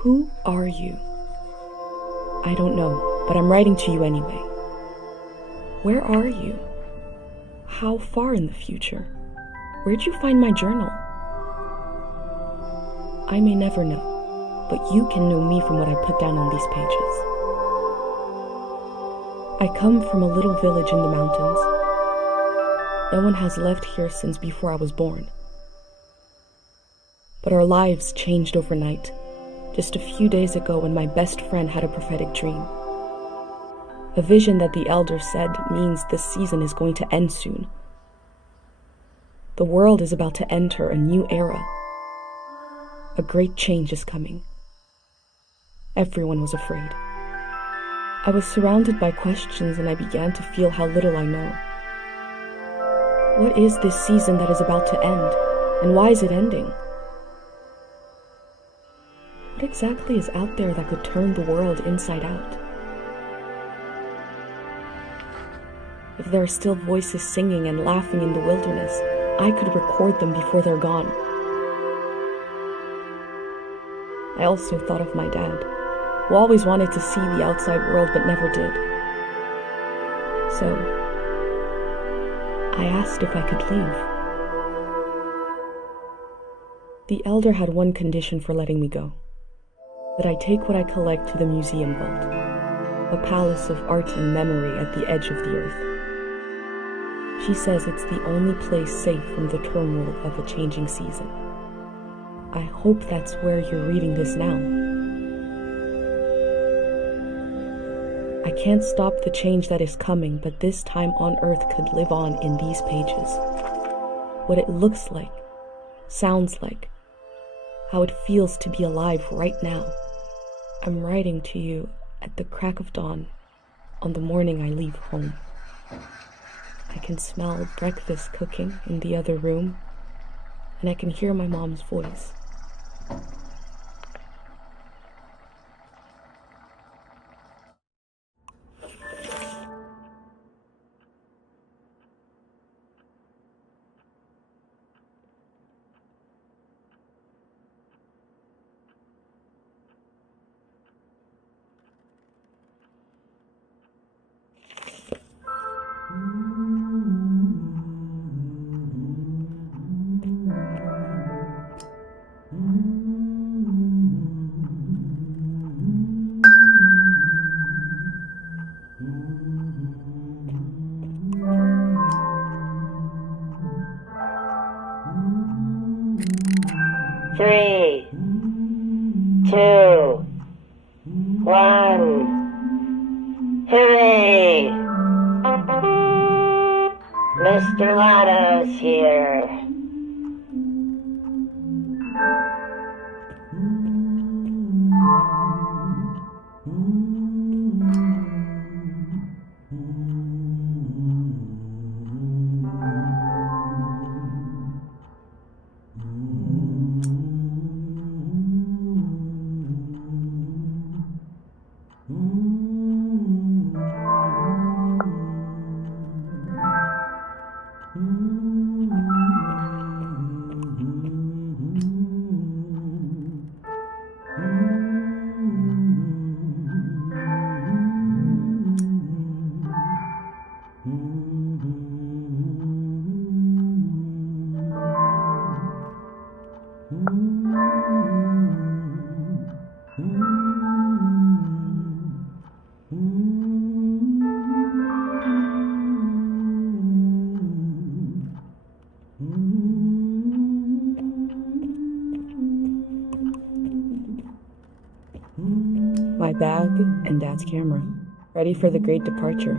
Who are you? I don't know, but I'm writing to you anyway. Where are you? How far in the future? Where'd you find my journal? I may never know, but you can know me from what I put down on these pages. I come from a little village in the mountains. No one has left here since before I was born. But our lives changed overnight, just a few days ago when my best friend had a prophetic dream. A vision that the elder said means this season is going to end soon. The world is about to enter a new era. A great change is coming. Everyone was afraid. I was surrounded by questions and I began to feel how little I know. What is this season that is about to end, and why is it ending? What exactly is out there that could turn the world inside out? If there are still voices singing and laughing in the wilderness, I could record them before they're gone. I also thought of my dad, who always wanted to see the outside world but never did. So, I asked if I could leave. The elder had one condition for letting me go: that I take what I collect to the museum vault, a palace of art and memory at the edge of the earth. She says it's the only place safe from the turmoil of a changing season. I hope that's where you're reading this now. I can't stop the change that is coming, but this time on Earth could live on in these pages. What it looks like, sounds like, how it feels to be alive right now. I'm writing to you at the crack of dawn on the morning I leave home. I can smell breakfast cooking in the other room, and I can hear my mom's voice. Three, two, one. Hooray! Mr. Lotto's here. My bag and Dad's camera, ready for the great departure.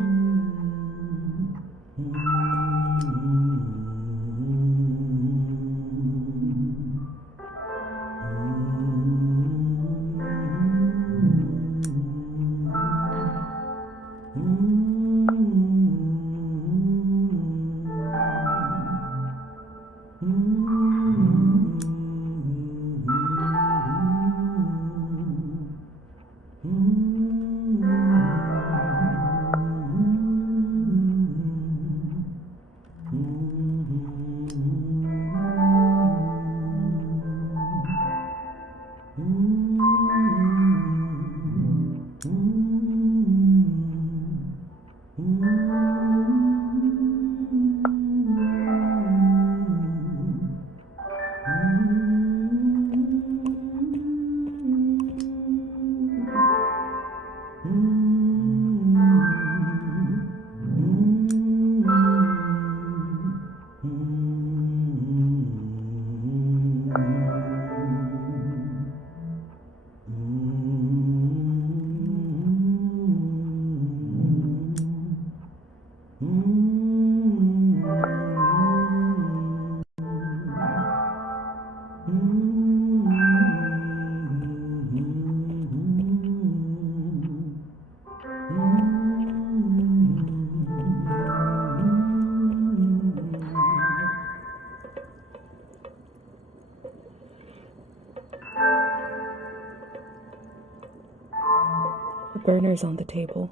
burner's on the table,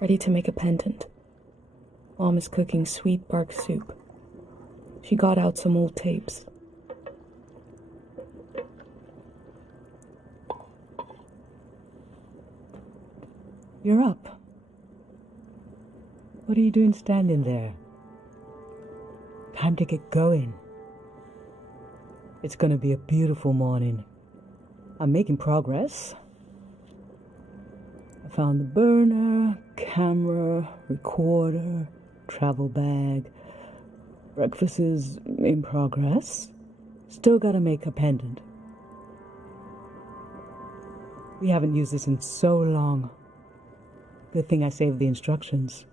ready to make a pendant. Mom is cooking sweet bark soup. She got out some old tapes. You're up. What are you doing standing there? Time to get going. It's gonna be a beautiful morning. I'm making progress. I found the burner, camera, recorder, travel bag. Breakfast is in progress. Still gotta make a pendant. We haven't used this in so long. Good thing I saved the instructions.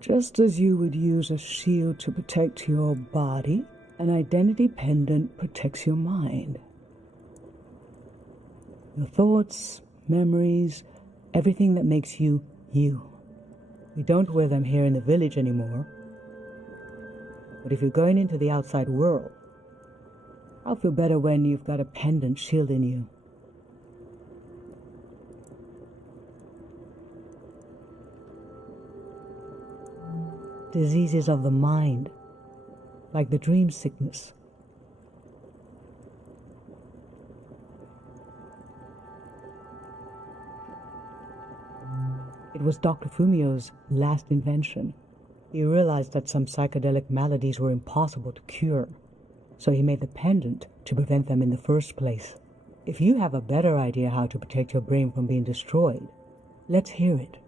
Just as you would use a shield to protect your body, an identity pendant protects your mind. Your thoughts, memories, everything that makes you, you. We don't wear them here in the village anymore. But if you're going into the outside world, I'll feel better when you've got a pendant shielding you. Diseases of the mind, like the dream sickness. It was Dr. Fumio's last invention. He realized that some psychedelic maladies were impossible to cure, so he made the pendant to prevent them in the first place. If you have a better idea how to protect your brain from being destroyed, let's hear it.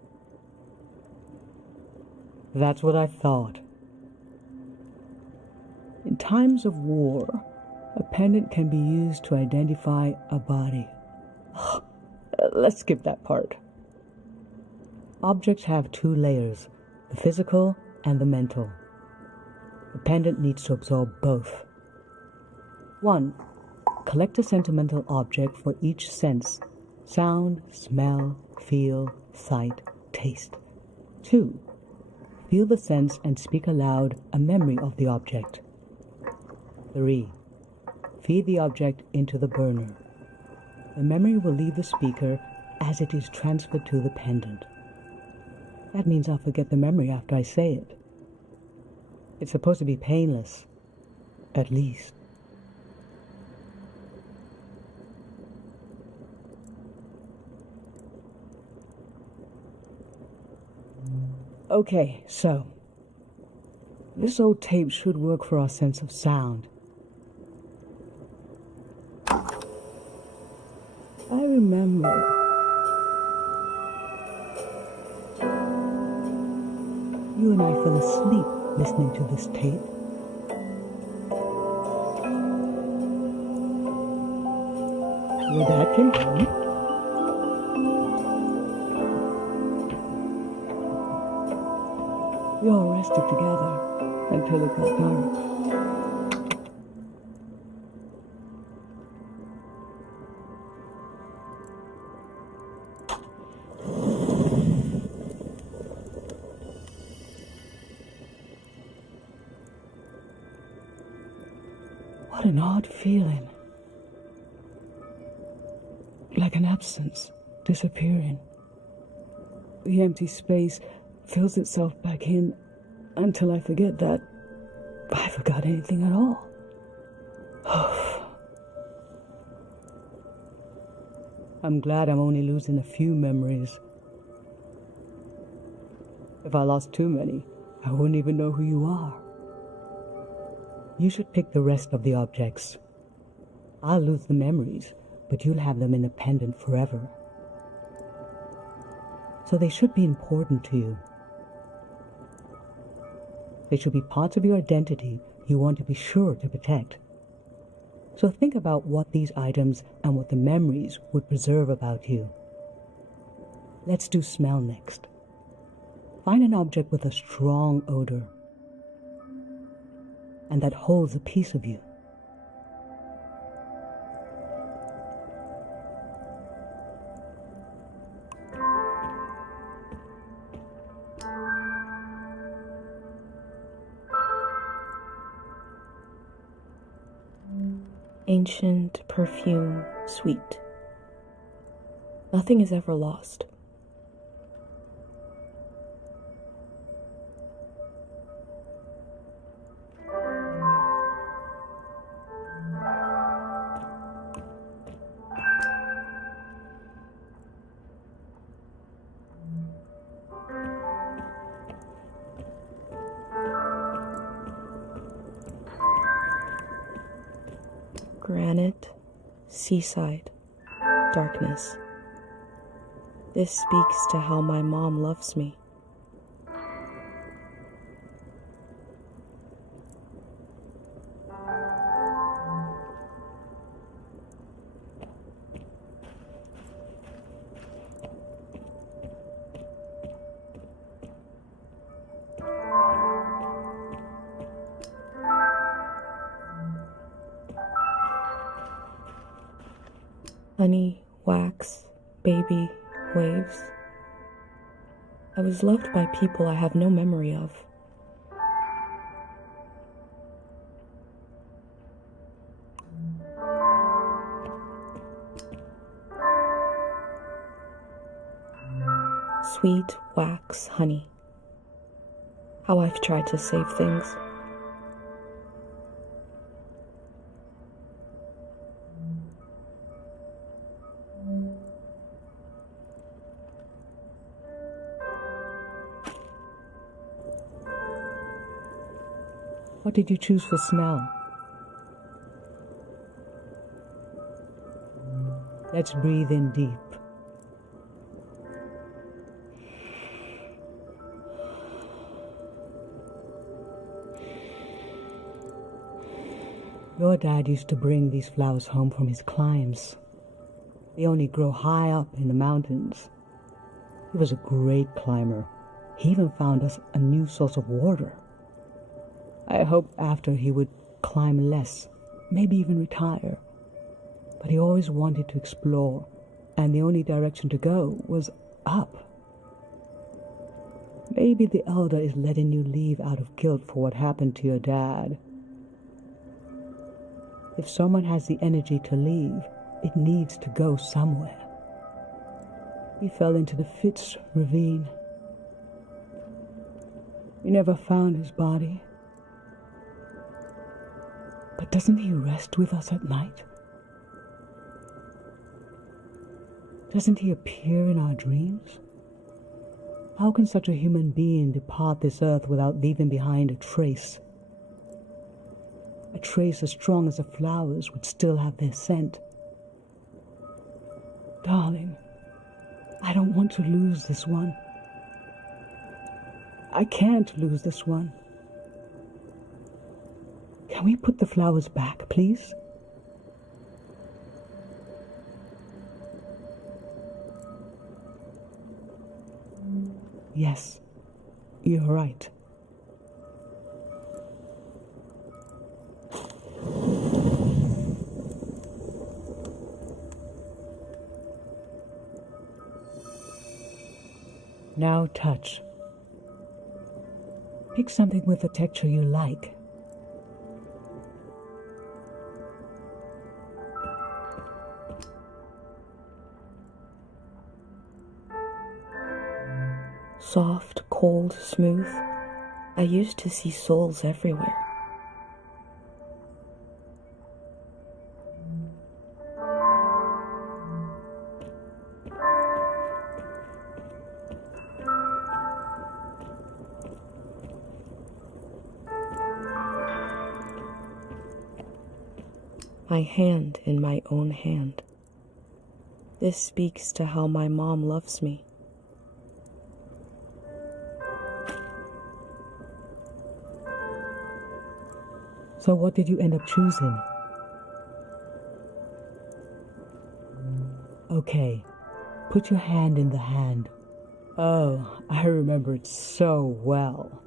That's what I thought. In times of war, a pendant can be used to identify a body. Let's skip that part. Objects have two layers, the physical and the mental. The pendant needs to absorb both. 1. Collect a sentimental object for each sense: sound, smell, feel, sight, taste. 2. Feel the sense and speak aloud a memory of the object. 3. Feed the object into the burner. The memory will leave the speaker as it is transferred to the pendant. That means I'll forget the memory after I say it. It's supposed to be painless, at least. Okay, so this old tape should work for our sense of sound. I remember you and I fell asleep listening to this tape. Your dad came home. We all rested together until it got dark. What an odd feeling. Like an absence, disappearing. The empty space fills itself back in until I forget that I forgot anything at all. I'm glad I'm only losing a few memories. If I lost too many, I wouldn't even know who you are. You should pick the rest of the objects. I'll lose the memories, but you'll have them in a pendant forever. So they should be important to you. They should be parts of your identity you want to be sure to protect. So think about what these items and what the memories would preserve about you. Let's do smell next. Find an object with a strong odor and that holds a piece of you. Ancient perfume, sweet. Nothing is ever lost. Granite, seaside, darkness. This speaks to how my mom loves me. Honey, wax, baby, waves. I was loved by people I have no memory of. Sweet, wax, honey. How I've tried to save things. What did you choose for smell? Let's breathe in deep. Your dad used to bring these flowers home from his climbs. They only grow high up in the mountains. He was a great climber. He even found us a new source of water. I hoped after he would climb less, maybe even retire. But he always wanted to explore, and the only direction to go was up. Maybe the elder is letting you leave out of guilt for what happened to your dad. If someone has the energy to leave, it needs to go somewhere. He fell into the Fitz ravine. We never found his body. But doesn't he rest with us at night? Doesn't he appear in our dreams? How can such a human being depart this earth without leaving behind a trace? A trace as strong as the flowers would still have their scent. Darling, I don't want to lose this one. I can't lose this one. Can we put the flowers back, please? Yes, you're right. Now touch. Pick something with a texture you like. Soft, cold, smooth. I used to see souls everywhere. My hand in my own hand. This speaks to how my mom loves me. So what did you end up choosing? Okay, put your hand in the hand. Oh, I remember it so well.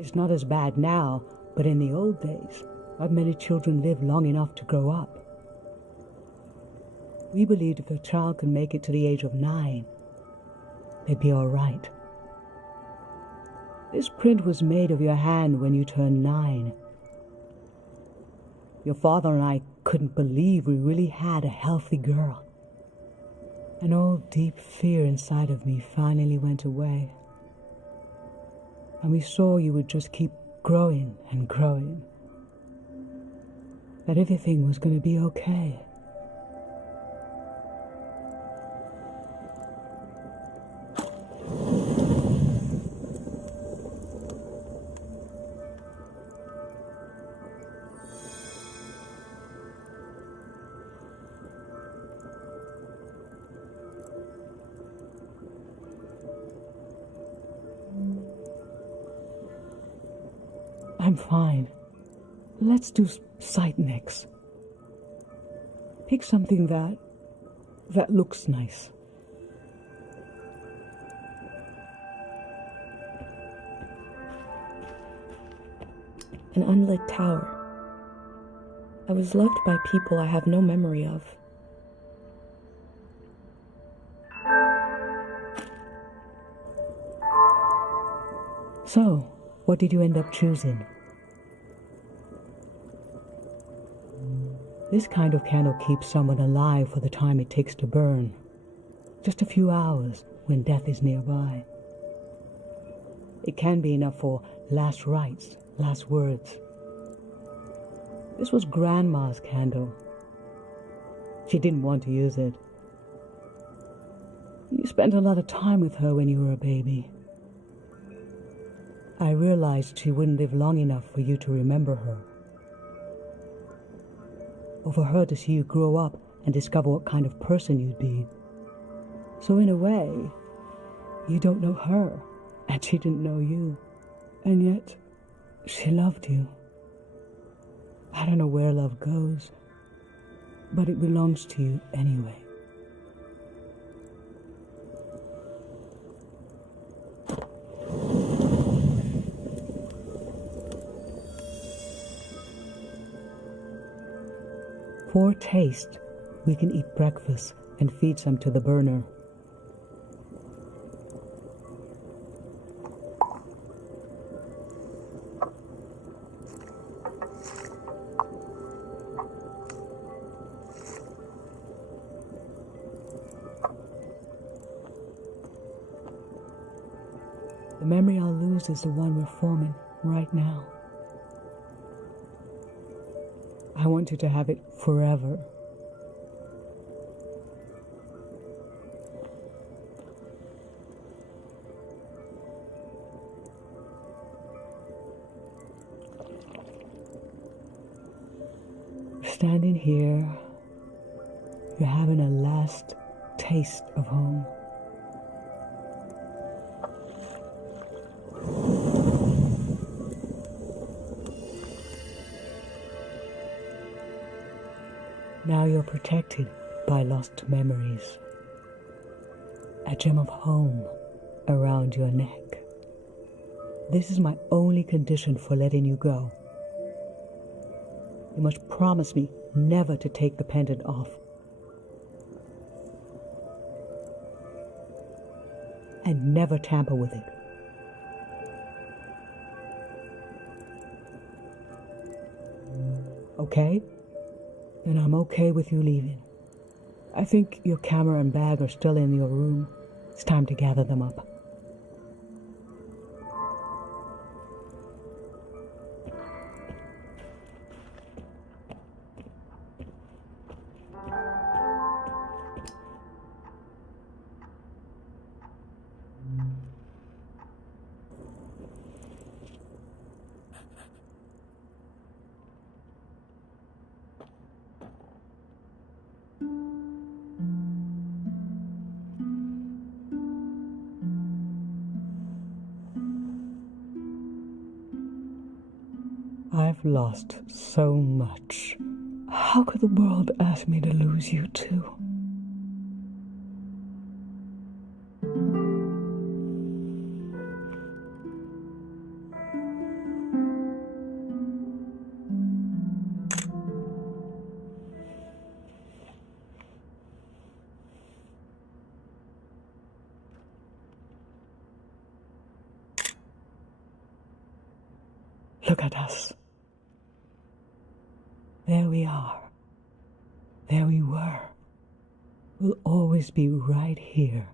It's not as bad now, but in the old days, not many children lived long enough to grow up. We believed if a child could make it to the age of 9, they'd be all right. This print was made of your hand when you turned 9. Your father and I couldn't believe we really had a healthy girl. An old deep fear inside of me finally went away. And we saw you would just keep growing and growing. That everything was going to be okay. I'm fine. Let's do sight next. Pick something that looks nice. An unlit tower. I was loved by people I have no memory of. So, what did you end up choosing? This kind of candle keeps someone alive for the time it takes to burn. Just a few hours when death is nearby. It can be enough for last rites, last words. This was Grandma's candle. She didn't want to use it. You spent a lot of time with her when you were a baby. I realized she wouldn't live long enough for you to remember her. Or for her to see you grow up and discover what kind of person you'd be. So in a way, you don't know her, and she didn't know you. And yet, she loved you. I don't know where love goes, but it belongs to you anyway. For taste, we can eat breakfast and feed some to the burner. The memory I'll lose is the one we're forming right now. I want you to have it forever. Standing here, you're having a last taste of home. Now you're protected by lost memories. A gem of home around your neck. This is my only condition for letting you go. You must promise me never to take the pendant off. And never tamper with it. Okay? Then I'm okay with you leaving. I think your camera and bag are still in your room. It's time to gather them up. I've lost so much. How could the world ask me to lose you too? Look at us. There we are. There we were. will always be right here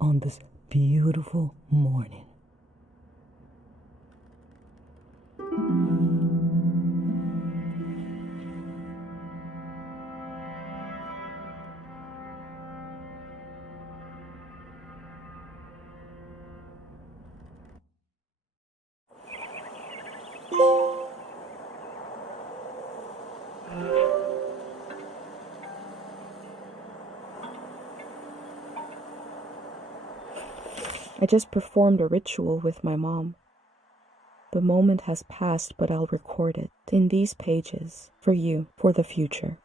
on this beautiful morning. I just performed a ritual with my mom. The moment has passed, but I'll record it in these pages for you, for the future.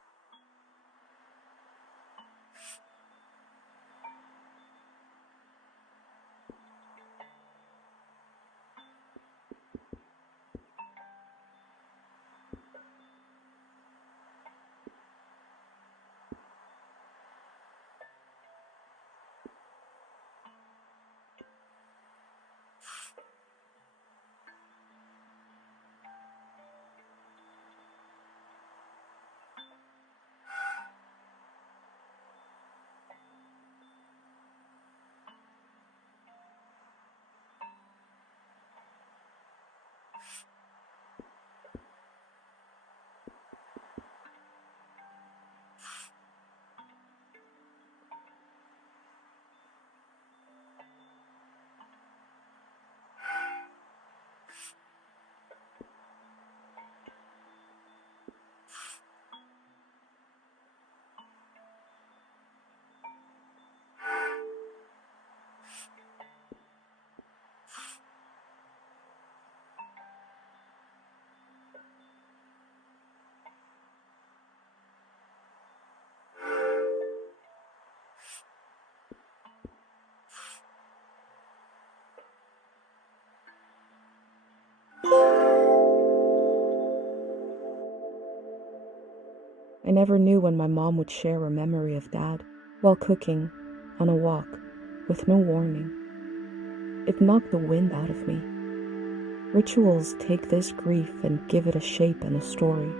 I never knew when my mom would share a memory of Dad, while cooking, on a walk, with no warning. It knocked the wind out of me. Rituals take this grief and give it a shape and a story.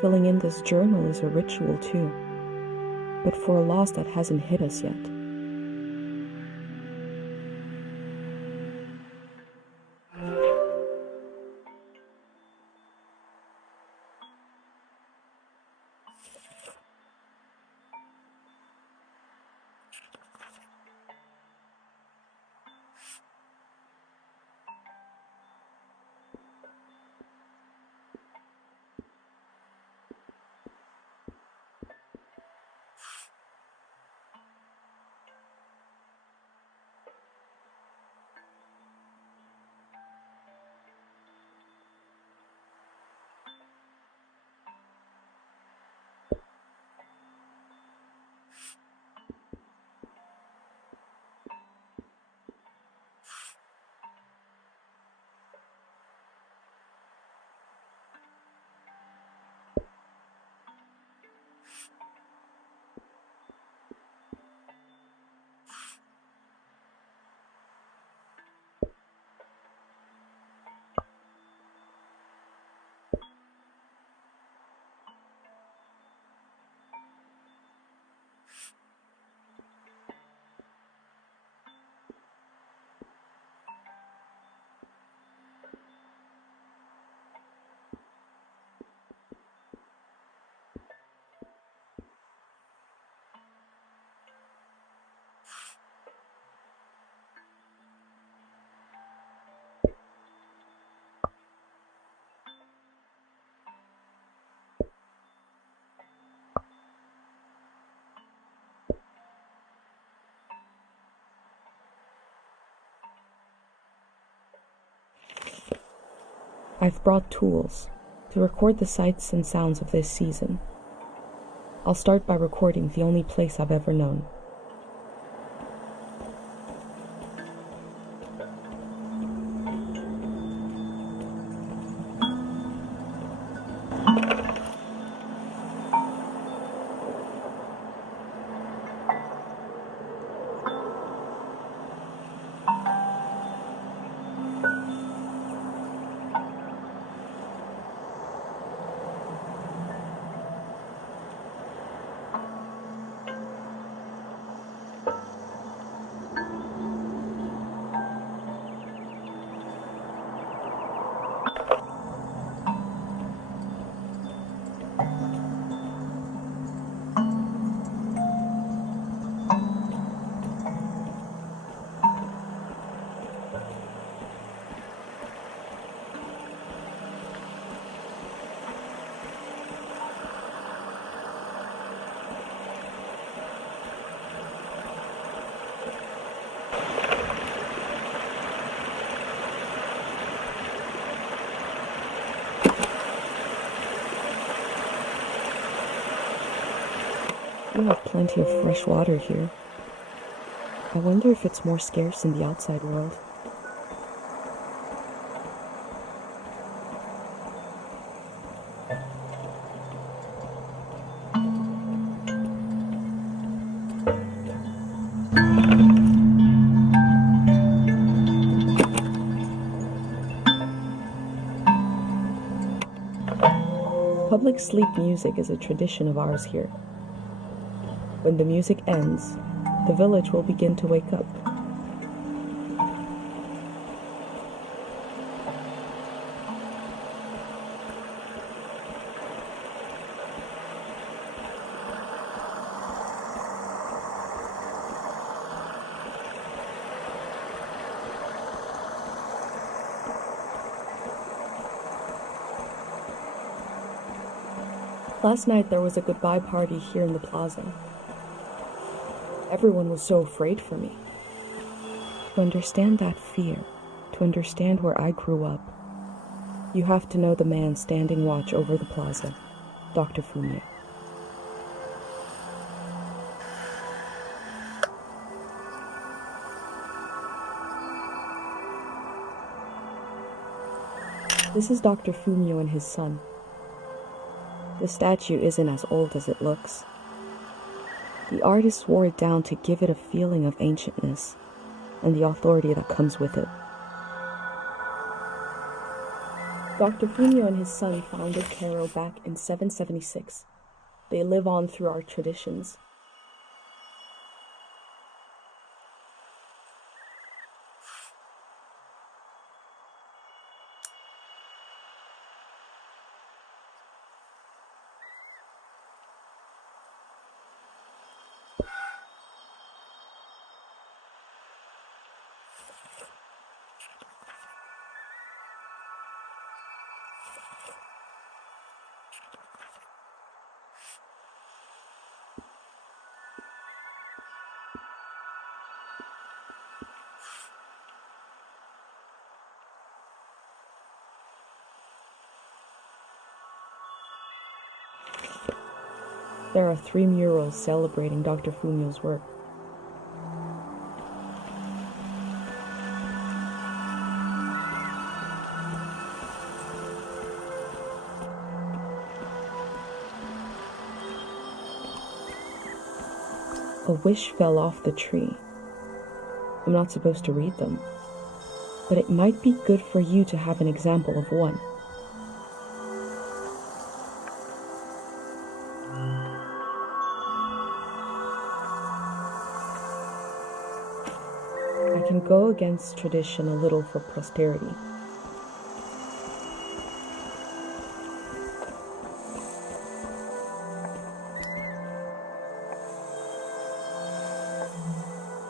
Filling in this journal is a ritual too, but for a loss that hasn't hit us yet. I've brought tools to record the sights and sounds of this season. I'll start by recording the only place I've ever known. You have plenty of fresh water here. I wonder if it's more scarce in the outside world. Public sleep music is a tradition of ours here. When the music ends, the village will begin to wake up. Last night there was a goodbye party here in the plaza. Everyone was so afraid for me. To understand that fear, to understand where I grew up, you have to know the man standing watch over the plaza, Dr. Fumio. This is Dr. Fumio and his son. The statue isn't as old as it looks. The artist wore it down to give it a feeling of ancientness and the authority that comes with it. Dr. Fumio and his son founded Cairo back in 776. They live on through our traditions. There are 3 murals celebrating Dr. Fumio's work. A wish fell off the tree. I'm not supposed to read them, but it might be good for you to have an example of one. I can go against tradition a little for posterity.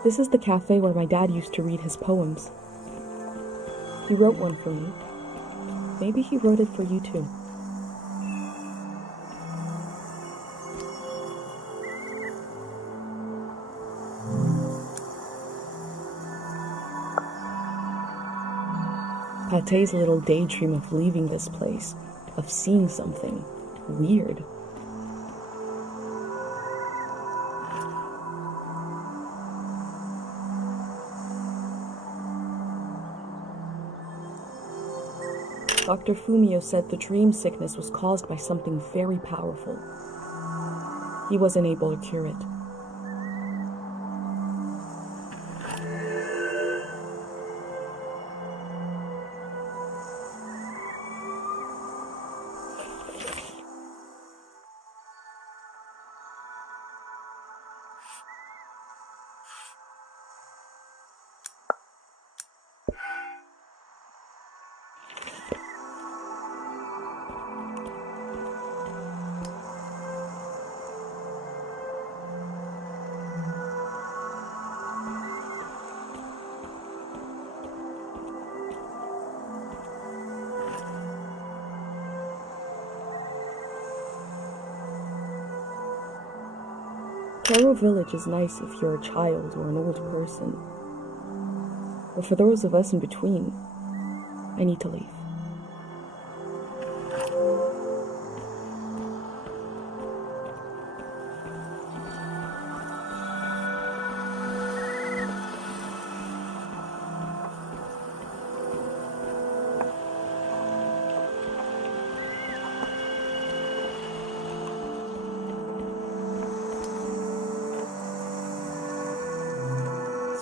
This is the cafe where my dad used to read his poems. He wrote one for me. Maybe he wrote it for you too. Pate's little daydream of leaving this place, of seeing something weird. Dr. Fumio said the dream sickness was caused by something very powerful. He wasn't able to cure it. Cairo Village is nice if you're a child or an old person. But for those of us in between, I need to leave.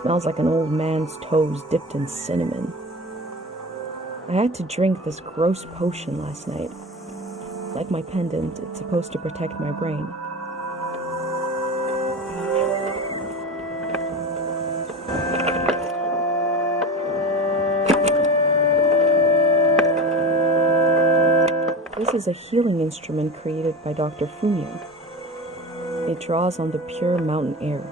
Smells like an old man's toes dipped in cinnamon. I had to drink this gross potion last night. Like my pendant, it's supposed to protect my brain. This is a healing instrument created by Dr. Fumio. It draws on the pure mountain air.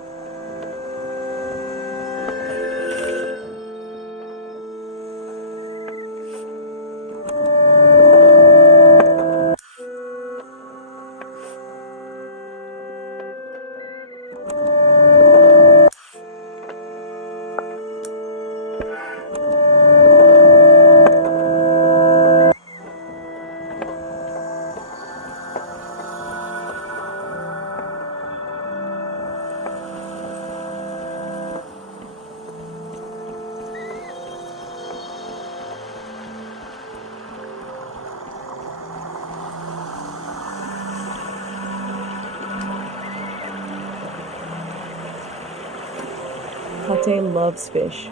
Tate loves fish,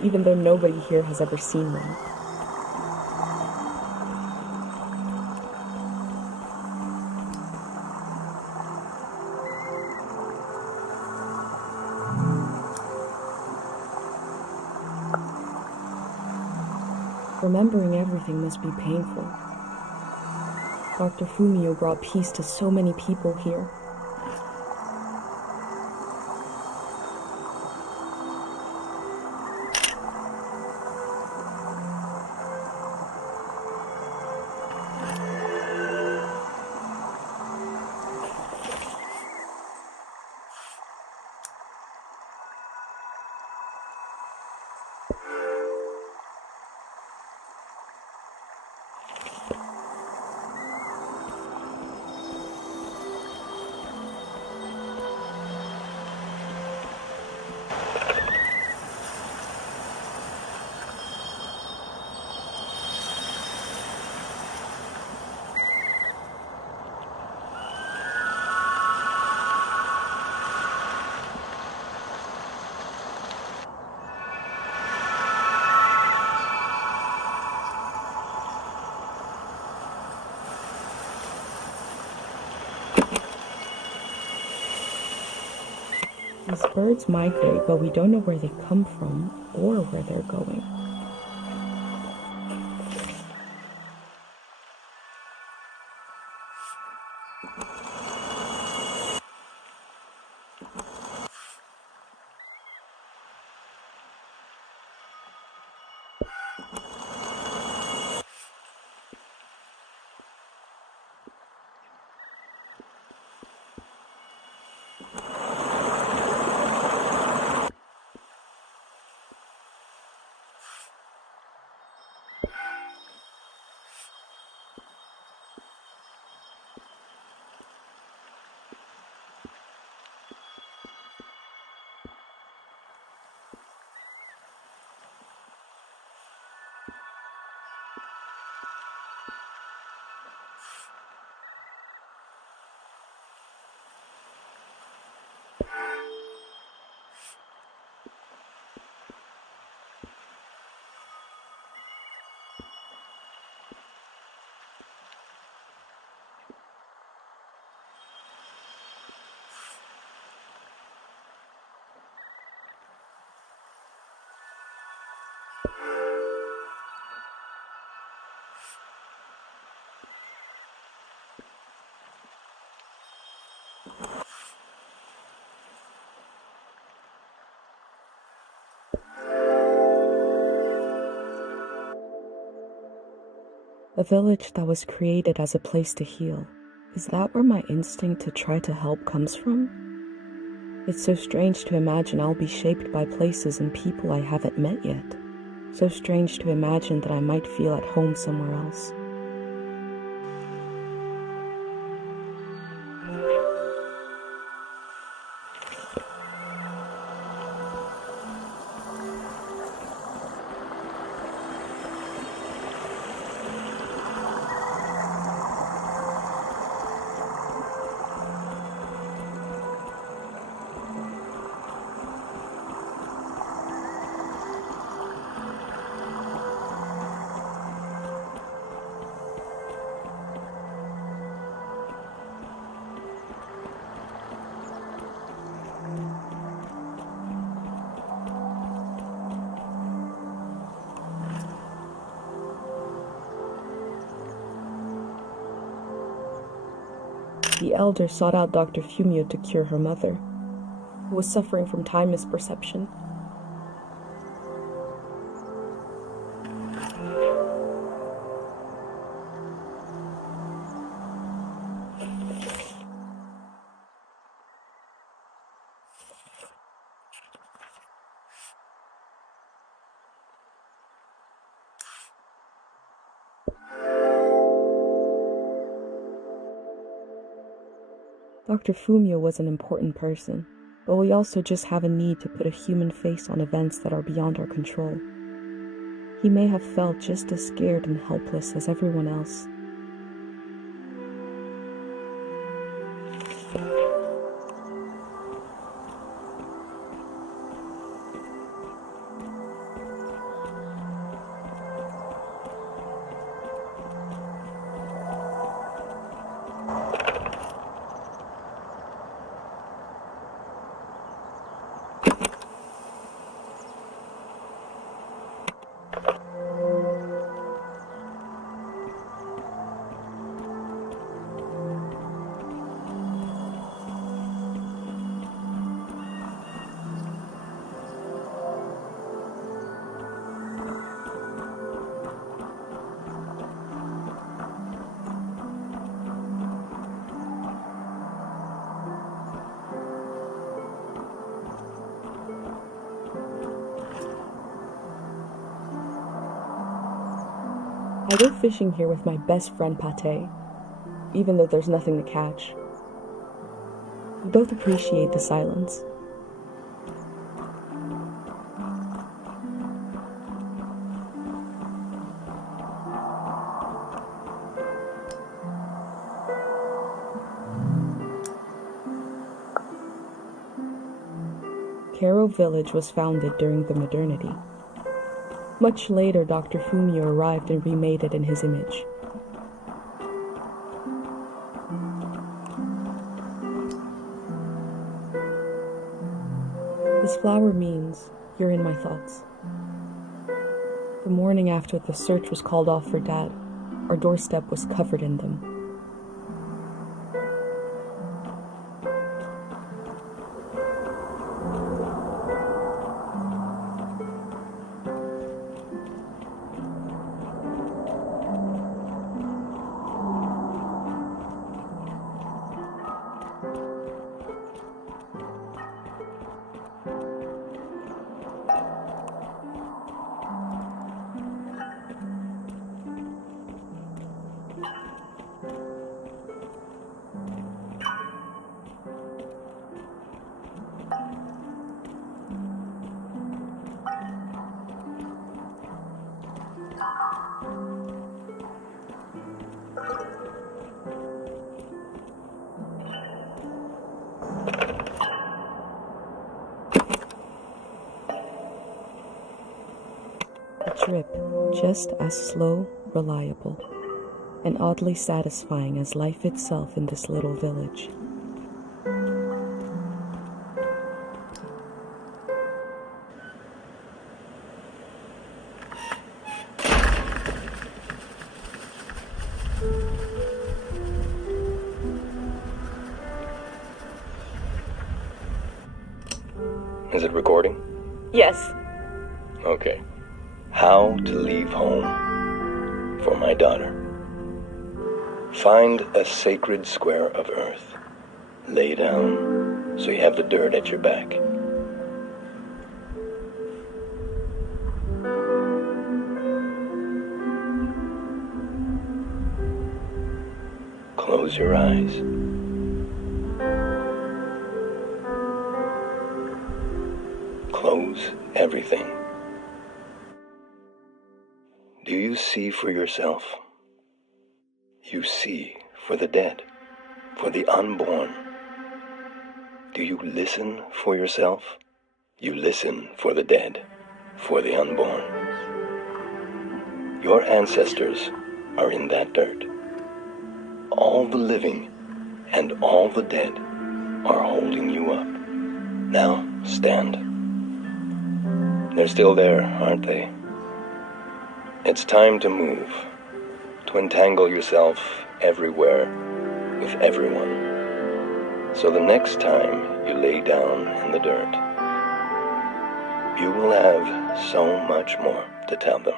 even though nobody here has ever seen them. Remembering everything must be painful. Dr. Fumio brought peace to so many people here. These birds migrate, but we don't know where they come from or where they're going. A village that was created as a place to heal. Is that where my instinct to try to help comes from? It's so strange to imagine I'll be shaped by places and people I haven't met yet. So strange to imagine that I might feel at home somewhere else. the elder sought out Dr. Fumio to cure her mother, who was suffering from time misperception. Dr. Fumio was an important person, but we also just have a need to put a human face on events that are beyond our control. He may have felt just as scared and helpless as everyone else. I go fishing here with my best friend Pate, even though there's nothing to catch. We both appreciate the silence. Karo Village was founded during the modernity. Much later, Dr. Fumio arrived and remade it in his image. This flower means you're in my thoughts. The morning after the search was called off for Dad, our doorstep was covered in them. A trip just as slow, reliable, and oddly satisfying as life itself in this little village. Is it recording? Yes. Okay. How to leave home for my daughter. Find a sacred square of earth. Lay down so you have the dirt at your back. Close your eyes. Close everything. Do you see for yourself? You see for the dead, for the unborn. Do you listen for yourself? You listen for the dead, for the unborn. Your ancestors are in that dirt. All the living and all the dead are holding you up. Now stand. They're still there, aren't they? It's time to move, to entangle yourself everywhere with everyone. So the next time you lay down in the dirt, you will have so much more to tell them.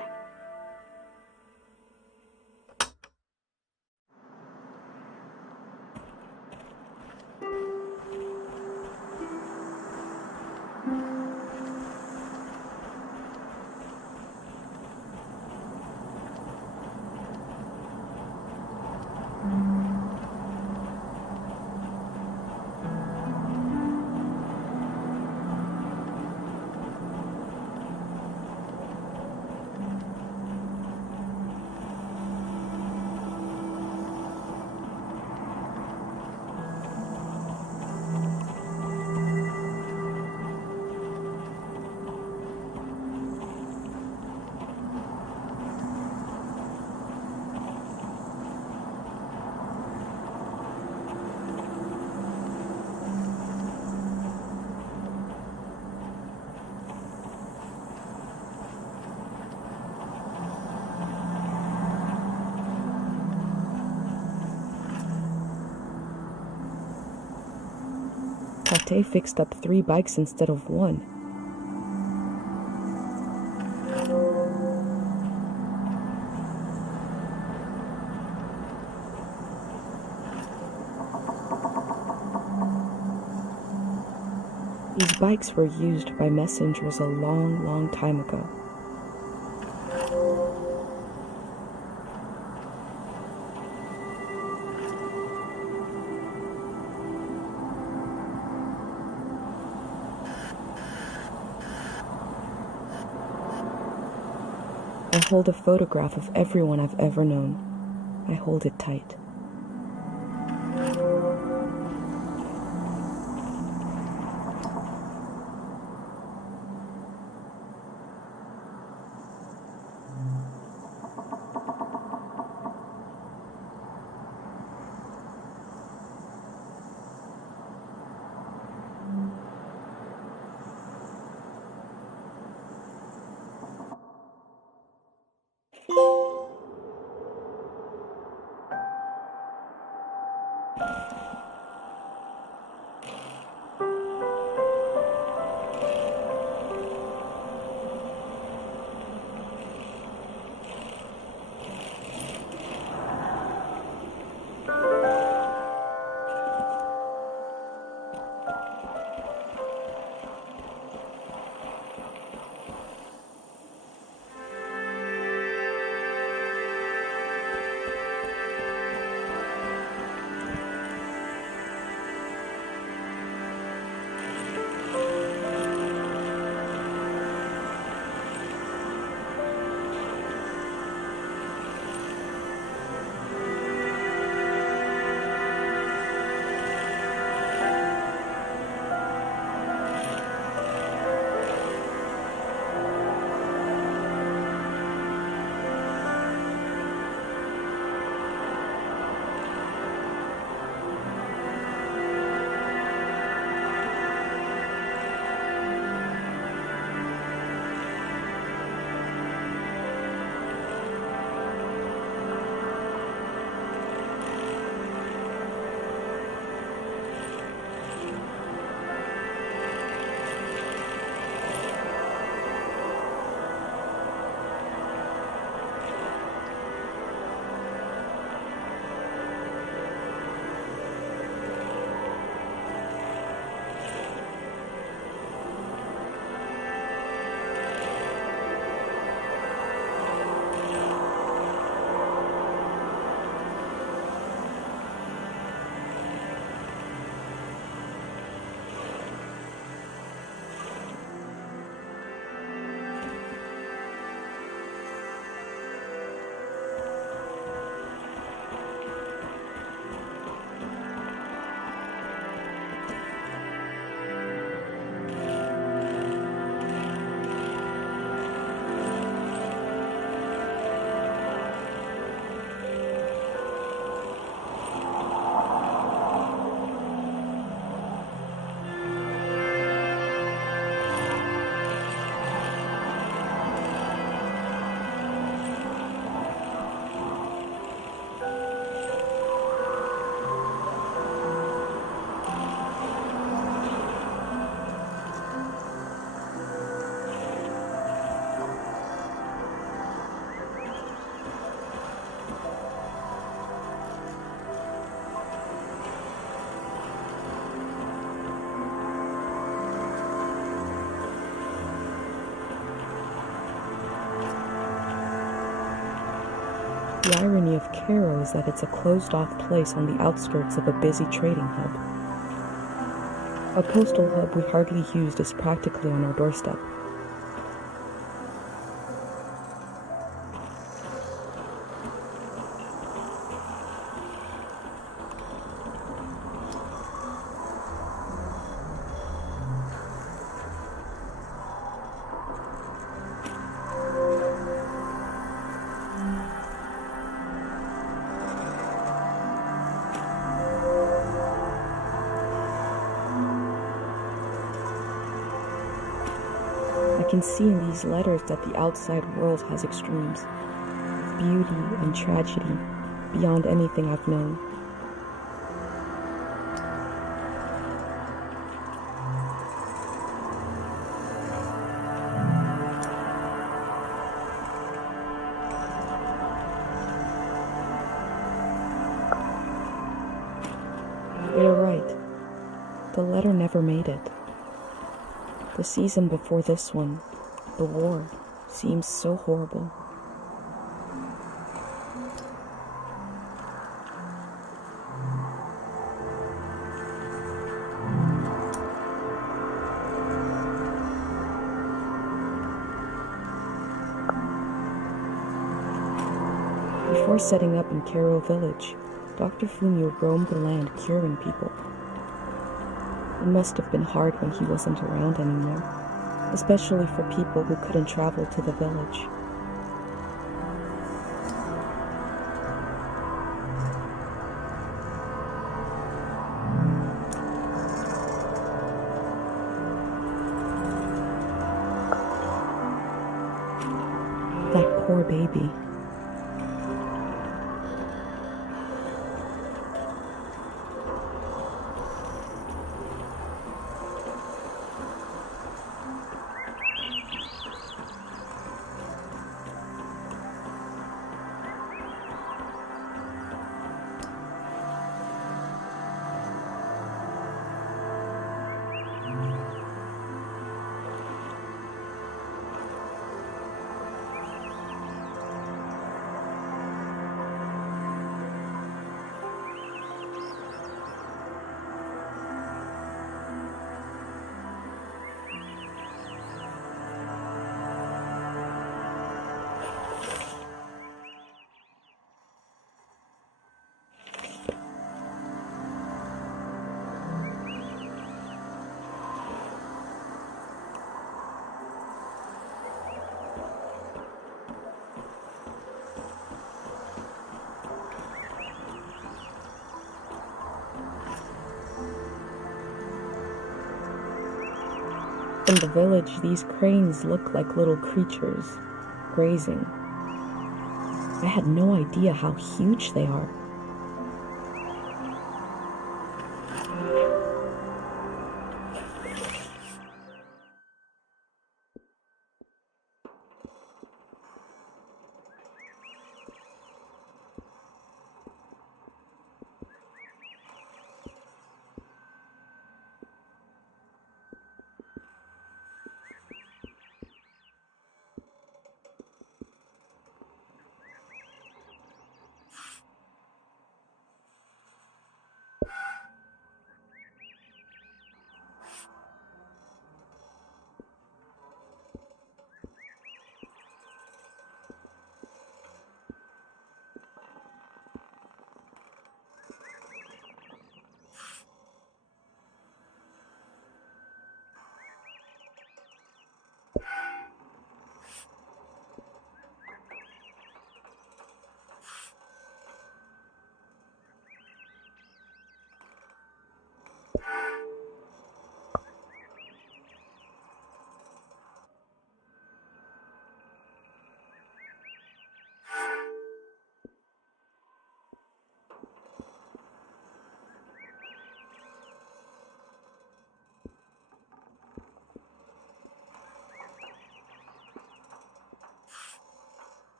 Tate fixed up 3 bikes instead of 1. These bikes were used by messengers a long, long time ago. I hold a photograph of everyone I've ever known. I hold it tight. The irony of Cairo is that it's a closed-off place on the outskirts of a busy trading hub. A postal hub we hardly used is practically on our doorstep. I can see in these letters that the outside world has extremes, of beauty and tragedy, beyond anything I've known. You're right. The letter never made it. The season before this one, the war, seems so horrible. Before setting up in Cairo village, Dr. Funyo roamed the land curing people. It must have been hard when he wasn't around anymore, especially for people who couldn't travel to the village. That poor baby. In the village, these cranes look like little creatures, grazing. I had no idea how huge they are.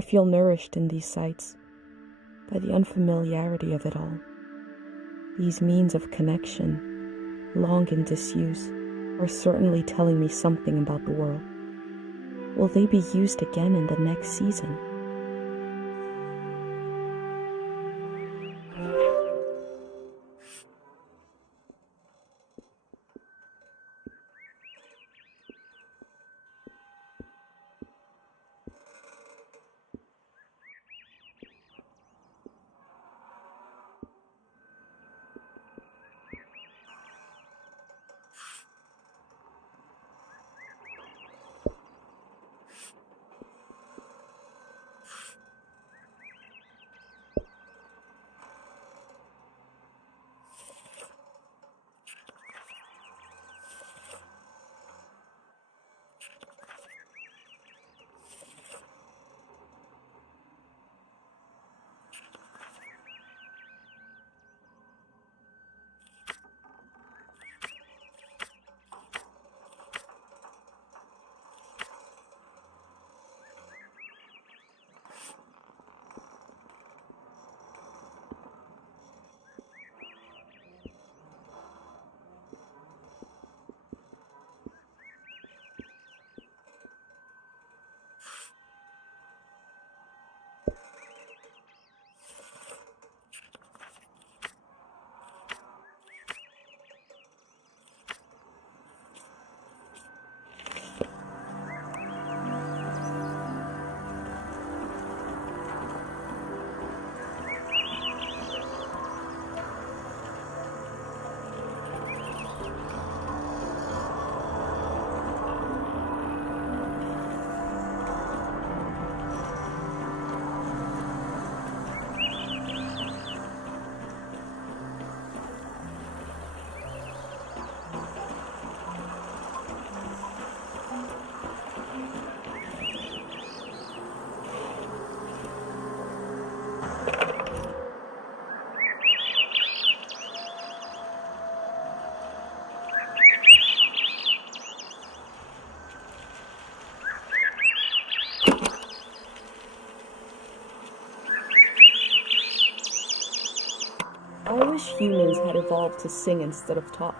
I feel nourished in these sights by the unfamiliarity of it all. These means of connection, long in disuse, are certainly telling me something about the world. Will they be used again in the next season? I wish humans had evolved to sing instead of talk.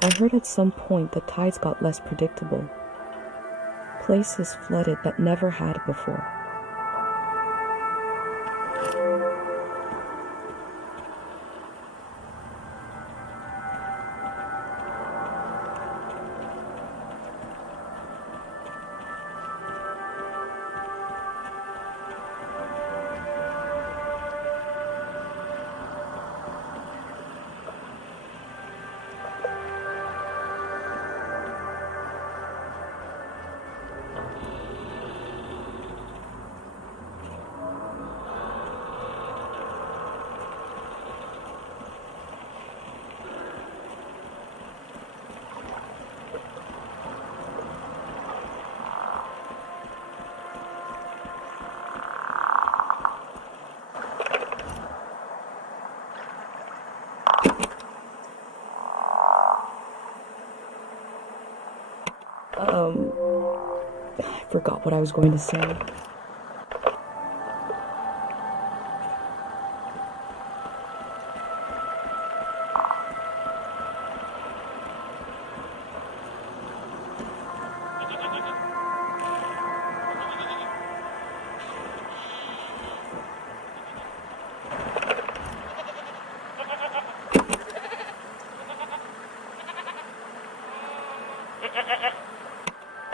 I heard at some point the tides got less predictable. Places flooded that never had before. I forgot what I was going to say.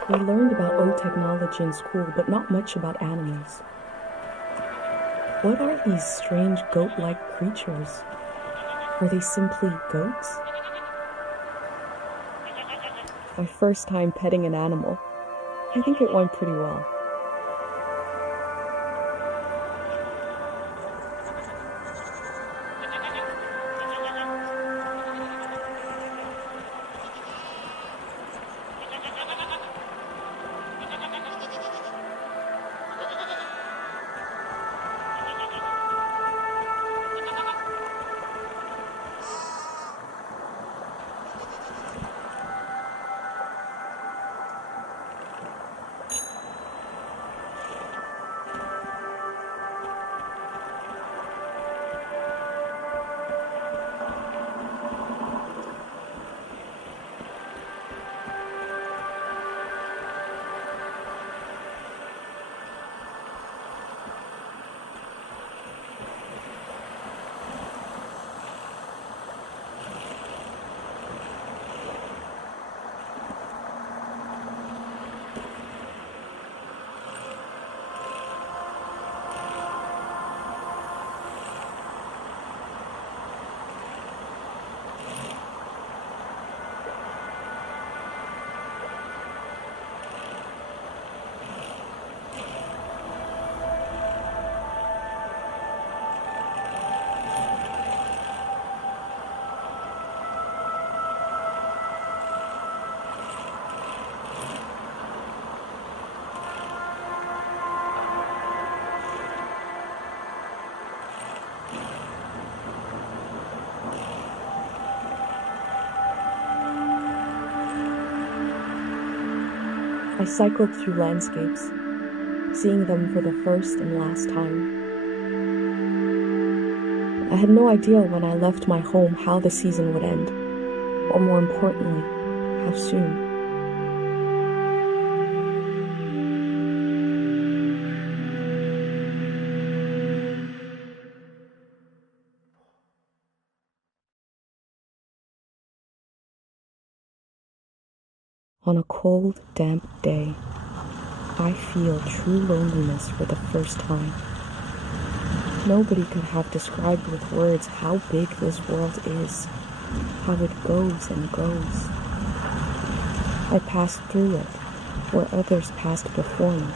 We learned about old technology in school, but not much about animals. What are these strange goat-like creatures? Were they simply goats? My first time petting an animal. I think it went pretty well. I cycled through landscapes, seeing them for the first and last time. I had no idea when I left my home how the season would end, or more importantly, how soon. On a cold, damp day, I feel true loneliness for the first time. Nobody could have described with words how big this world is, how it goes and goes. I passed through it, where others passed before me.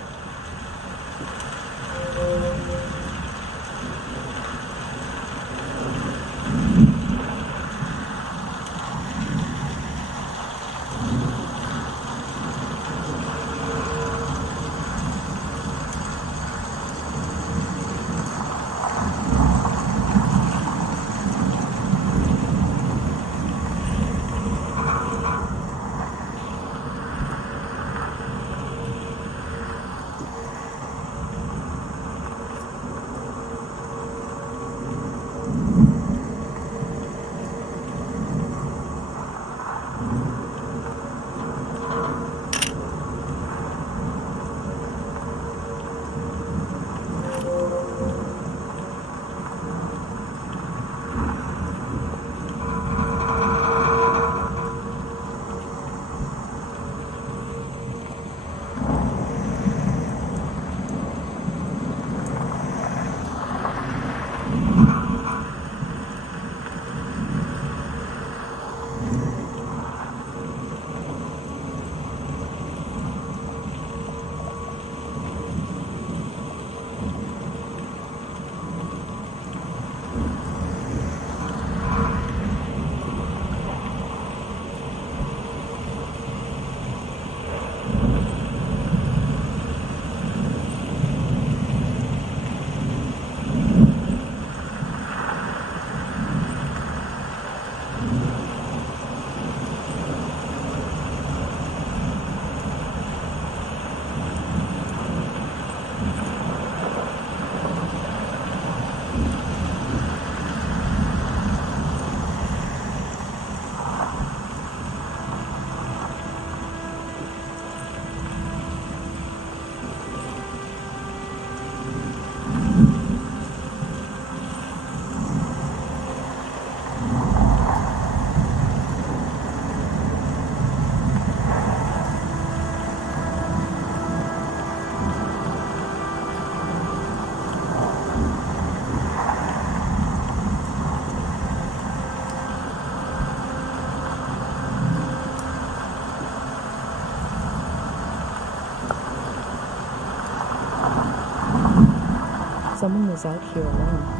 Someone was out here alone.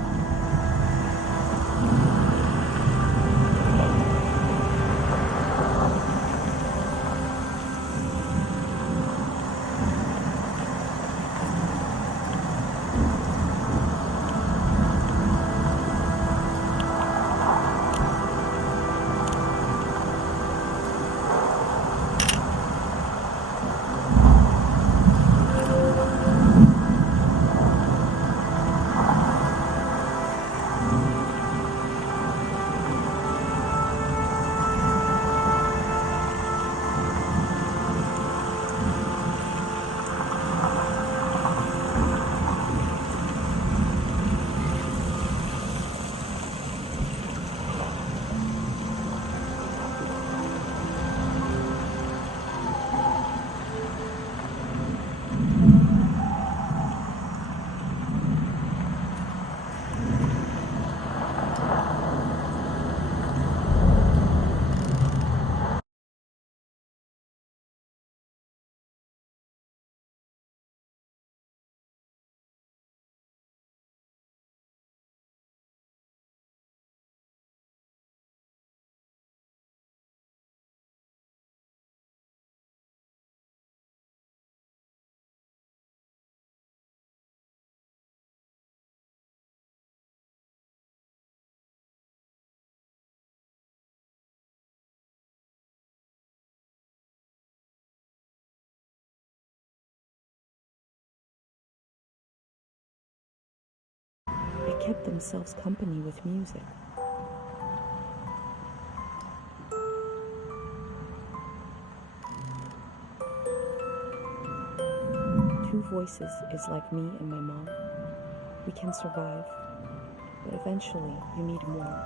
They kept themselves company with music. Two voices is like me and my mom. We can survive, but eventually you need more.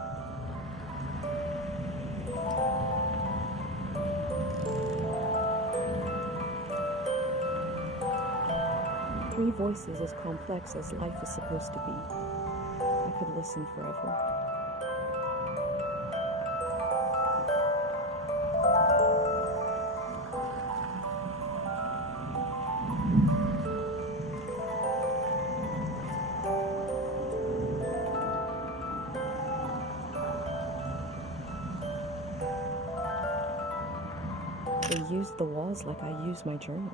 Three voices as complex as life is supposed to be. I could listen forever. They used the walls like I use my journal.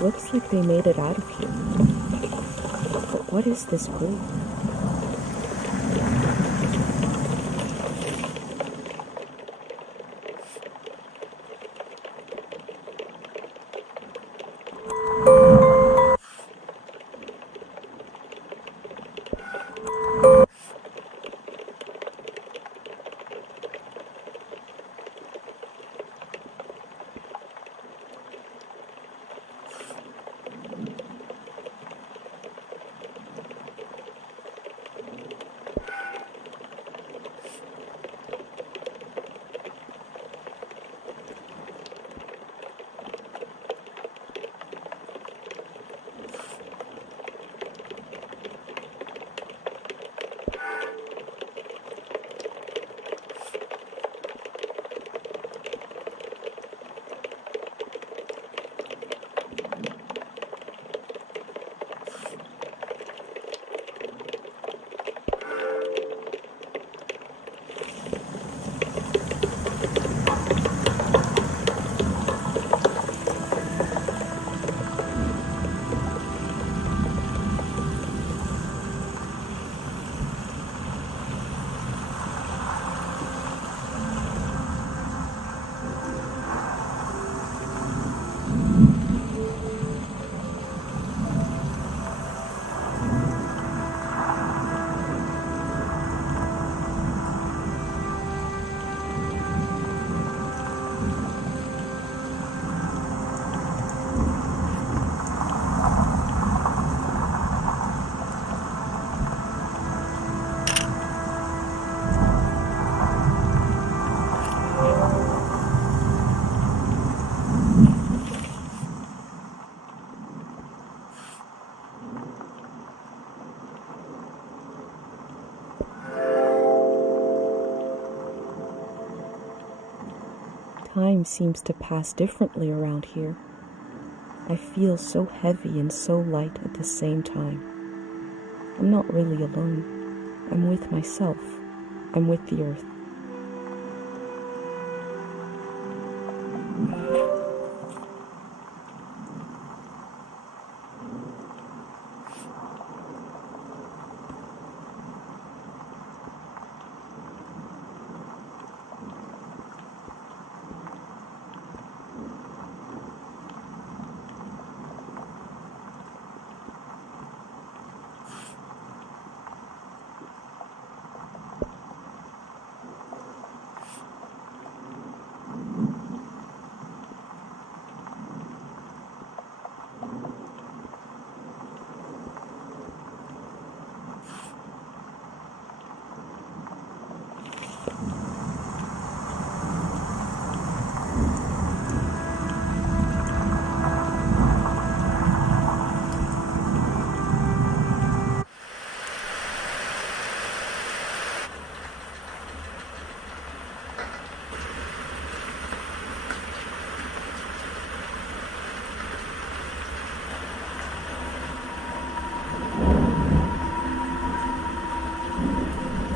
Looks like they made it out of here. But what is this group? Time seems to pass differently around here. I feel so heavy and so light at the same time. I'm not really alone. I'm with myself. I'm with the earth.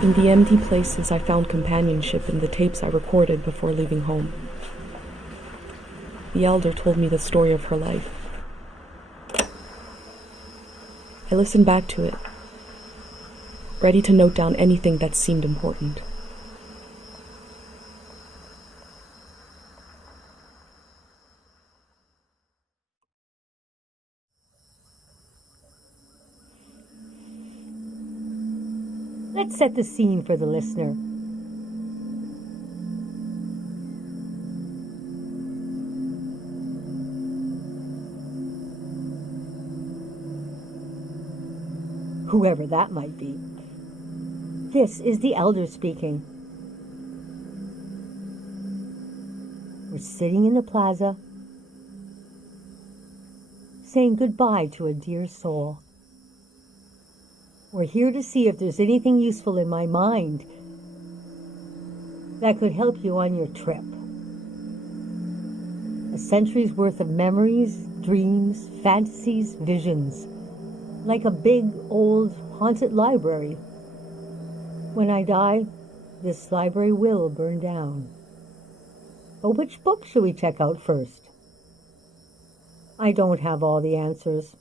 In the empty places, I found companionship in the tapes I recorded before leaving home. The elder told me the story of her life. I listened back to it, ready to note down anything that seemed important. Let's set the scene for the listener. Whoever that might be. This is the elder speaking. We're sitting in the plaza, saying goodbye to a dear soul. We're here to see if there's anything useful in my mind that could help you on your trip. A century's worth of memories, dreams, fantasies, visions. Like a big, old, haunted library. When I die, this library will burn down. But which book should we check out first? I don't have all the answers.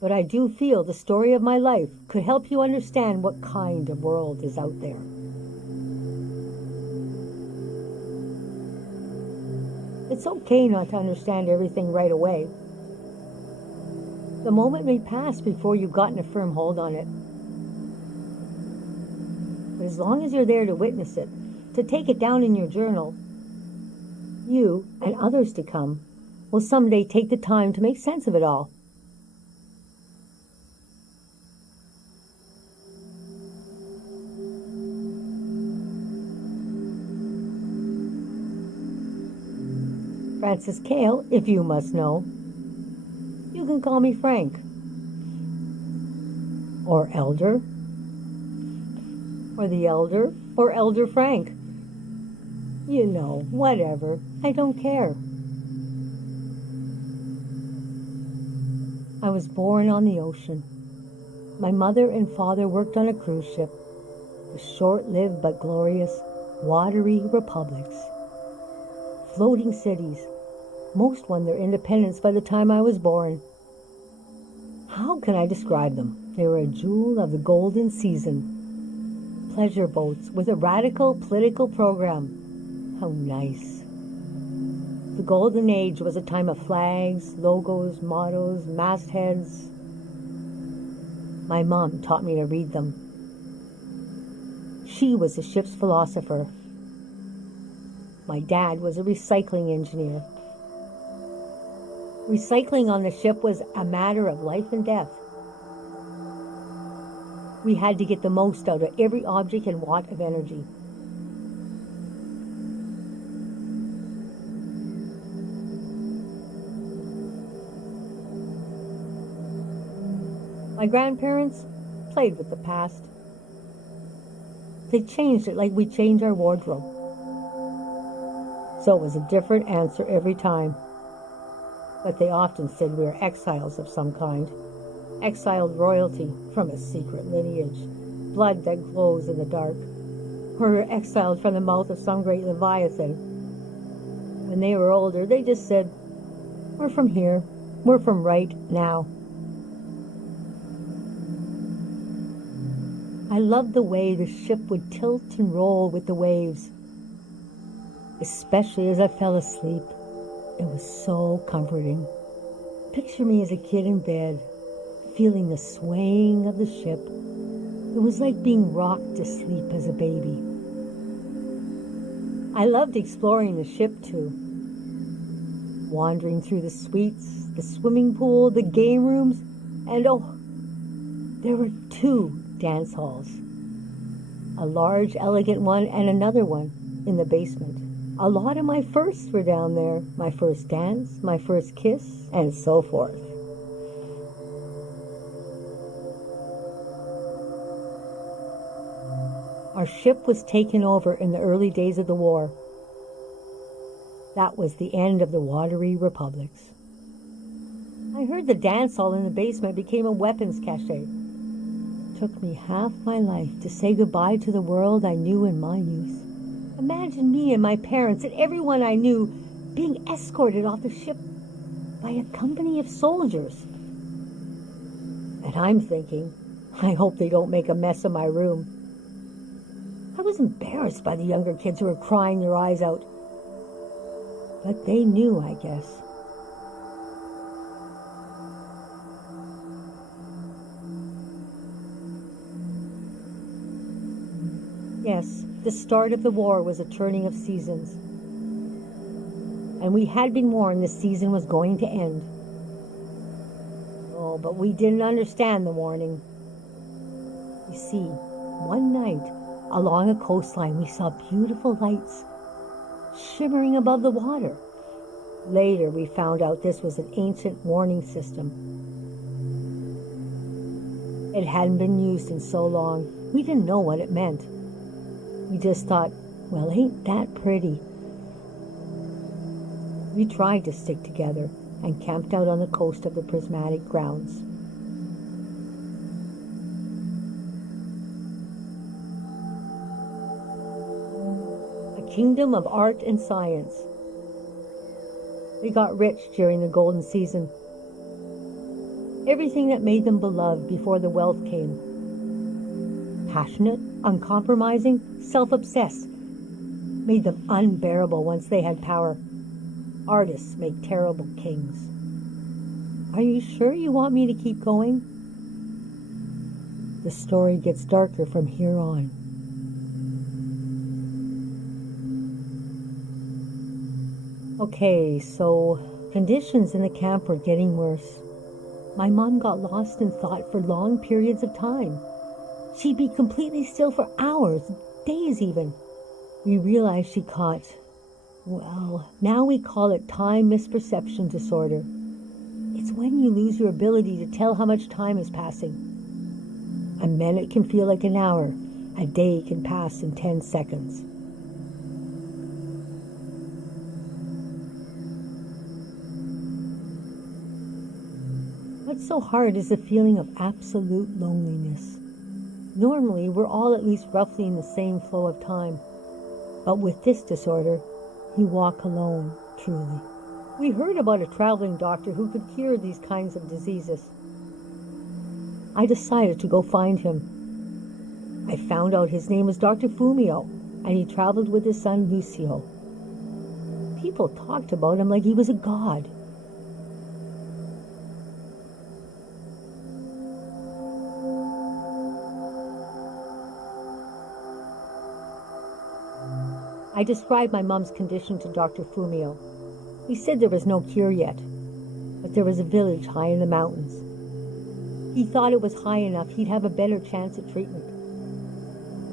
But I do feel the story of my life could help you understand what kind of world is out there. It's okay not to understand everything right away. The moment may pass before you've gotten a firm hold on it. But as long as you're there to witness it, to take it down in your journal, you and others to come will someday take the time to make sense of it all. Francis Cale, if you must know. You can call me Frank. Or Elder. Or the Elder. Or Elder Frank. You know, whatever. I don't care. I was born on the ocean. My mother and father worked on a cruise ship. The short-lived but glorious watery republics. Floating cities. Most won their independence by the time I was born. How can I describe them? They were a jewel of the golden season. Pleasure boats with a radical political program. How nice. The golden age was a time of flags, logos, mottos, mastheads. My mom taught me to read them. She was a ship's philosopher. My dad was a recycling engineer. Recycling on the ship was a matter of life and death. We had to get the most out of every object and watt of energy. My grandparents played with the past. They changed it like we change our wardrobe. so it was a different answer every time. But they often said we were exiles of some kind. Exiled royalty from a secret lineage, blood that glows in the dark. Or we were exiled from the mouth of some great leviathan. When they were older, they just said, we're from here. We're from right now. I loved the way the ship would tilt and roll with the waves. Especially as I fell asleep. It was so comforting. Picture me as a kid in bed, feeling the swaying of the ship. It was like being rocked to sleep as a baby. I loved exploring the ship too. Wandering through the suites, the swimming pool, the game rooms, and there were 2 dance halls. A large, elegant one and another one in the basement. A lot of my firsts were down there. My first dance, my first kiss, and so forth. Our ship was taken over in the early days of the war. That was the end of the watery republics. I heard the dance hall in the basement became a weapons cache. It took me half my life to say goodbye to the world I knew in my youth. Imagine me and my parents and everyone I knew being escorted off the ship by a company of soldiers. And I'm thinking, I hope they don't make a mess of my room. I was embarrassed by the younger kids who were crying their eyes out. But they knew, I guess. Yes, the start of the war was a turning of seasons. And we had been warned this season was going to end. Oh, but we didn't understand the warning. You see, one night, along a coastline, we saw beautiful lights shimmering above the water. Later, we found out this was an ancient warning system. It hadn't been used in so long, we didn't know what it meant. We just thought, well, ain't that pretty? We tried to stick together and camped out on the coast of the prismatic grounds. A kingdom of art and science. We got rich during the golden season. Everything that made them beloved before the wealth came. Passionate, uncompromising, self-obsessed. Made them unbearable once they had power. Artists make terrible kings. Are you sure you want me to keep going? The story gets darker from here on. Okay, so conditions in the camp were getting worse. My mom got lost in thought for long periods of time. She'd be completely still for hours, days even. We realized she caught, well, now we call it time misperception disorder. It's when you lose your ability to tell how much time is passing. A minute can feel like an hour. A day can pass in 10 seconds. What's so hard is the feeling of absolute loneliness. Normally, we're all at least roughly in the same flow of time. But with this disorder, you walk alone, truly. We heard about a traveling doctor who could cure these kinds of diseases. I decided to go find him. I found out his name was Dr. Fumio, and he traveled with his son Lucio. People talked about him like he was a god. I described my mom's condition to Dr. Fumio. He said there was no cure yet, but there was a village high in the mountains. He thought it was high enough he'd have a better chance at treatment.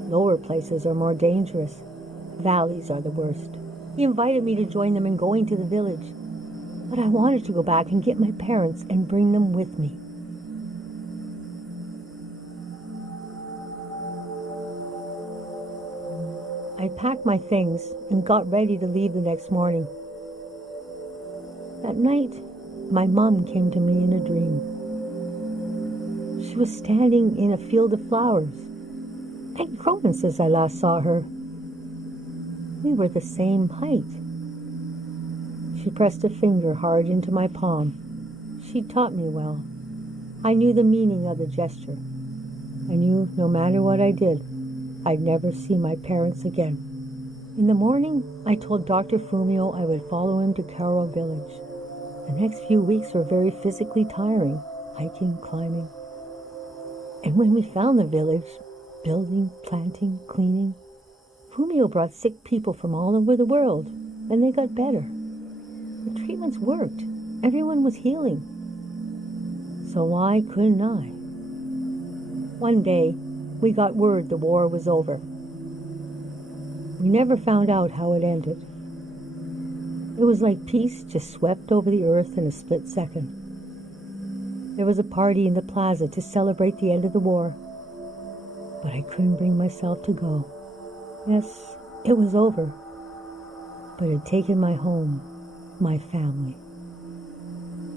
Lower places are more dangerous. Valleys are the worst. He invited me to join them in going to the village, but I wanted to go back and get my parents and bring them with me. I I packed my things and got ready to leave the next morning. That night, my mom came to me in a dream. She was standing in a field of flowers. I'd grown since I last saw her. We were the same height. She pressed a finger hard into my palm. She taught me well. I knew the meaning of the gesture. I knew no matter what I did, I'd never see my parents again. In the morning, I told Dr. Fumio I would follow him to Karo village. The next few weeks were very physically tiring, hiking, climbing. And when we found the village, building, planting, cleaning, Fumio brought sick people from all over the world, and they got better. The treatments worked. Everyone was healing. So why couldn't I? One day, we got word the war was over. We never found out how it ended. It was like peace just swept over the earth in a split second. There was a party in the plaza to celebrate the end of the war, but I couldn't bring myself to go. Yes, it was over, but it had taken my home, my family.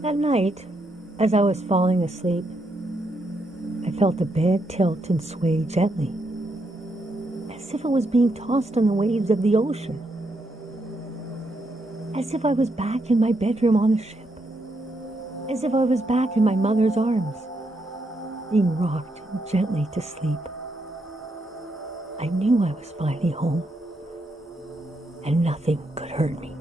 That night, as I was falling asleep, I felt the bed tilt and sway gently, as if it was being tossed on the waves of the ocean. As if I was back in my bedroom on the ship. As if I was back in my mother's arms, being rocked gently to sleep. I knew I was finally home, and nothing could hurt me.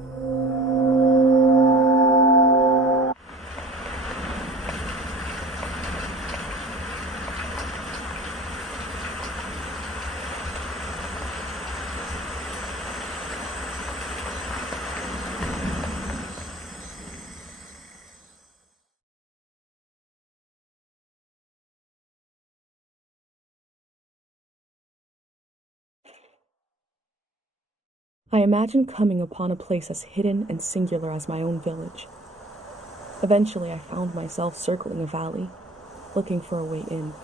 I imagined coming upon a place as hidden and singular as my own village. Eventually, I found myself circling a valley, looking for a way in.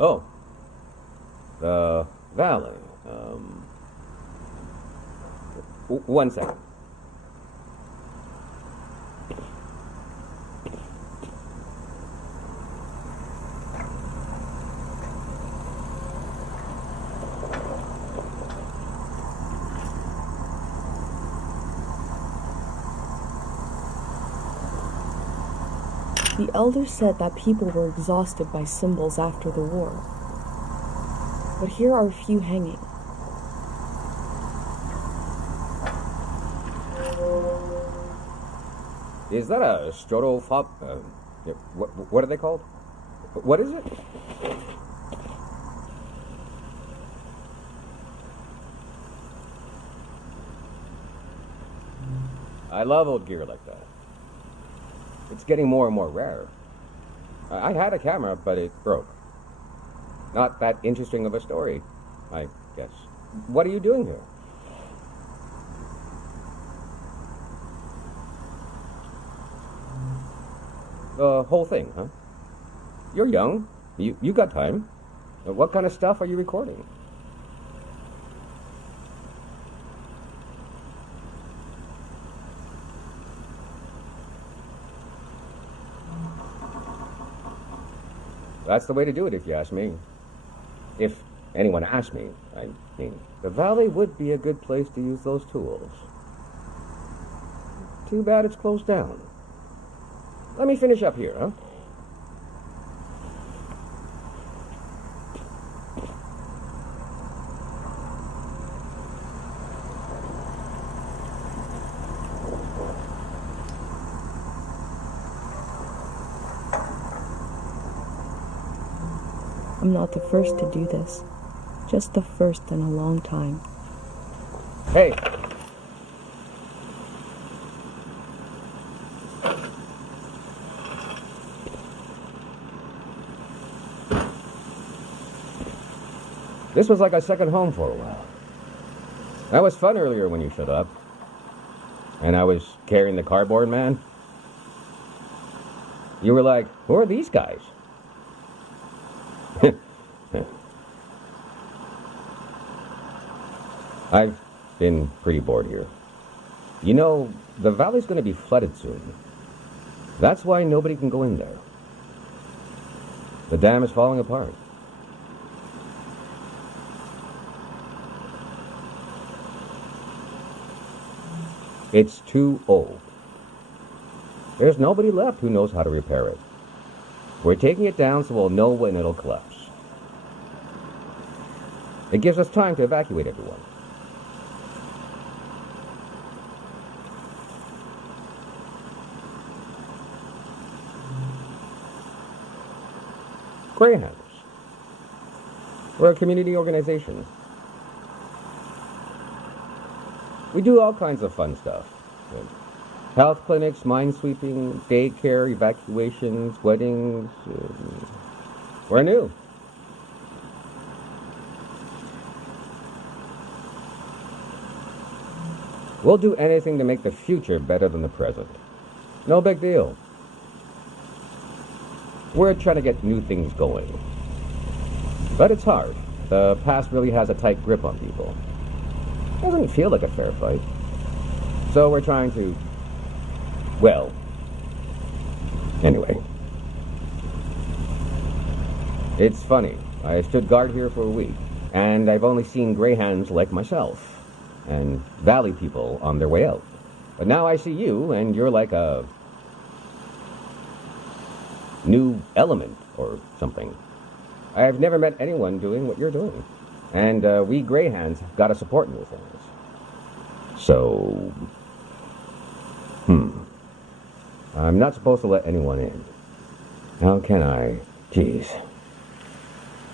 Oh. The valley. One second. The elders said that people were exhausted by symbols after the war. But here are a few hanging. Is that a strotopop? What are they called? What is it? I love old gear like that. It's getting more and more rare. I had a camera, but it broke. Not that interesting of a story, I guess. What are you doing here? The whole thing, huh? You're young. You got time. What kind of stuff are you recording? That's the way to do it, if you ask me. If anyone asked me, I mean. The valley would be a good place to use those tools. Too bad it's closed down. Let me finish up here, huh? I'm not the first to do this. Just the first in a long time. Hey! This was like a second home for a while. That was fun earlier when you showed up. And I was carrying the cardboard man. You were like, who are these guys? I've been pretty bored here. You know, the valley's going to be flooded soon. That's why nobody can go in there. The dam is falling apart. It's too old. There's nobody left who knows how to repair it. We're taking it down so we'll know when it'll collapse. It gives us time to evacuate everyone. Greyhounds. We're a community organization. We do all kinds of fun stuff. Health clinics, minesweeping, daycare, evacuations, weddings. We're new. We'll do anything to make the future better than the present. No big deal. We're trying to get new things going. But it's hard. The past really has a tight grip on people. Doesn't feel like a fair fight. So we're trying to... Well... Anyway. It's funny. I stood guard here for a week, and I've only seen greyhounds like myself, and valley people on their way out. But now I see you, and you're like a... new element, or something. I've never met anyone doing what you're doing. And we greyhounds got to support new things. So... I'm not supposed to let anyone in. How can I? Jeez.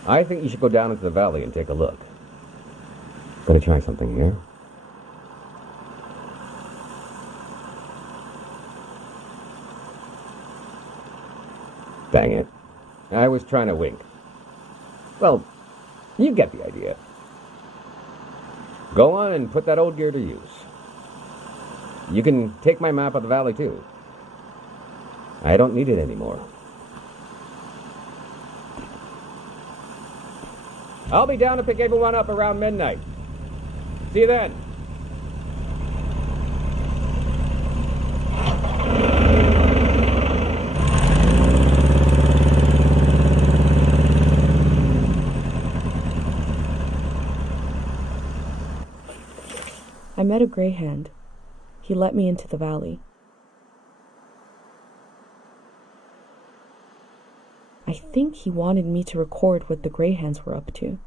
I think you should go down into the valley and take a look. Gonna try something here. Dang it. I was trying to wink. Well, you get the idea. Go on and put that old gear to use. You can take my map of the valley, too. I don't need it anymore. I'll be down to pick everyone up around midnight. See you then. I met a greyhound. He let me into the valley. I think he wanted me to record what the greyhounds were up to.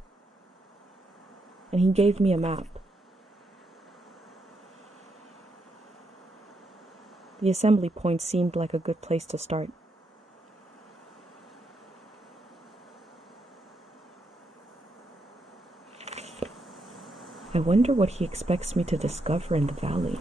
And he gave me a map. The assembly point seemed like a good place to start. I wonder what he expects me to discover in the valley.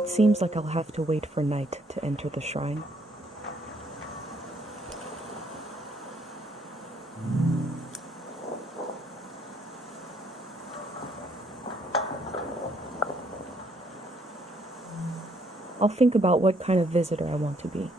It seems like I'll have to wait for night to enter the shrine. I'll think about what kind of visitor I want to be.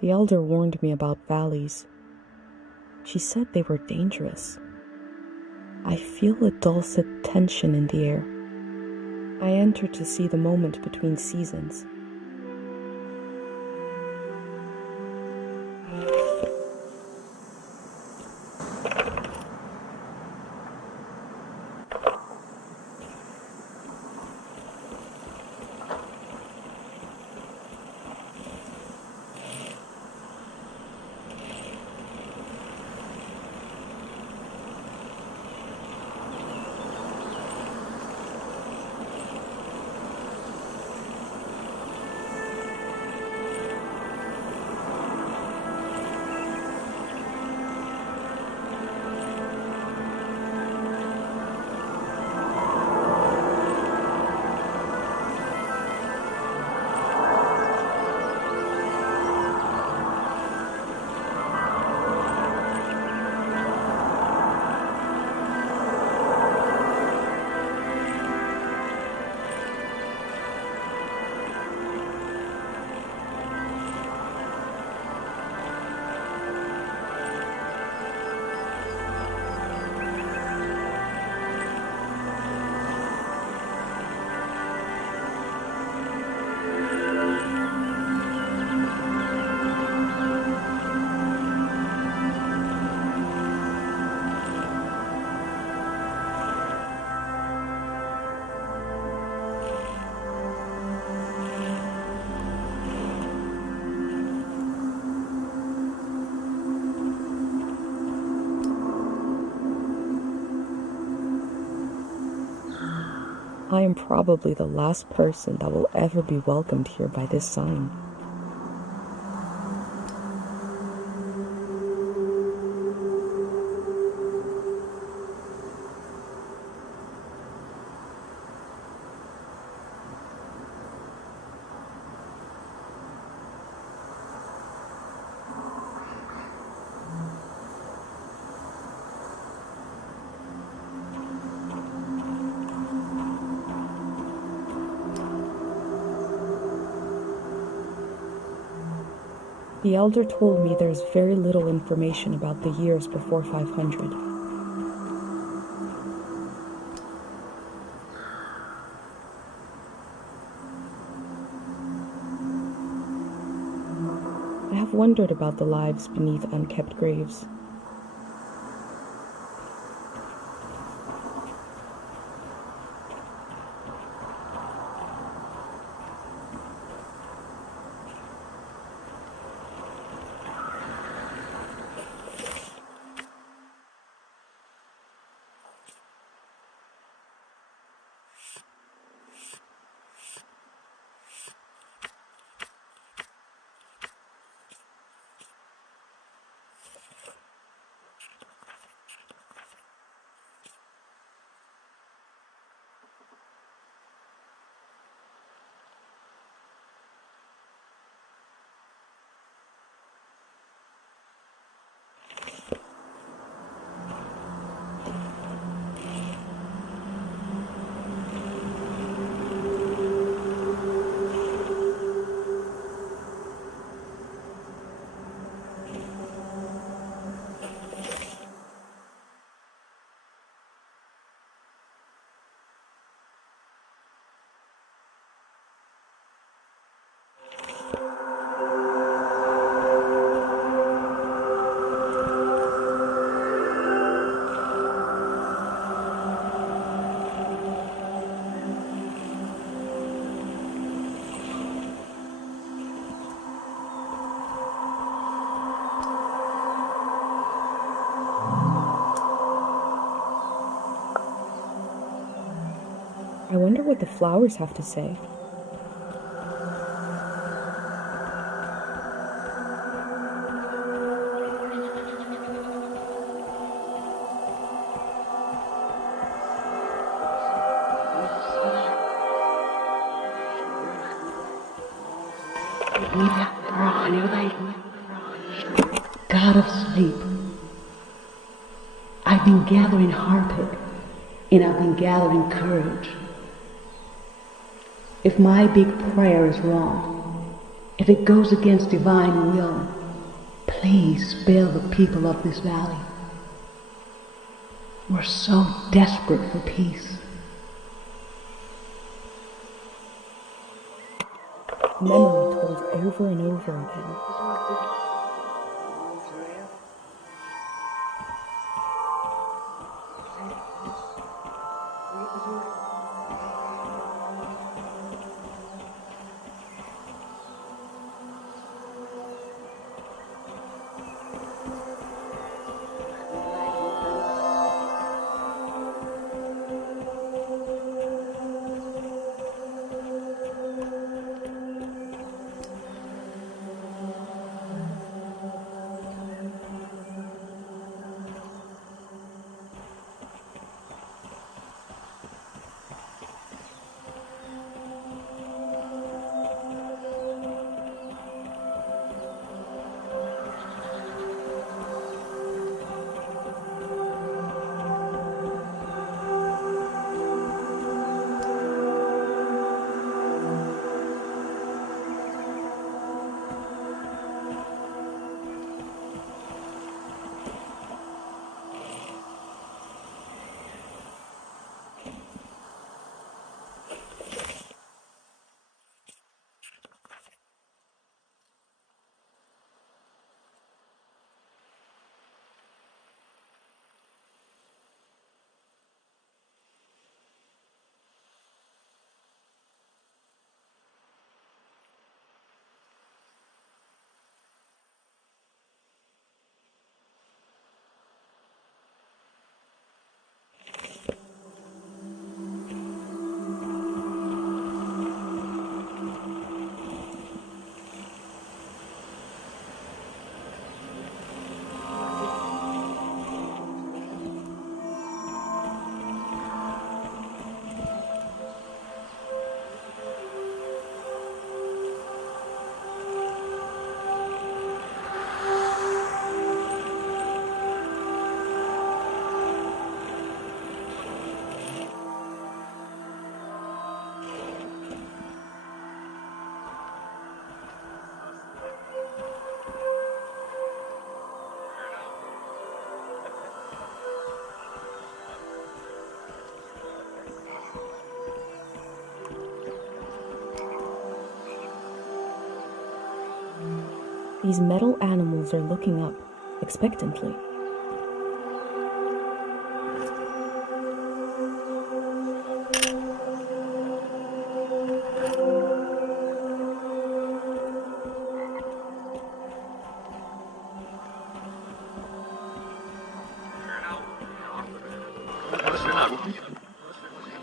The elder warned me about valleys. She said they were dangerous. I feel a dulcet tension in the air. I enter to see the moment between seasons. I am probably the last person that will ever be welcomed here by this sign. The elder told me there's very little information about the years before 500. I have wondered about the lives beneath unkept graves. I wonder what the flowers have to say. God of sleep, I've been gathering harpic and I've been gathering courage. If my big prayer is wrong, if it goes against divine will, please spare the people of this valley. We're so desperate for peace. Memory told over and over again. These metal animals are looking up, expectantly.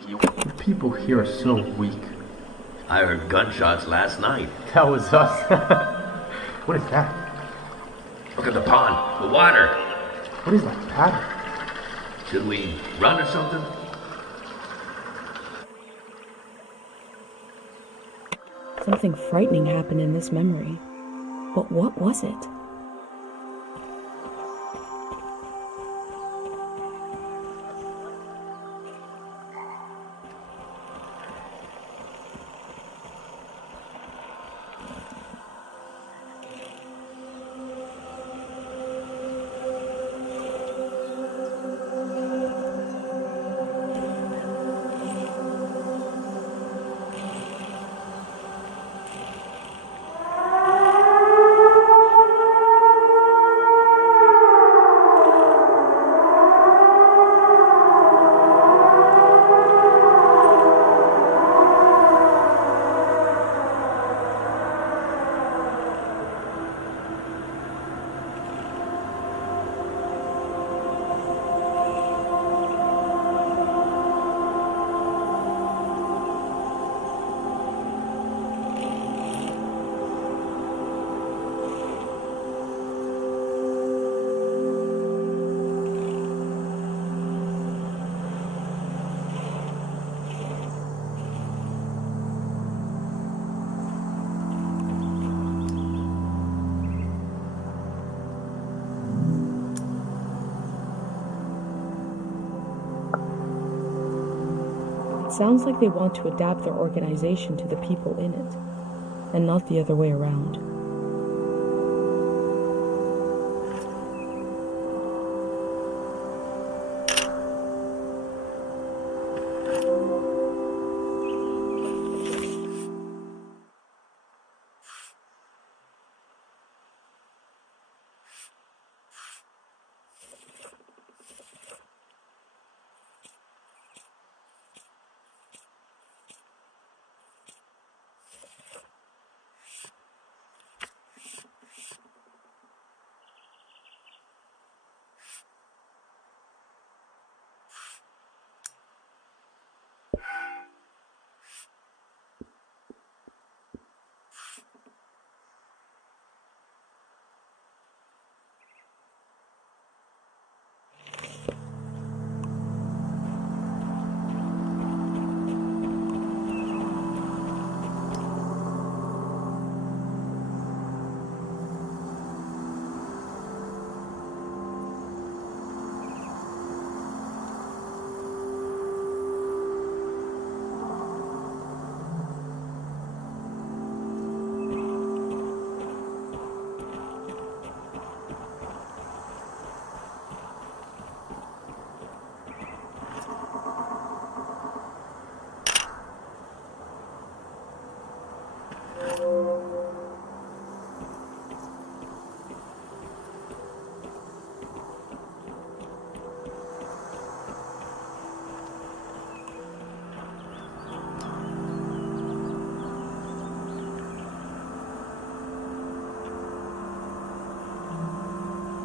The people here are so weak. I heard gunshots last night. That was us. What is that? Look at the pond, the water. What is that pattern? Should we run or something? Something frightening happened in this memory. But what was it? Sounds like they want to adapt their organization to the people in it, and not the other way around.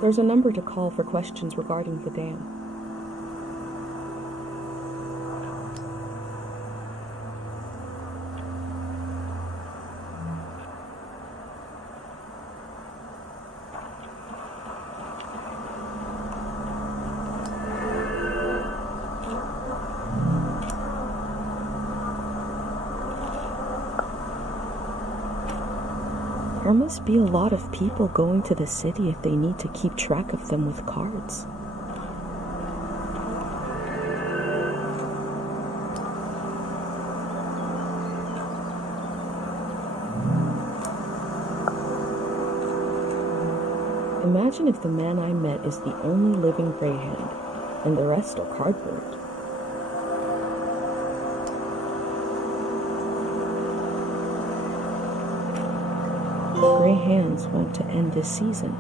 There's a number to call for questions regarding the dam. There must be a lot of people going to the city if they need to keep track of them with cards. Imagine if the man I met is the only living greyhound, and the rest are cardboard. The Grey Hands want to end this season.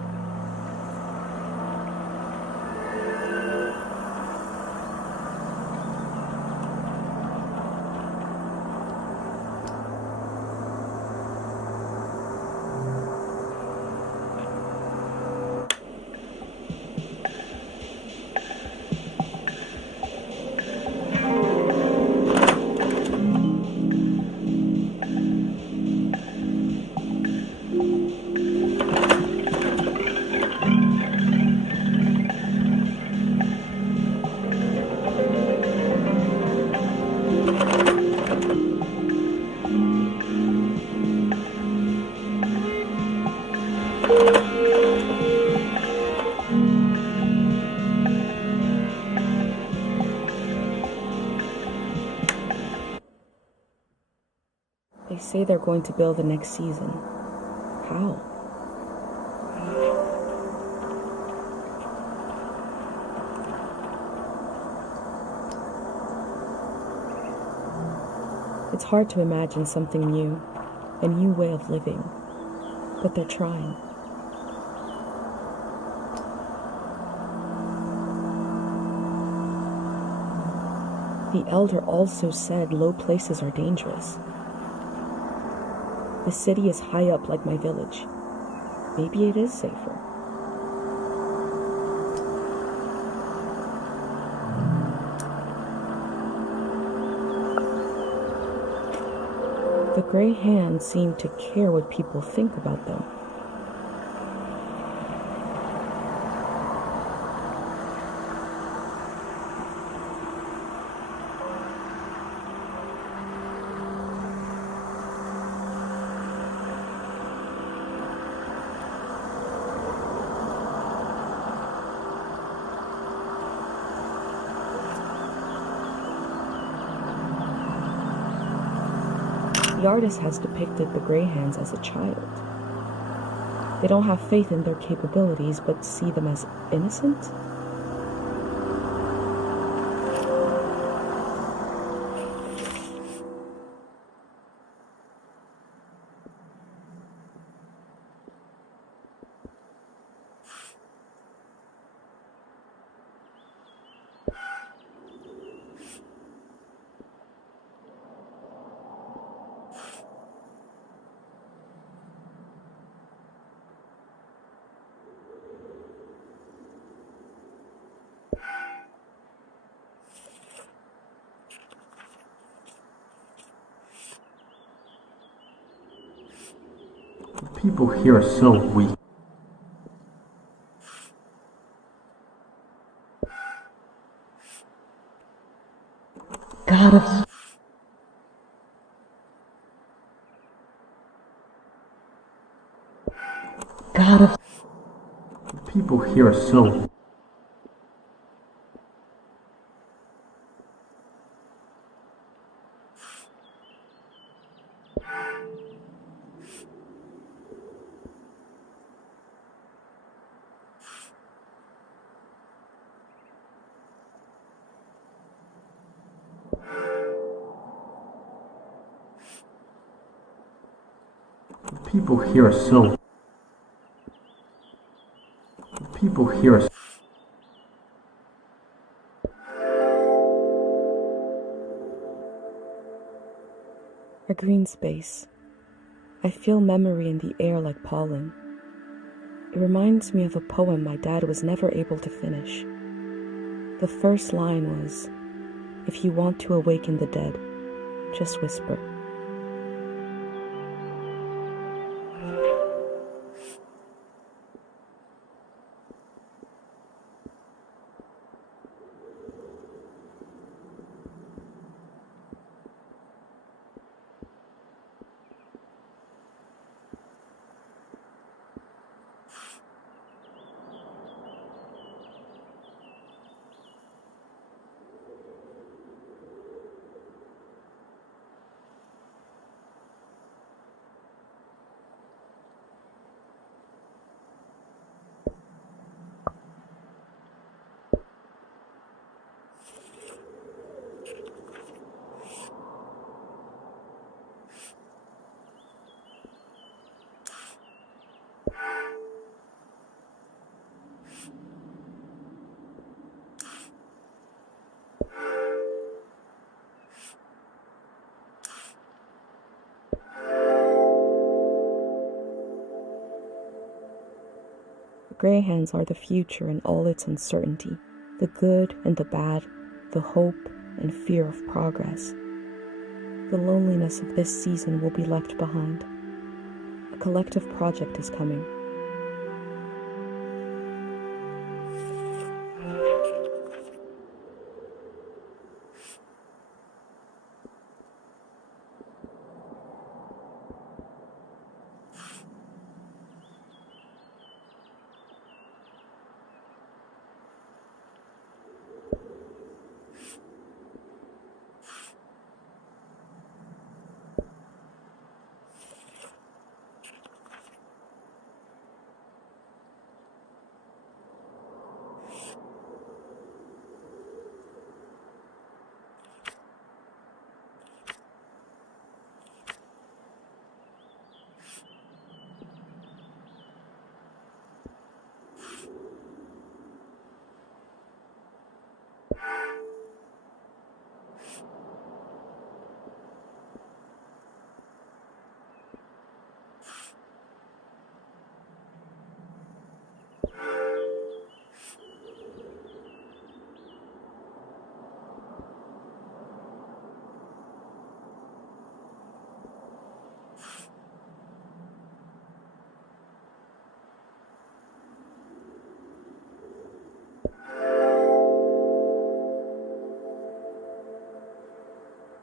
They say they're going to build the next season. How? It's hard to imagine something new, a new way of living, but they're trying. The elder also said low places are dangerous. The city is high up like my village. Maybe it is safer. The Grey Hands seem to care what people think about them. The artist has depicted the Grey Hands as a child. They don't have faith in their capabilities, but see them as innocent? People here are so weak. God of God of People here are so. People here are so. People here are. A green space. I feel memory in the air like pollen. It reminds me of a poem my dad was never able to finish. The first line was, "If you want to awaken the dead, just whisper." Greyhounds are the future in all its uncertainty, the good and the bad, the hope and fear of progress. The loneliness of this season will be left behind. A collective project is coming.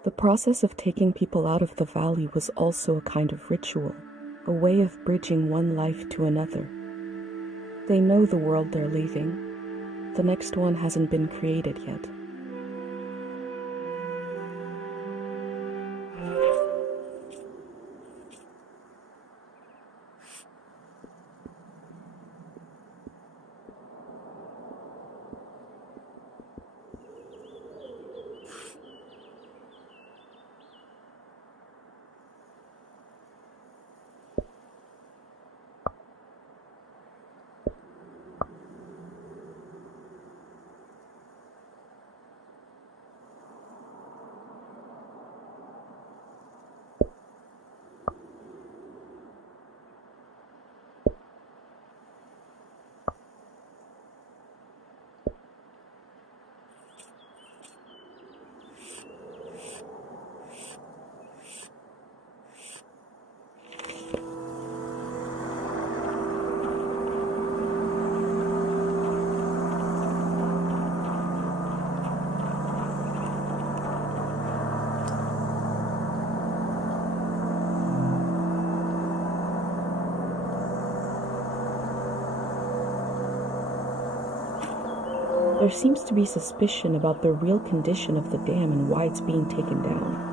The process of taking people out of the valley was also a kind of ritual, a way of bridging one life to another. They know the world they're leaving. The next one hasn't been created yet. There seems to be suspicion about the real condition of the dam and why it's being taken down.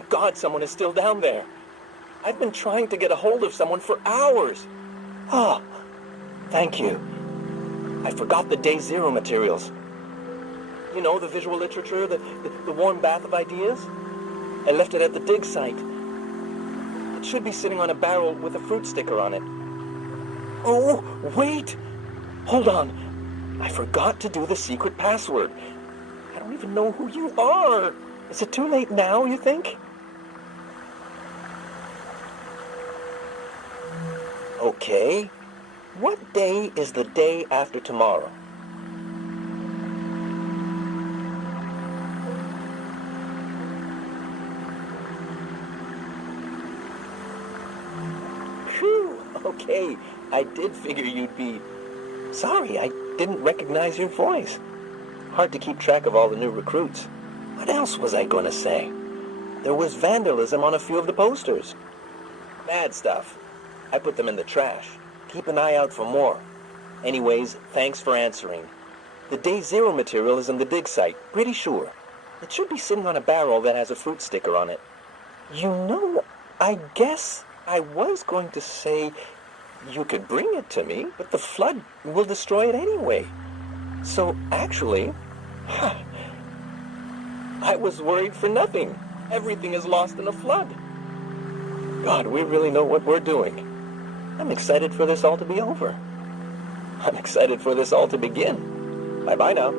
Thank God someone is still down there. I've been trying to get a hold of someone for hours. Ah, thank you. I forgot the day zero materials. You know, the visual literature, the warm bath of ideas? I left it at the dig site. It should be sitting on a barrel with a fruit sticker on it. Oh, wait! Hold on. I forgot to do the secret password. I don't even know who you are. Is it too late now, you think? Okay. What day is the day after tomorrow? Phew, okay. I did figure you'd be... Sorry, I didn't recognize your voice. Hard to keep track of all the new recruits. What else was I going to say? There was vandalism on a few of the posters. Bad stuff. I put them in the trash. Keep an eye out for more. Anyways, thanks for answering. The day zero material is in the dig site, pretty sure. It should be sitting on a barrel that has a fruit sticker on it. You know, I guess I was going to say you could bring it to me, but the flood will destroy it anyway. So actually, I was worried for nothing. Everything is lost in a flood. God, we really know what we're doing. I'm excited for this all to be over. I'm excited for this all to begin. Bye-bye now.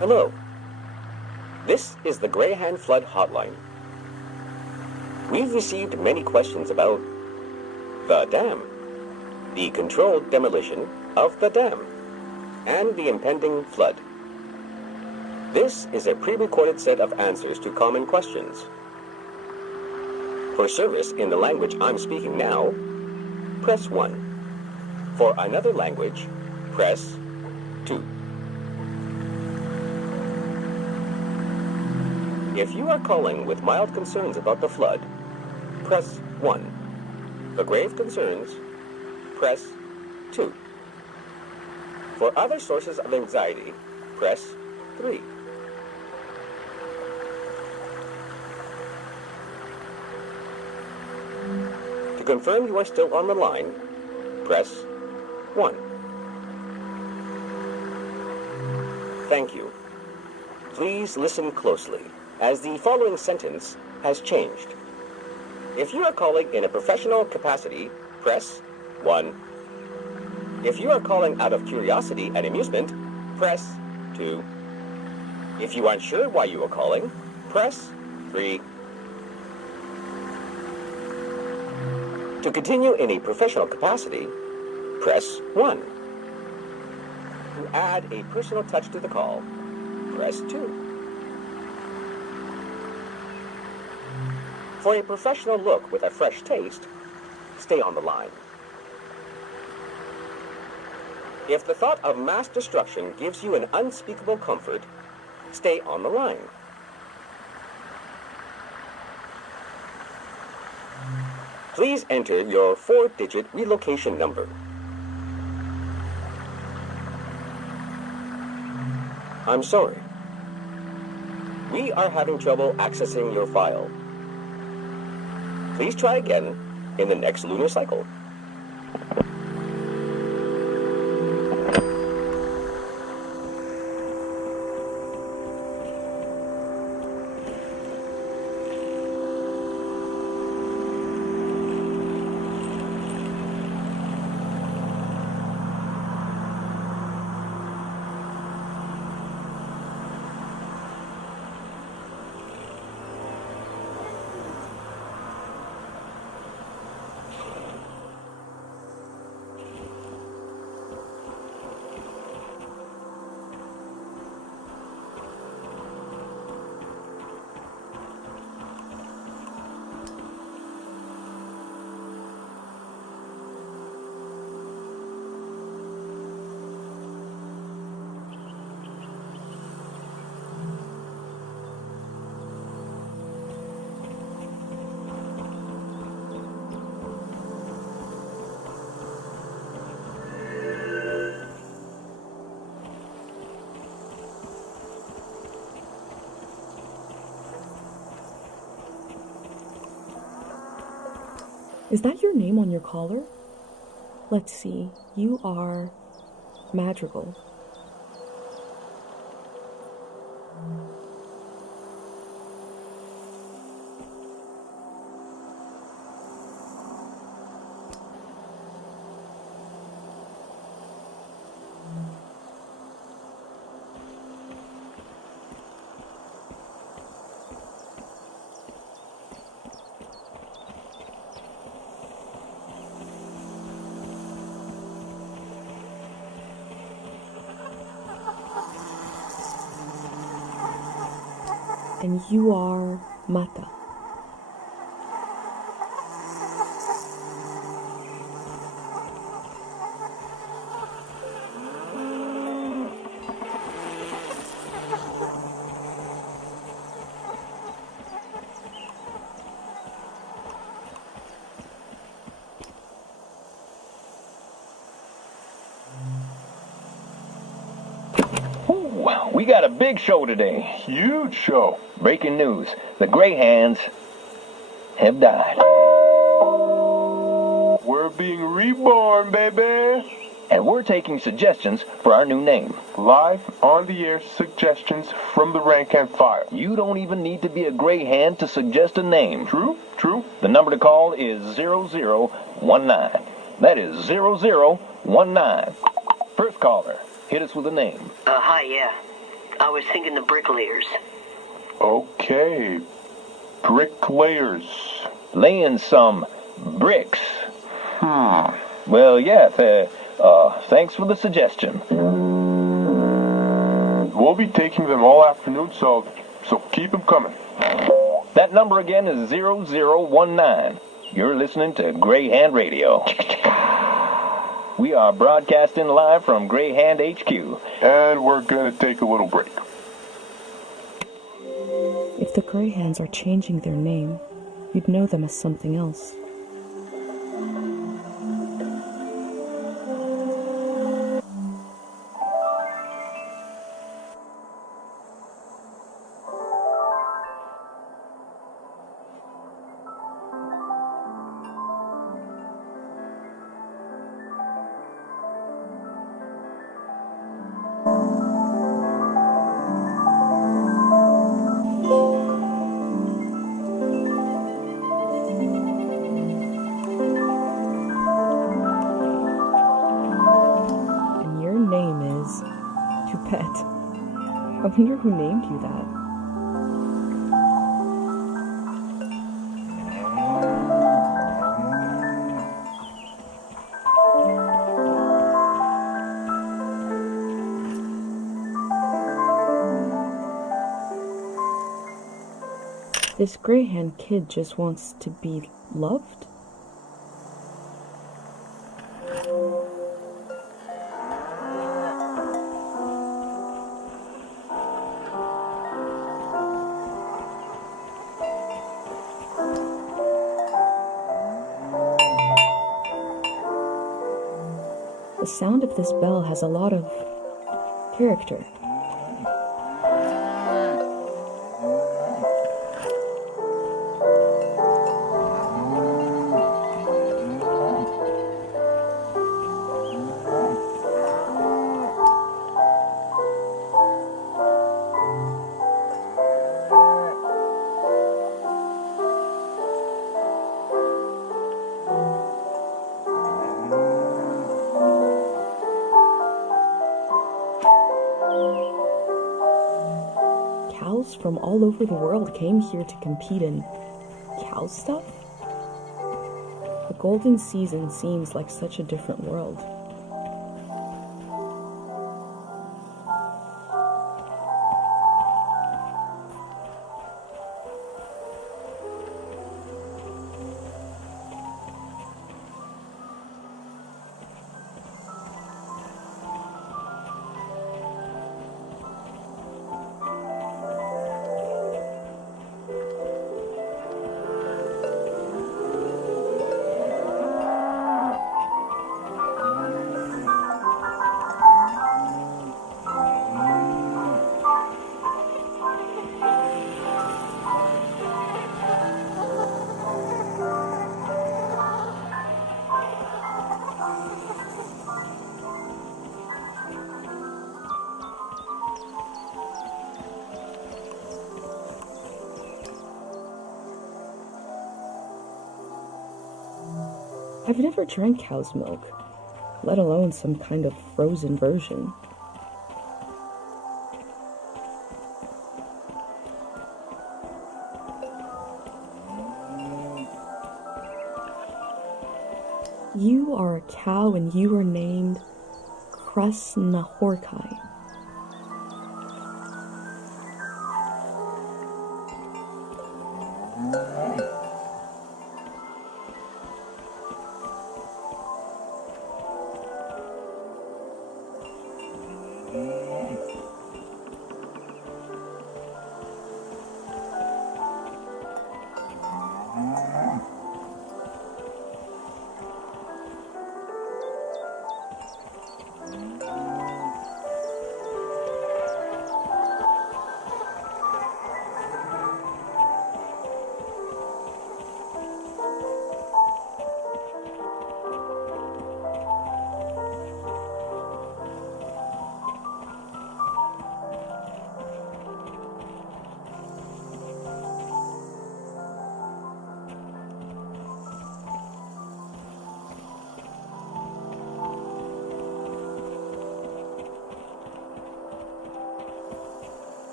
Hello. This is the Greyhand Flood Hotline. We've received many questions about the dam, the controlled demolition of the dam, and the impending flood. This is a pre-recorded set of answers to common questions. For service in the language I'm speaking now, press 1. For another language, press 2. If you are calling with mild concerns about the flood, press 1. For grave concerns, press 2. For other sources of anxiety, press 3. To confirm you are still on the line, press 1. Thank you. Please listen closely, as the following sentence has changed. If you are calling in a professional capacity, press 1. If you are calling out of curiosity and amusement, press 2. If you aren't sure why you are calling, press 3. To continue in a professional capacity, press 1. To add a personal touch to the call, press 2. For a professional look with a fresh taste, stay on the line. If the thought of mass destruction gives you an unspeakable comfort, stay on the line. Please enter your 4-digit relocation number. I'm sorry. We are having trouble accessing your file. Please try again in the next lunar cycle. Is that your name on your collar? Let's see. You are Madrigal. And you are Mata. Wow, we got a big show today. Huge show. Breaking news. The Greyhands have died. We're being reborn, baby. And we're taking suggestions for our new name. Live on the air suggestions from the rank and file. You don't even need to be a Greyhand to suggest a name. True, true. The number to call is 0019. That is 0019. First caller, hit us with a name. Hi, yeah. I was thinking the bricklayers. Okay. Bricklayers. Laying some bricks. Hmm. Well, yeah, thanks for the suggestion. We'll be taking them all afternoon, so keep them coming. That number again is 0019. You're listening to Greyhand Radio. We are broadcasting live from Greyhand HQ. And we're going to take a little break. If the Greyhands are changing their name, you'd know them as something else. I wonder who named you that. This Greyhand kid just wants to be loved? The sound of this bell has a lot of character. Cows from all over the world came here to compete in cow stuff? The golden season seems like such a different world. I've never drank cow's milk, let alone some kind of frozen version. You are a cow and you are named Krasnahorkai.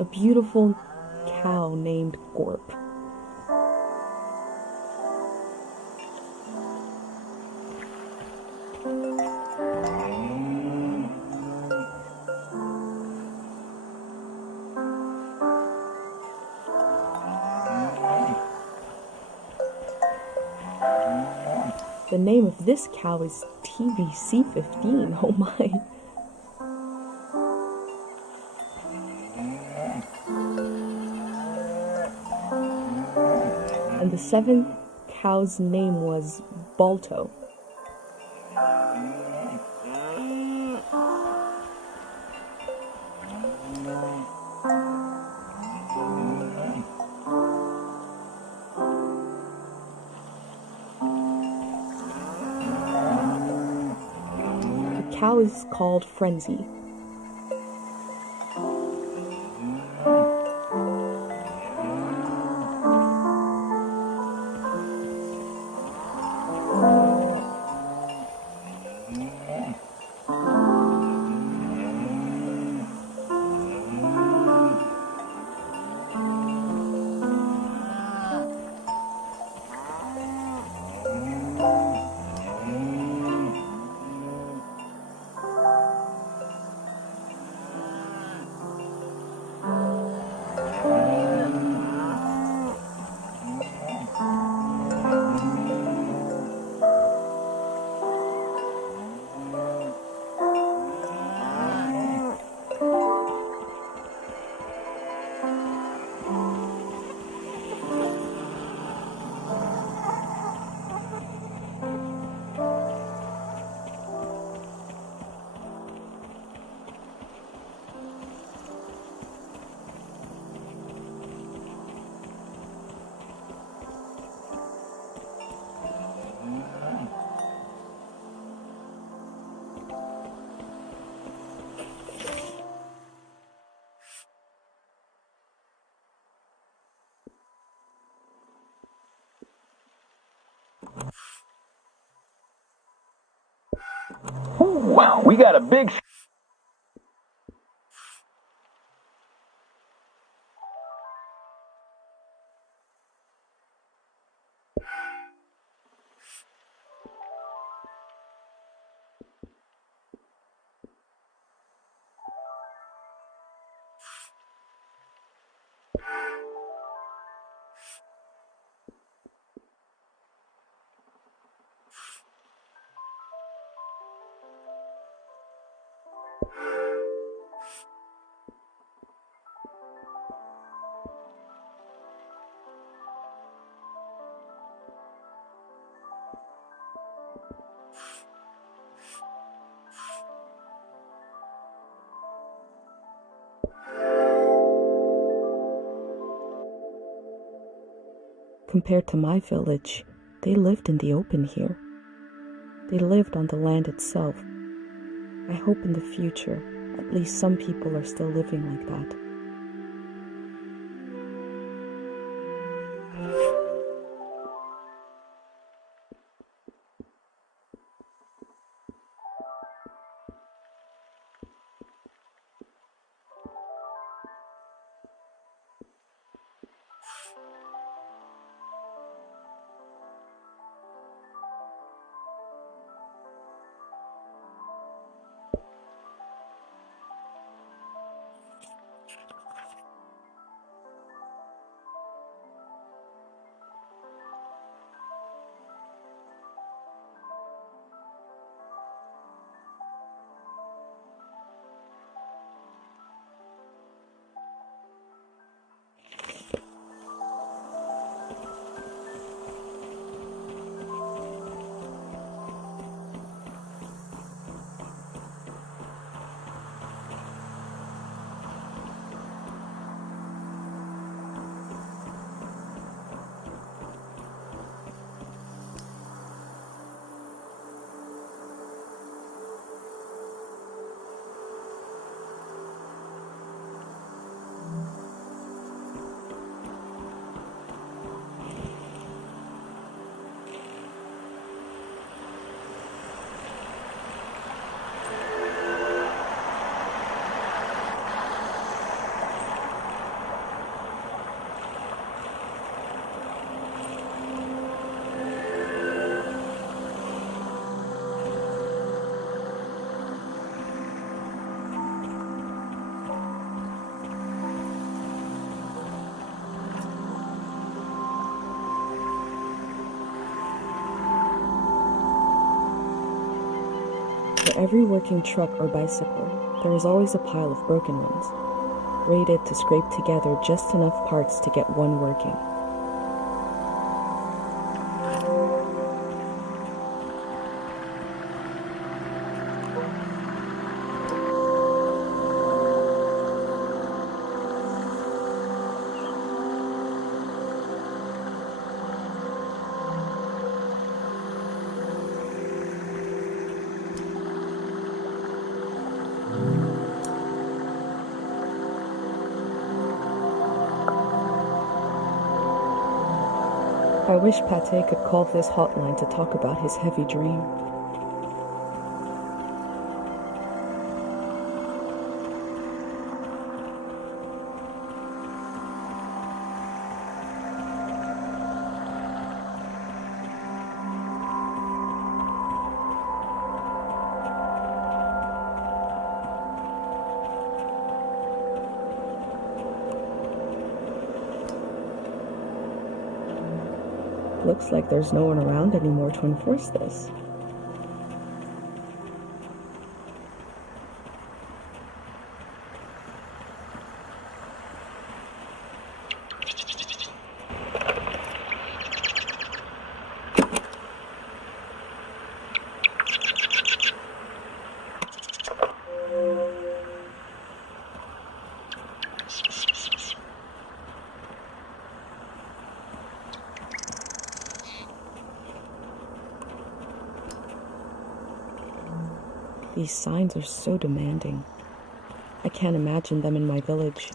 A beautiful cow named Gorp. The name of this cow is TVC15, oh my. And the seventh cow's name was Balto. The cow is called Frenzy. Wow, we got a big... Compared to my village, they lived in the open here. They lived on the land itself. I hope in the future, at least some people are still living like that. For every working truck or bicycle, there is always a pile of broken ones, rated to scrape together just enough parts to get one working. I wish Pate could call this hotline to talk about his heavy dream. Looks like there's no one around anymore to enforce this. These signs are so demanding. I can't imagine them in my village.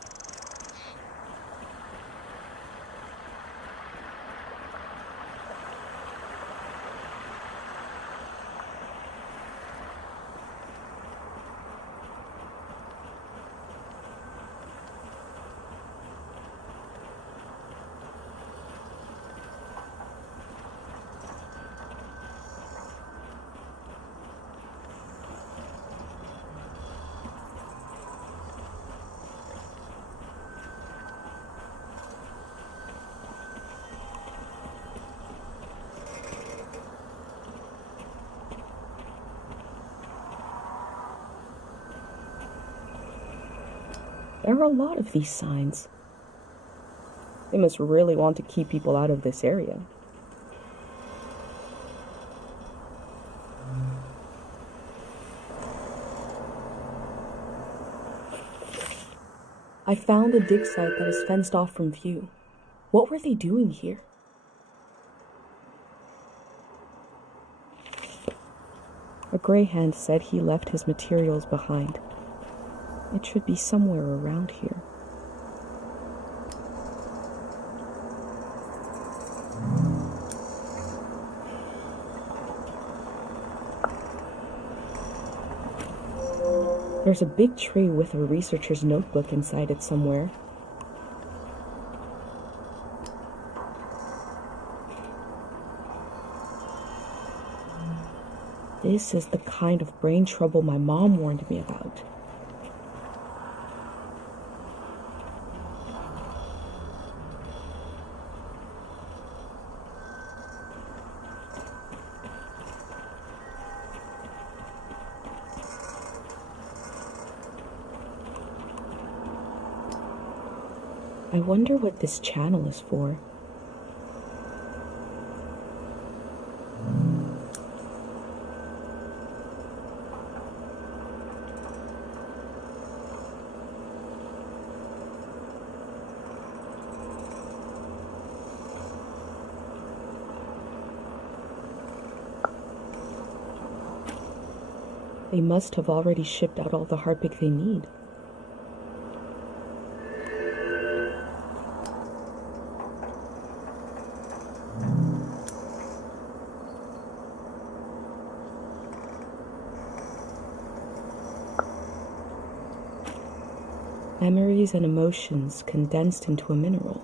There are a lot of these signs. They must really want to keep people out of this area. I found a dig site that is fenced off from view. What were they doing here? A greyhound said he left his materials behind. It should be somewhere around here. There's a big tree with a researcher's notebook inside it somewhere. This is the kind of brain trouble my mom warned me about. I wonder what this channel is for. They must have already shipped out all the harpic they need. Memories and emotions condensed into a mineral.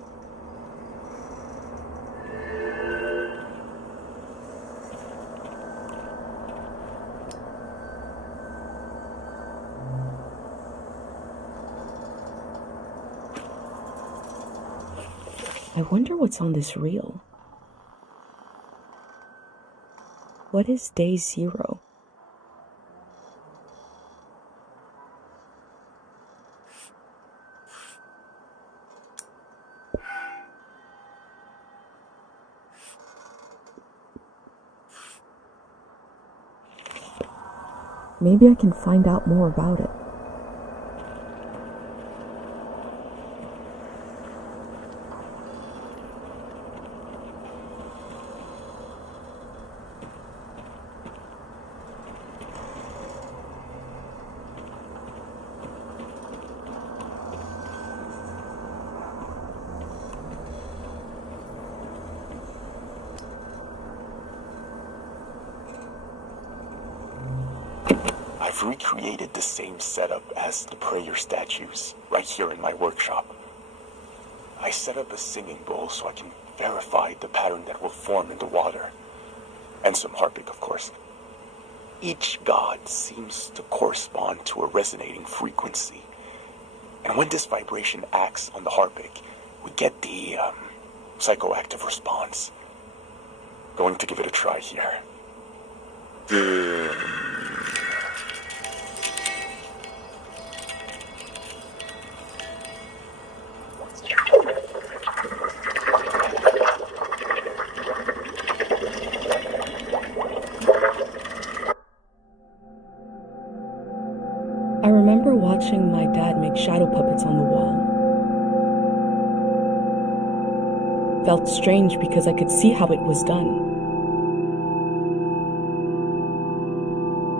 I wonder what's on this reel. What is day 0? Maybe I can find out more about it. I've recreated the same setup as the prayer statues right here in my workshop. I set up a singing bowl so I can verify the pattern that will form in the water. And some harpic, of course. Each god seems to correspond to a resonating frequency. And when this vibration acts on the harpic, we get the psychoactive response. Going to give it a try here. felt strange because I could see how it was done.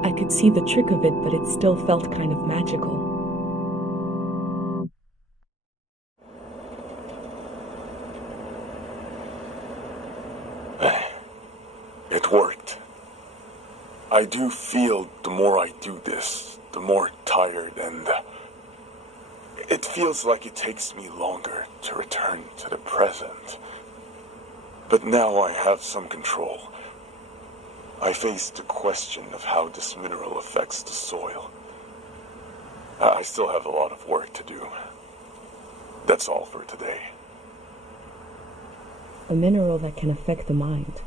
I could see the trick of it, but it still felt kind of magical. It worked. I do feel the more I do this, the more tired, and it feels like it takes me longer to return to the present. But now I have some control. I face the question of how this mineral affects the soil. I still have a lot of work to do. That's all for today. A mineral that can affect the mind.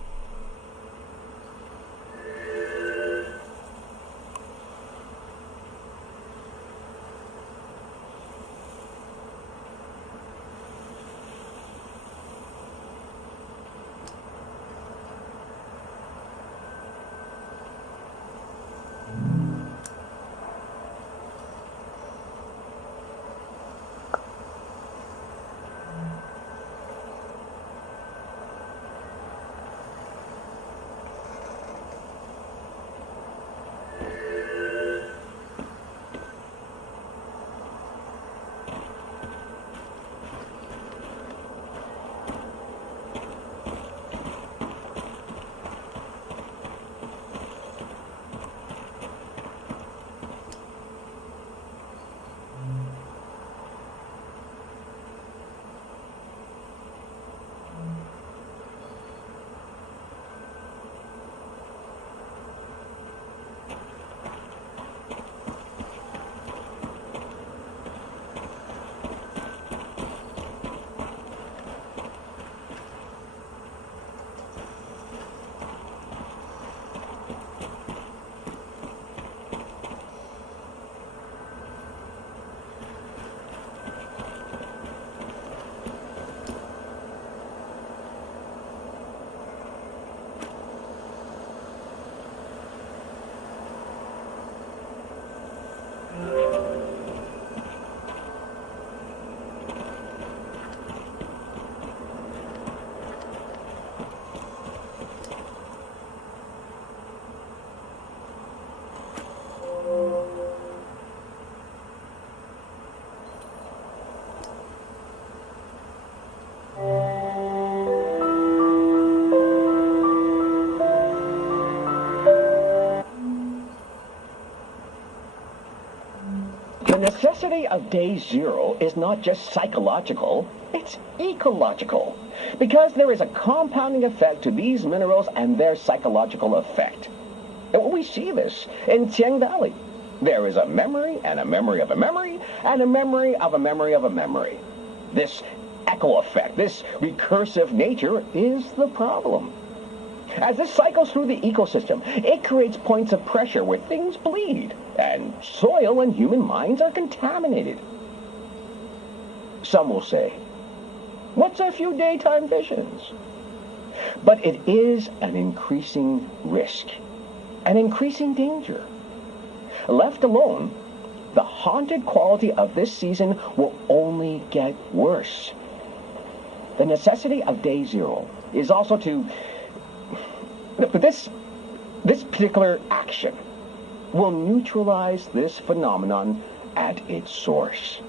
The necessity of day zero is not just psychological, it's ecological. Because there is a compounding effect to these minerals and their psychological effect. And we see this in Tiang Valley. There is a memory and a memory of a memory and a memory of a memory of a memory. This echo effect, this recursive nature is the problem. As this cycles through the ecosystem, it creates points of pressure where things bleed, and soil and human minds are contaminated. Some will say, what's a few daytime visions? But it is an increasing risk, an increasing danger. Left alone, the haunted quality of this season will only get worse. The necessity of day zero is also to... This particular action will neutralize this phenomenon at its source.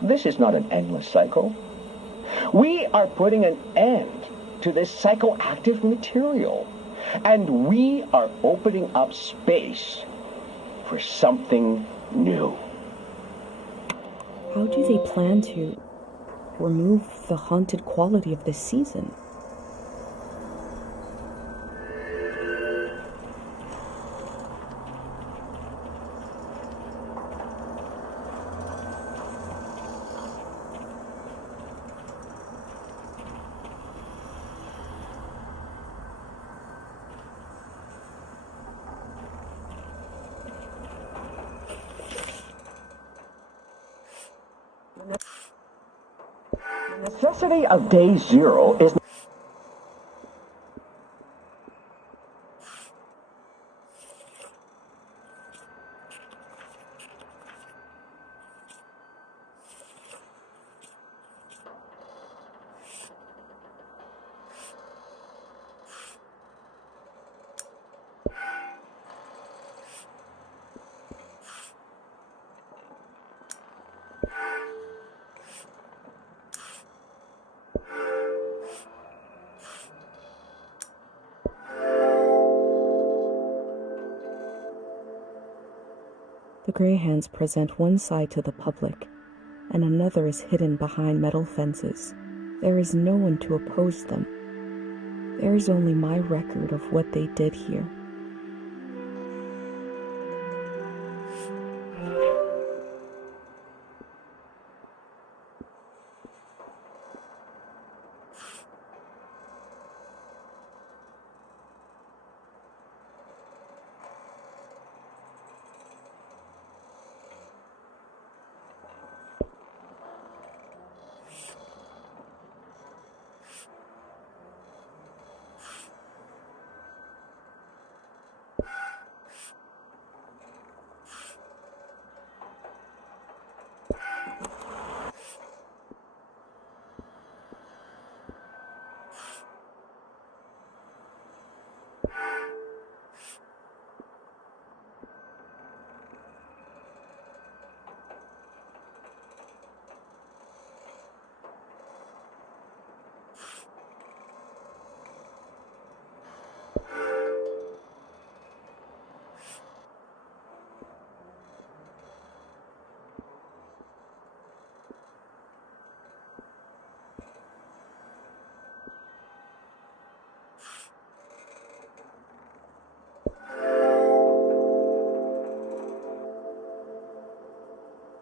This is not an endless cycle. We are putting an end to this psychoactive material, and we are opening up space for something new. How do they plan to remove the haunted quality of this season? The necessity of day zero is... Greyhands present one side to the public, and another is hidden behind metal fences. There is no one to oppose them. There is only my record of what they did here.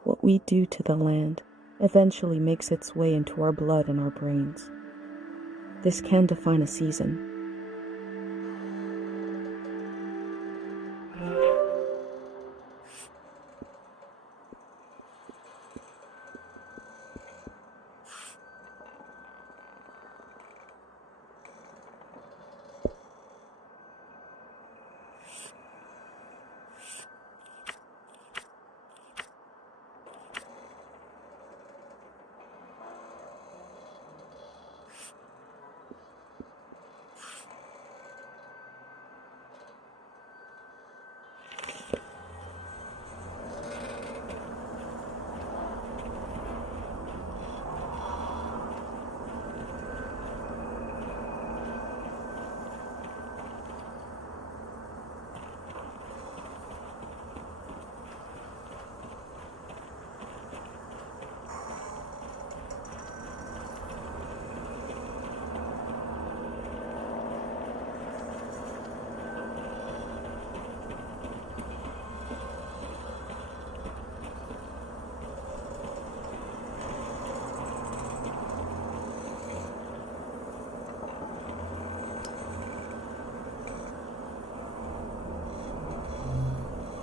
What we do to the land eventually makes its way into our blood and our brains. This can define a season.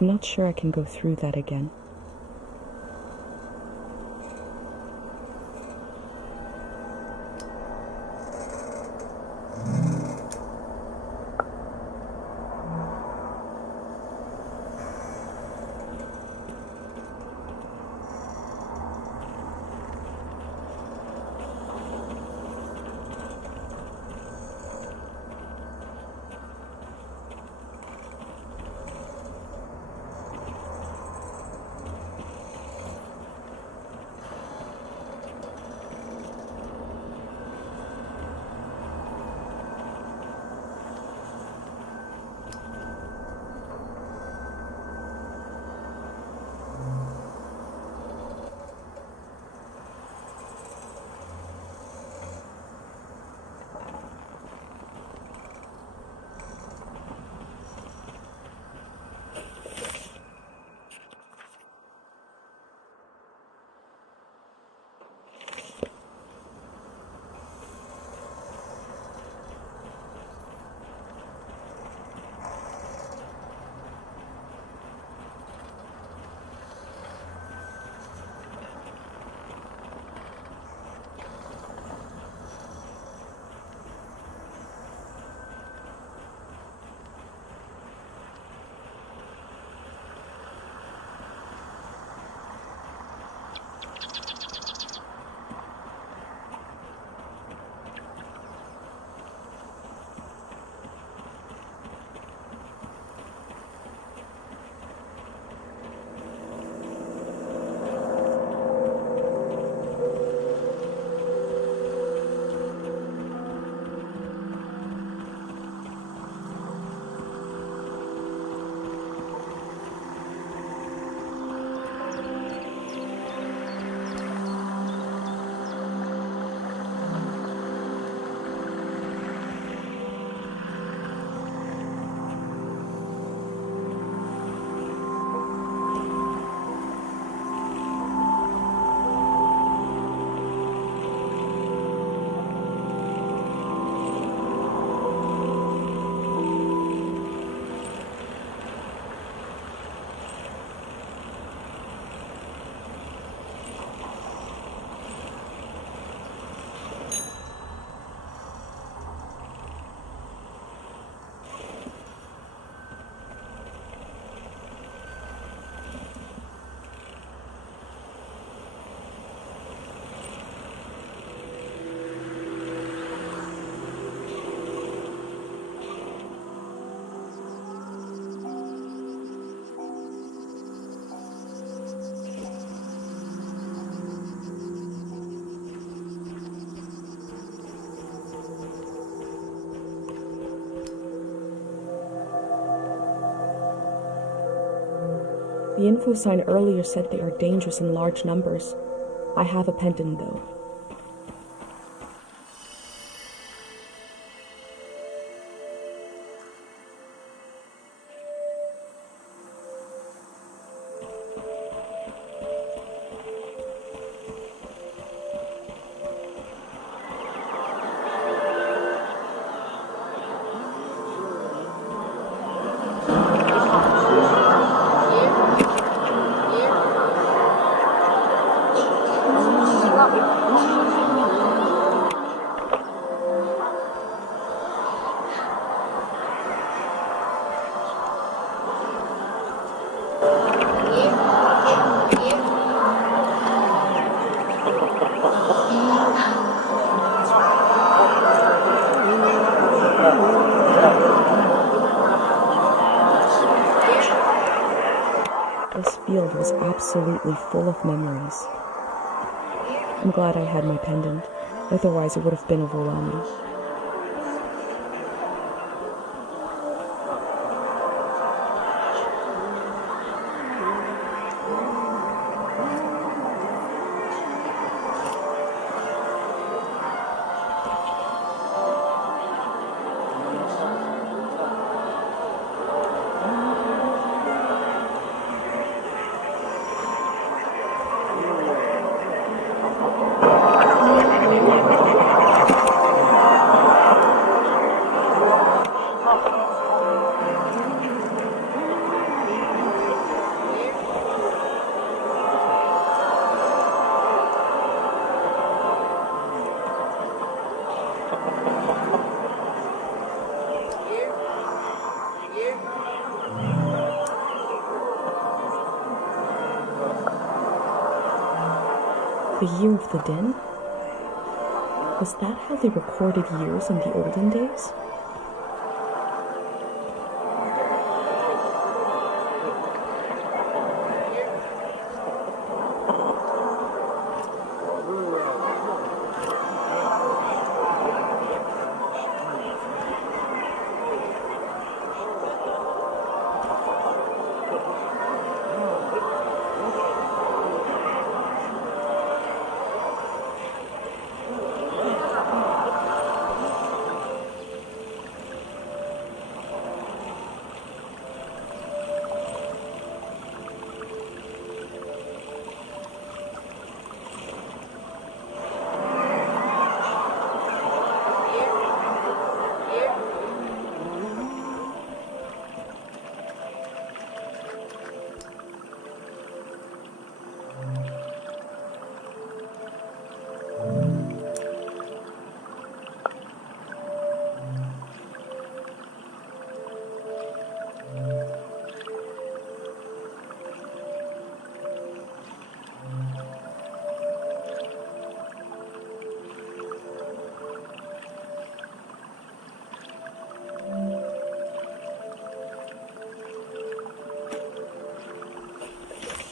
I'm not sure I can go through that again. The info sign earlier said they are dangerous in large numbers. I have a pendant, though. This field was absolutely full of memories. I'm glad I had my pendant, otherwise it would have been overwhelming. The year of the den? Was that how they recorded years in the olden days?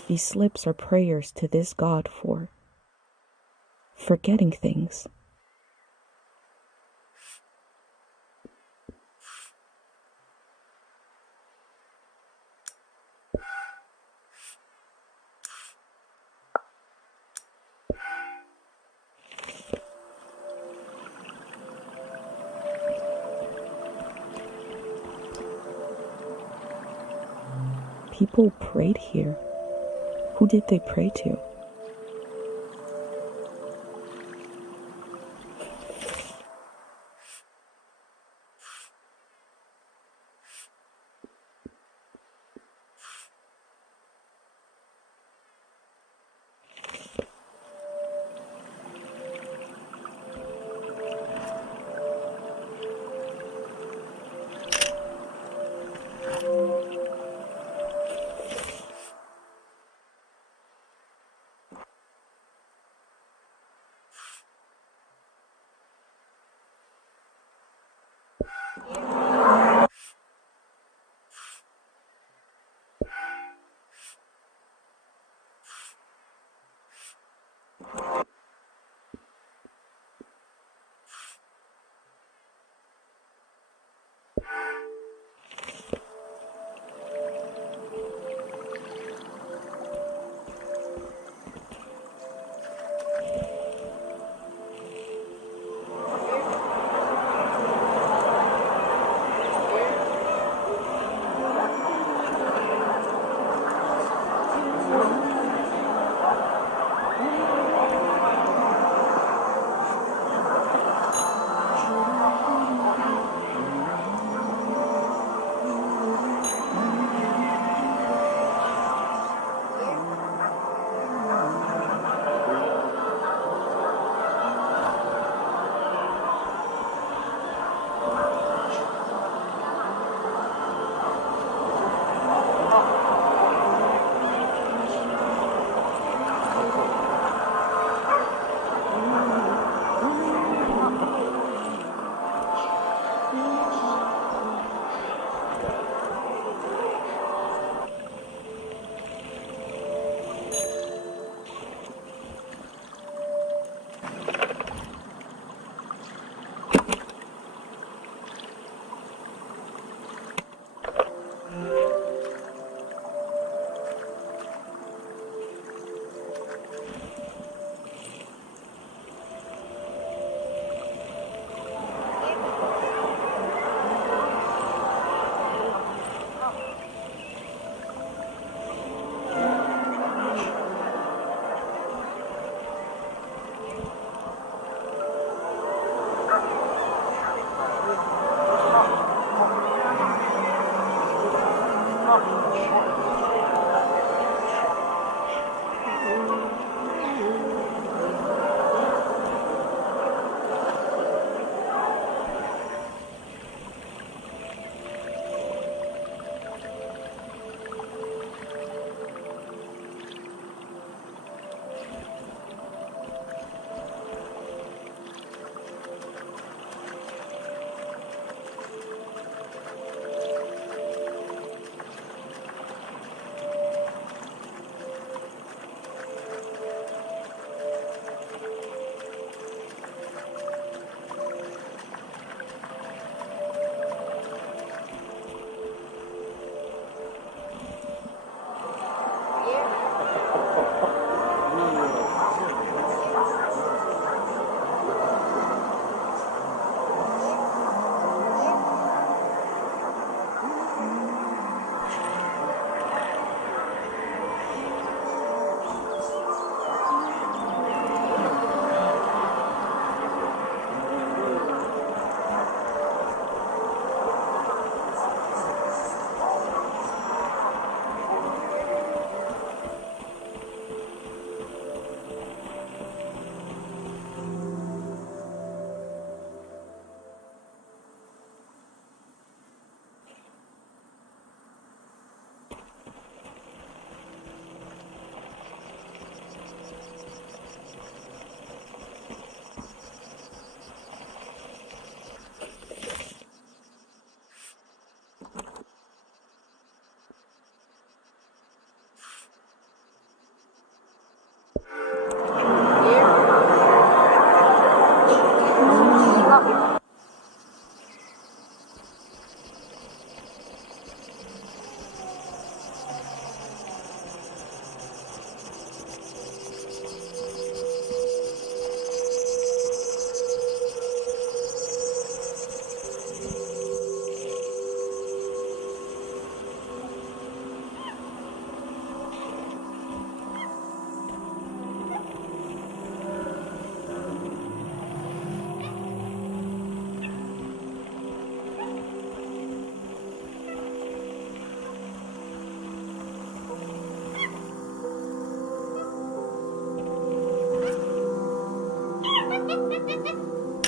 These slips are prayers to this god for forgetting things. People prayed here. Who did they pray to?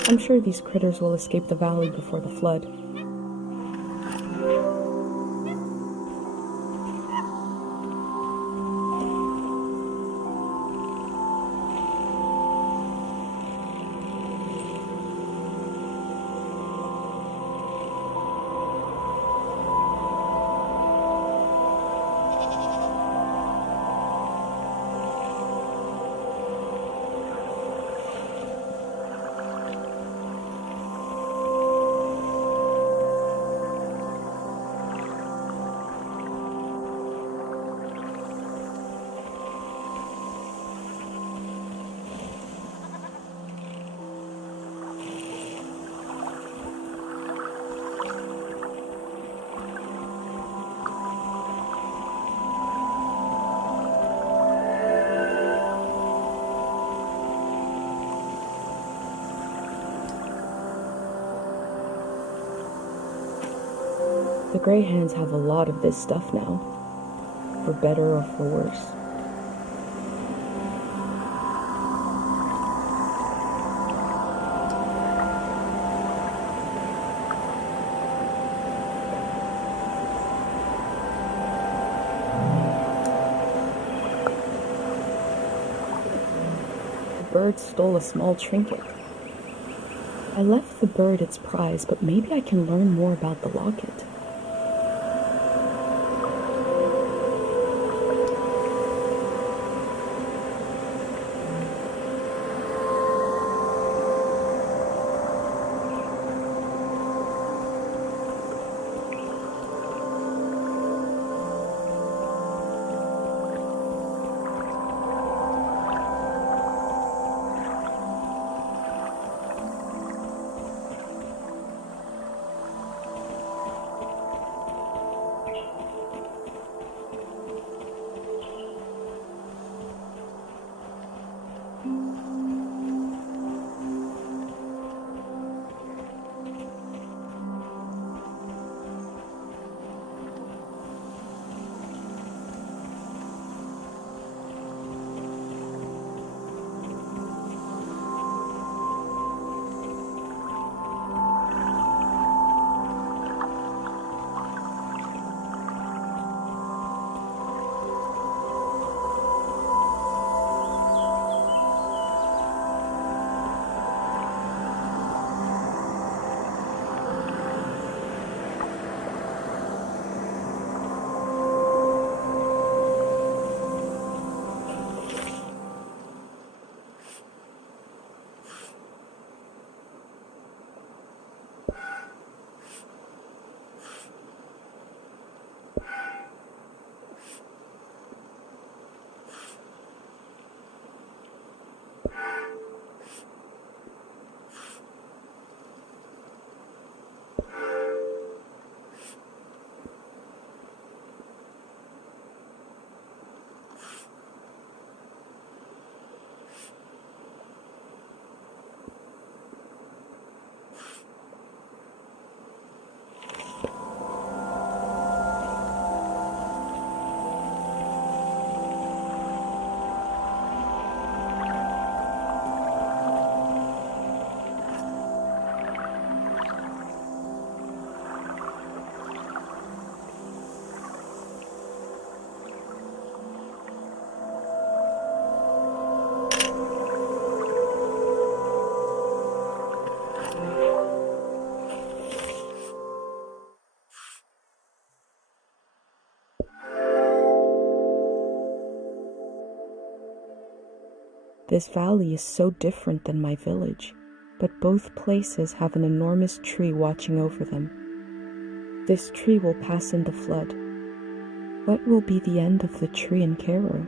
I'm sure these critters will escape the valley before the flood. The greyhounds have a lot of this stuff now, for better or for worse. The bird stole a small trinket. I left the bird its prize, but maybe I can learn more about the locket. This valley is so different than my village, but both places have an enormous tree watching over them. This tree will pass in the flood. What will be the end of the tree in Cairo?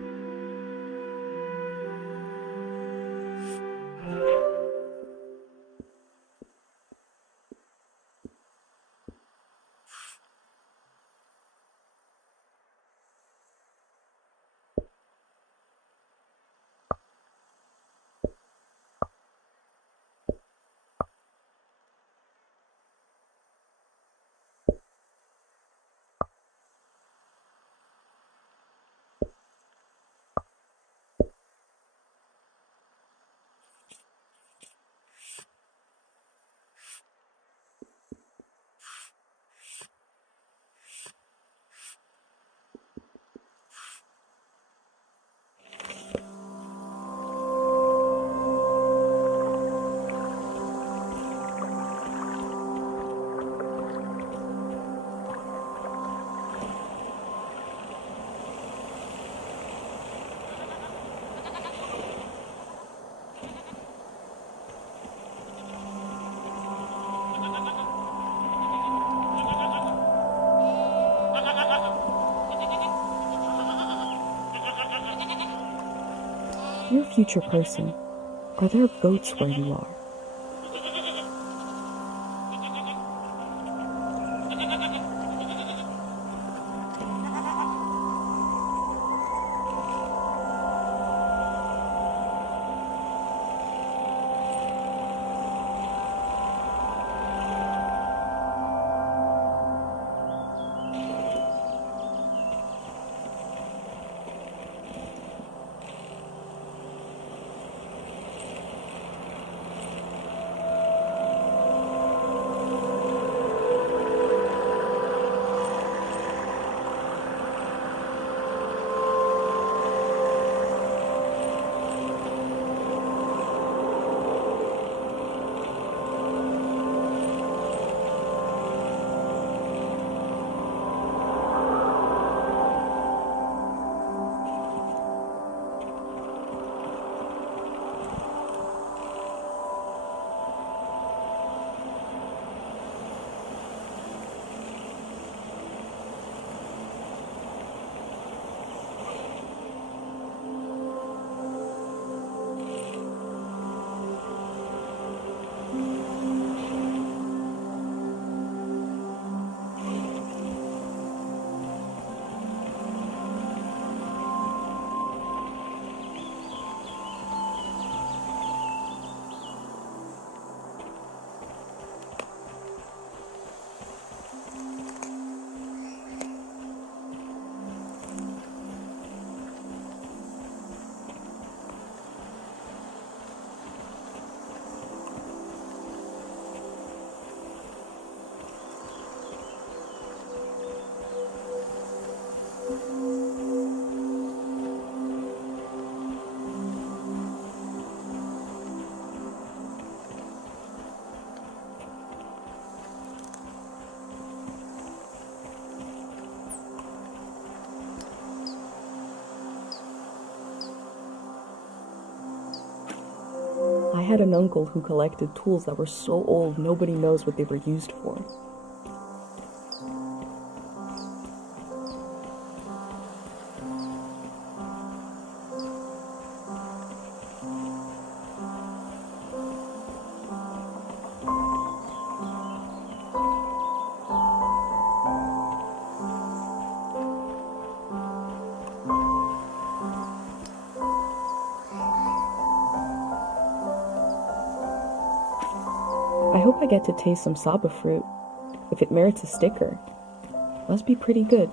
Dear future person, are there goats where you are? I had an uncle who collected tools that were so old nobody knows what they were used for. I hope I get to taste some saba fruit. If it merits a sticker, must be pretty good.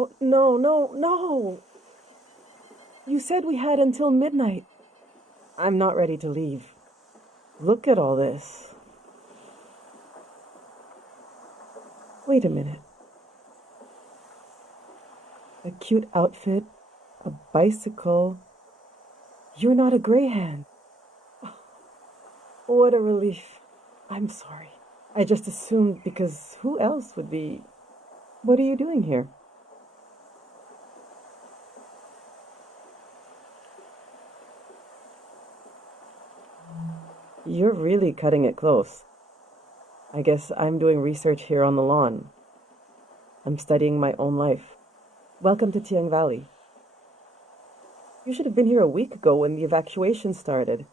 Oh, no. You said we had until midnight. I'm not ready to leave. Look at all this. Wait a minute. A cute outfit, a bicycle. You're not a greyhound. Oh, what a relief. I'm sorry. I just assumed because who else would be... What are you doing here? You're really cutting it close. I guess I'm doing research here on the lawn. I'm studying my own life. Welcome to Tiang Valley. You should have been here a week ago when the evacuation started.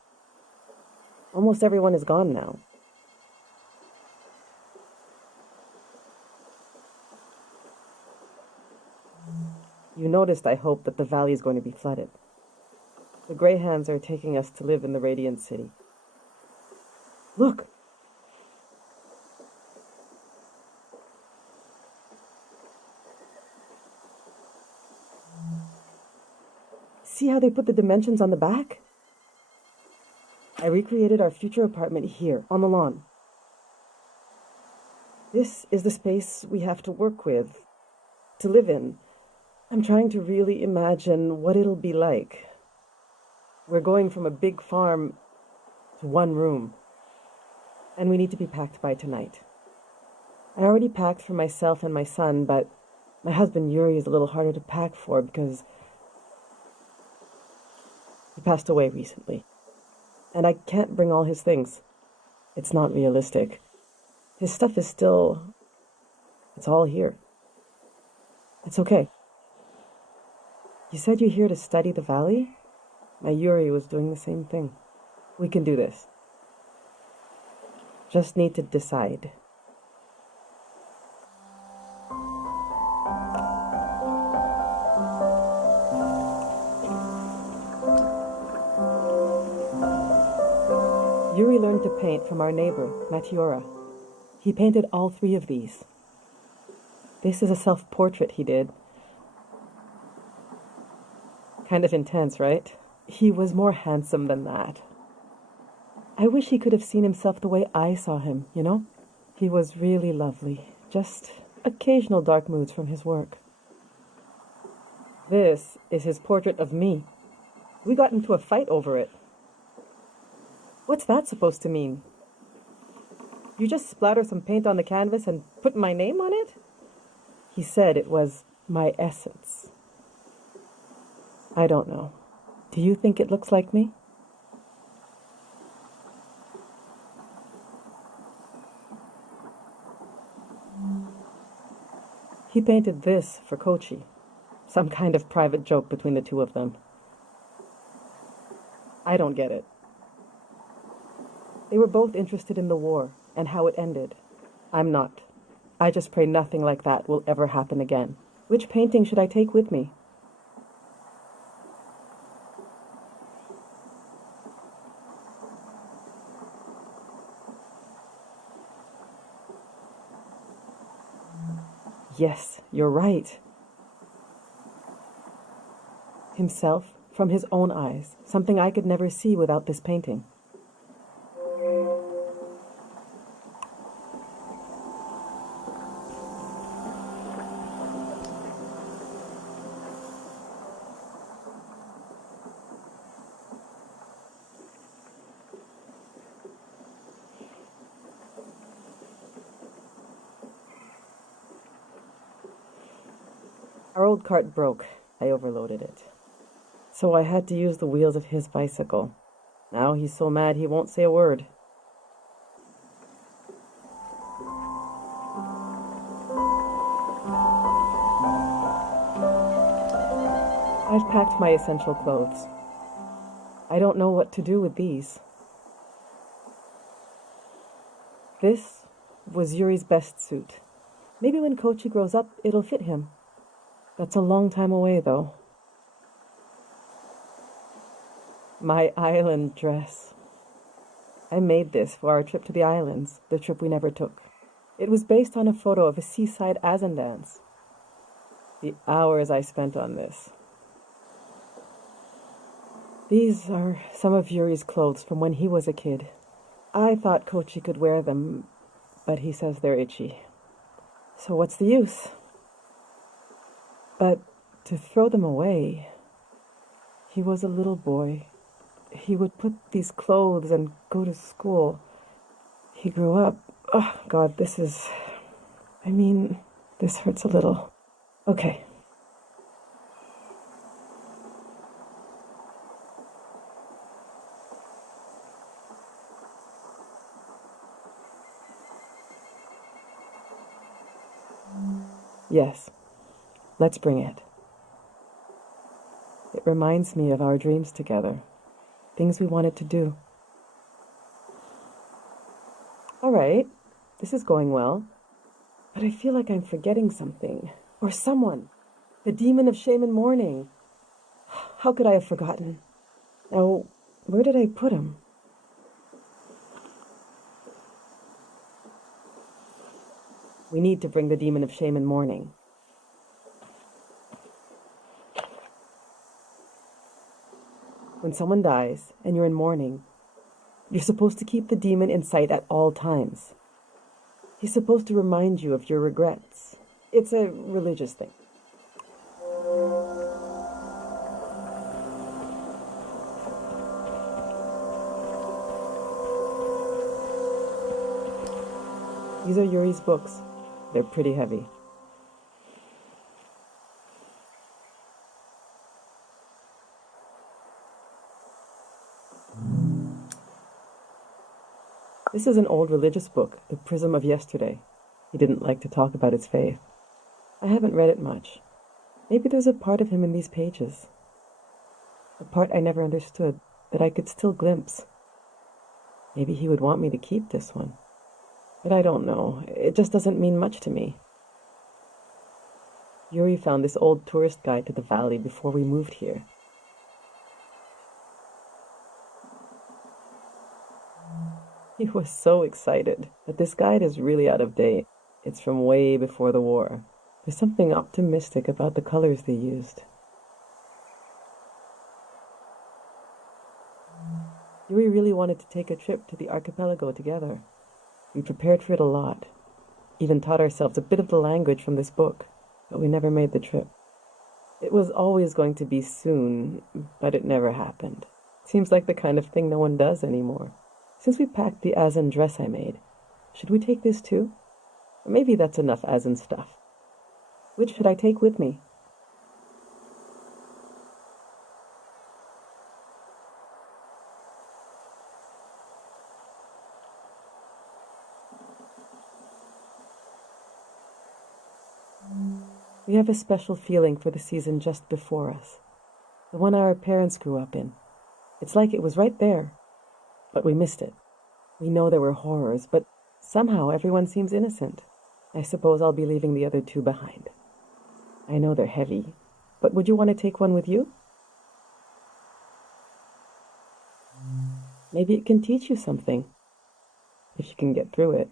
Almost everyone is gone now. You noticed, I hope, that the valley is going to be flooded. The Greyhands are taking us to live in the Radiant City. Look! See how they put the dimensions on the back? I recreated our future apartment here, on the lawn. This is the space we have to work with, to live in. I'm trying to really imagine what it'll be like. We're going from a big farm to one room, and we need to be packed by tonight. I already packed for myself and my son, but my husband Yuri is a little harder to pack for because he passed away recently, and I can't bring all his things. It's not realistic. His stuff is still... it's all here. It's okay. You said you're here to study the valley? My Yuri was doing the same thing. We can do this. Just need to decide. Yuri learned to paint from our neighbor, Matiora. He painted all 3 of these. This is a self-portrait he did. Kind of intense, right? He was more handsome than that. I wish he could have seen himself the way I saw him, you know? He was really lovely. Just occasional dark moods from his work. This is his portrait of me. We got into a fight over it. What's that supposed to mean? You just splatter some paint on the canvas and put my name on it? He said it was my essence. I don't know. Do you think it looks like me? He painted this for Kochi. Some kind of private joke between the 2 of them. I don't get it. They were both interested in the war and how it ended. I'm not. I just pray nothing like that will ever happen again. Which painting should I take with me? Yes, you're right. Himself, from his own eyes, something I could never see without this painting. Our old cart broke. I overloaded it. So I had to use the wheels of his bicycle. Now he's so mad he won't say a word. I've packed my essential clothes. I don't know what to do with these. This was Yuri's best suit. Maybe when Kochi grows up, it'll fit him. That's a long time away, though. My island dress. I made this for our trip to the islands, the trip we never took. It was based on a photo of a seaside Azan dance. The hours I spent on this. These are some of Yuri's clothes from when he was a kid. I thought Kochi could wear them, but he says they're itchy. So what's the use? But to throw them away... He was a little boy. He would put these clothes and go to school. He grew up. Oh, God, this is... this hurts a little. Okay. Yes, let's bring it. It reminds me of our dreams together, things we wanted to do. All right, this is going well, but I feel like I'm forgetting something, or someone. The demon of shame and mourning. How could I have forgotten? Now, where did I put him? We need to bring the demon of shame and mourning. When someone dies and you're in mourning, you're supposed to keep the demon in sight at all times. He's supposed to remind you of your regrets. It's a religious thing. These are Yuri's books. They're pretty heavy. This is an old religious book, The Prism of Yesterday. He didn't like to talk about his faith. I haven't read it much. Maybe there's a part of him in these pages. A part I never understood, that I could still glimpse. Maybe he would want me to keep this one. But I don't know. It just doesn't mean much to me. Yuri found this old tourist guide to the valley before we moved here. He was so excited, but this guide is really out of date. It's from way before the war. There's something optimistic about the colors they used. Yuri really wanted to take a trip to the archipelago together. We prepared for it a lot, even taught ourselves a bit of the language from this book, but we never made the trip. It was always going to be soon, but it never happened. Seems like the kind of thing no one does anymore. Since we packed the Azan dress I made, should we take this too? Or maybe that's enough Azan stuff. Which should I take with me? We have a special feeling for the season just before us, the one our parents grew up in. It's like it was right there, but we missed it. We know there were horrors, but somehow everyone seems innocent. I suppose I'll be leaving the other two behind. I know they're heavy, but would you want to take one with you? Maybe it can teach you something, if you can get through it.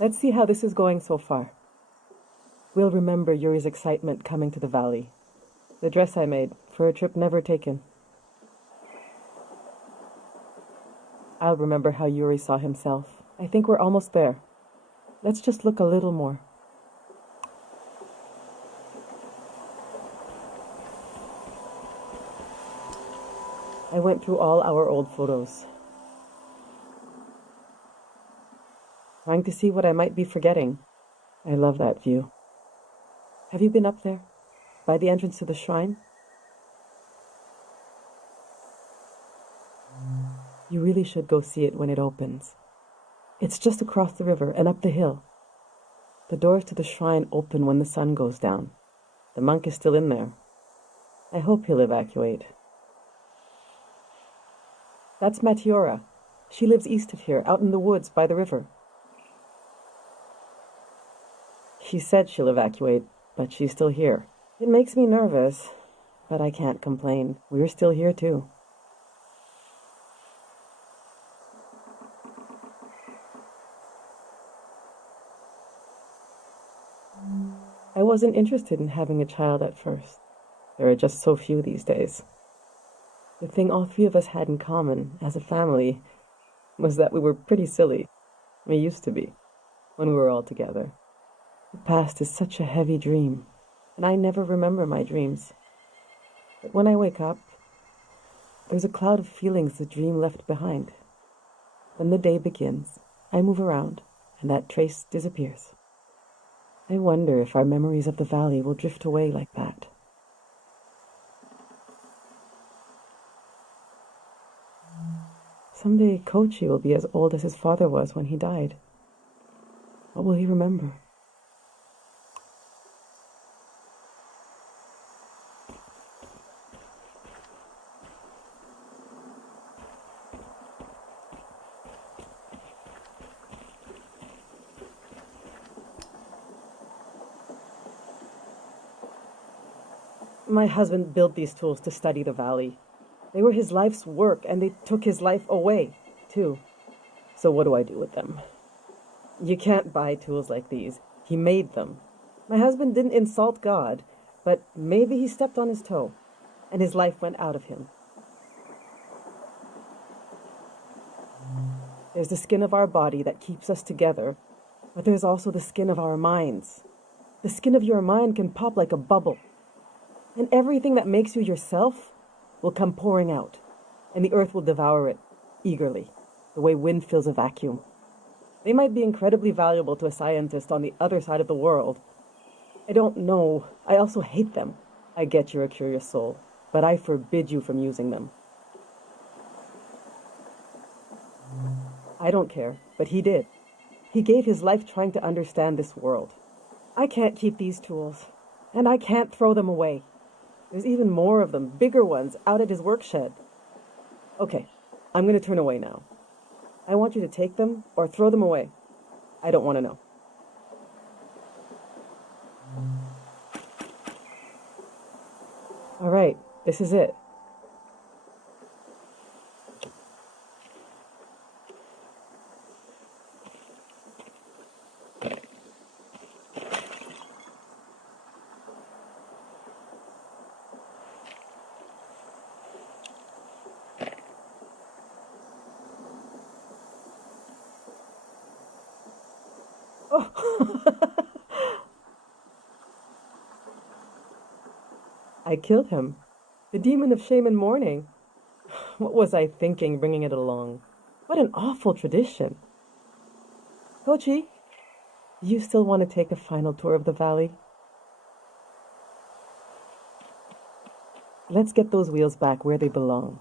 Let's see how this is going so far. We'll remember Yuri's excitement coming to the valley. The dress I made for a trip never taken. I'll remember how Yuri saw himself. I think we're almost there. Let's just look a little more. I went through all our old photos, trying to see what I might be forgetting. I love that view. Have you been up there, by the entrance to the shrine? You really should go see it when it opens. It's just across the river and up the hill. The doors to the shrine open when the sun goes down. The monk is still in there. I hope he'll evacuate. That's Matiora. She lives east of here, out in the woods by the river. She said she'll evacuate, but she's still here. It makes me nervous, but I can't complain. We're still here too. I wasn't interested in having a child at first. There are just so few these days. The thing all three of us had in common as a family was that we were pretty silly. We used to be, when we were all together. The past is such a heavy dream, and I never remember my dreams. But when I wake up, there's a cloud of feelings the dream left behind. When the day begins, I move around, and that trace disappears. I wonder if our memories of the valley will drift away like that. Someday Kochi will be as old as his father was when he died. What will he remember? My husband built these tools to study the valley. They were his life's work, and they took his life away, too. So what do I do with them? You can't buy tools like these. He made them. My husband didn't insult God, but maybe he stepped on his toe, and his life went out of him. There's the skin of our body that keeps us together, but there's also the skin of our minds. The skin of your mind can pop like a bubble, and everything that makes you yourself will come pouring out, and the earth will devour it eagerly, the way wind fills a vacuum. They might be incredibly valuable to a scientist on the other side of the world. I don't know. I also hate them. I get you're a curious soul, but I forbid you from using them. I don't care, but he did. He gave his life trying to understand this world. I can't keep these tools, and I can't throw them away. There's even more of them, bigger ones, out at his work shed. Okay, I'm going to turn away now. I want you to take them or throw them away. I don't want to know. All right, this is it. I killed him. The demon of shame and mourning. What was I thinking bringing it along? What an awful tradition. Kochi, do you still want to take a final tour of the valley? Let's get those wheels back where they belong.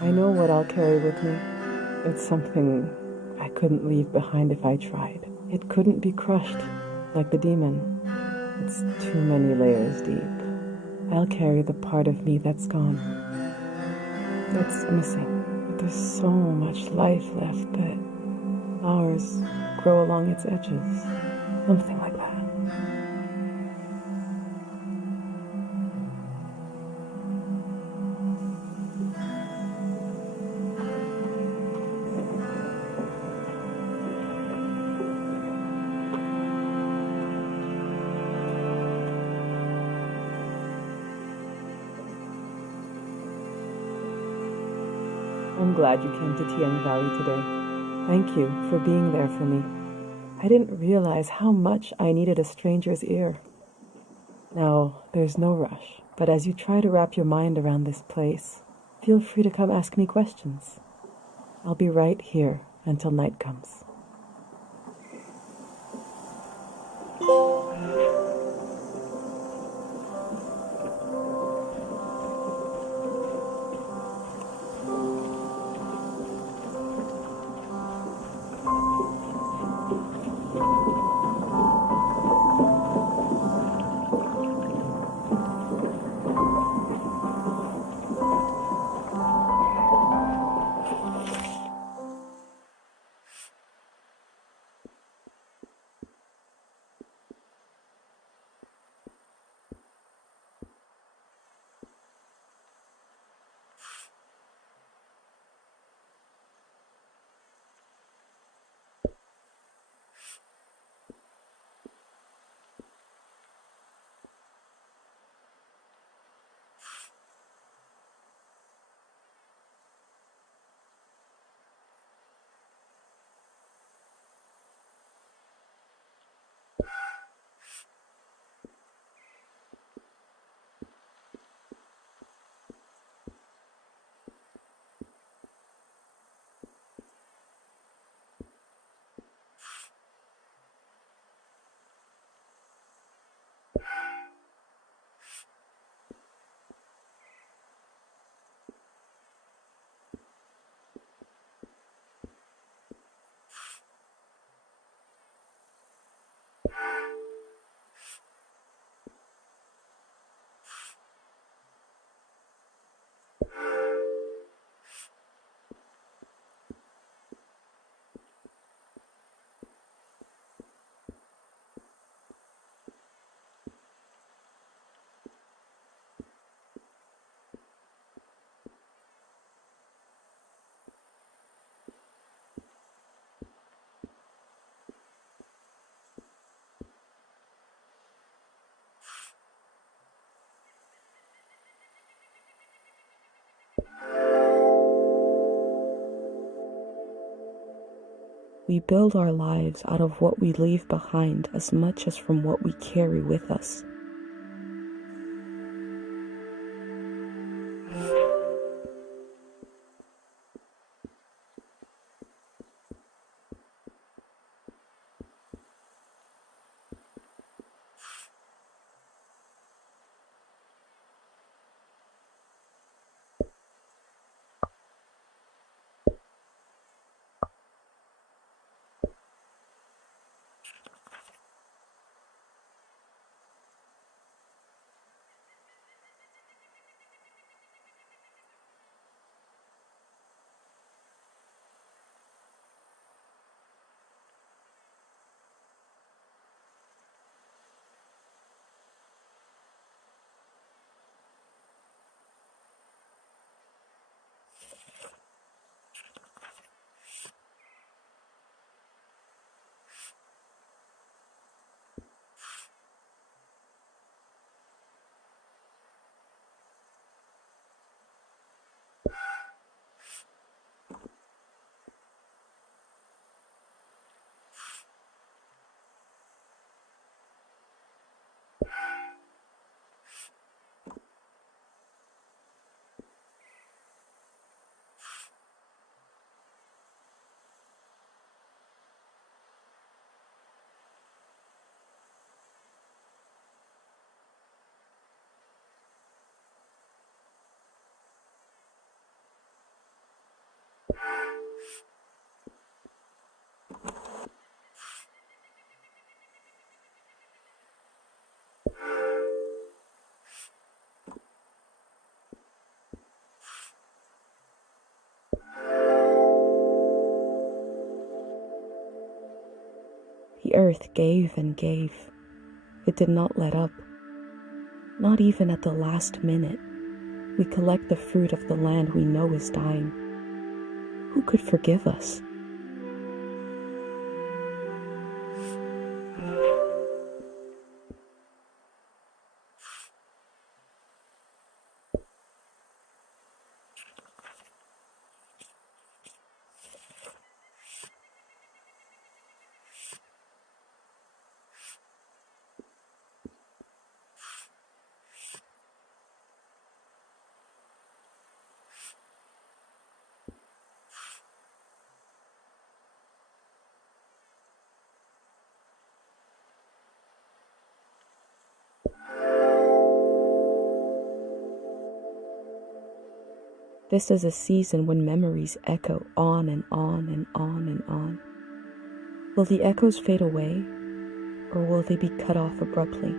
I know what I'll carry with me. It's something I couldn't leave behind if I tried. It couldn't be crushed, like the demon. It's too many layers deep. I'll carry the part of me that's gone. That's missing. But there's so much life left that flowers grow along its edges. Something like that. I'm glad you came to Tian Valley today. Thank you for being there for me. I didn't realize how much I needed a stranger's ear. Now, there's no rush, but as you try to wrap your mind around this place, feel free to come ask me questions. I'll be right here until night comes. We build our lives out of what we leave behind as much as from what we carry with us. The earth gave and gave. It did not let up. Not even at the last minute. We collect the fruit of the land we know is dying. Who could forgive us? This is a season when memories echo on and on and on and on. Will the echoes fade away, or will they be cut off abruptly?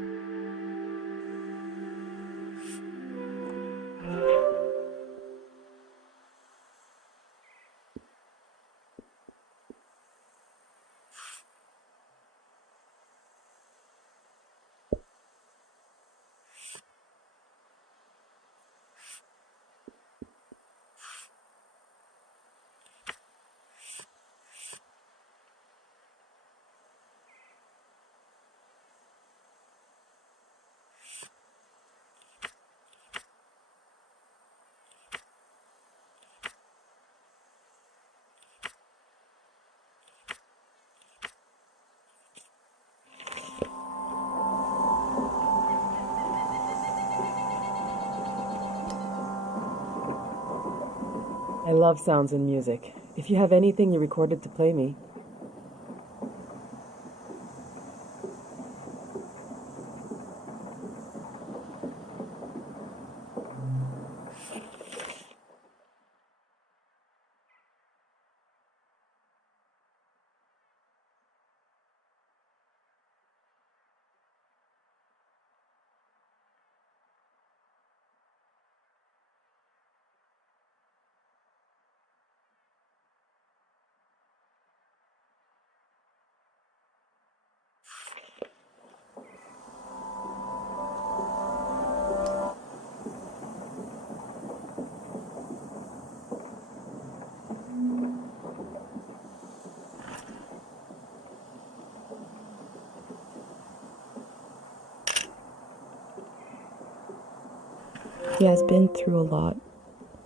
I love sounds and music. If you have anything you recorded to play me. He has been through a lot,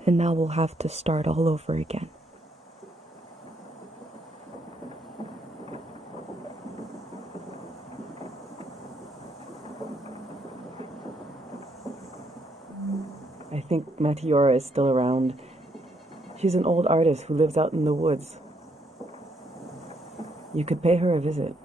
and now we'll have to start all over again. think Matiora is still around. She's an old artist who lives out in the woods. You could pay her a visit.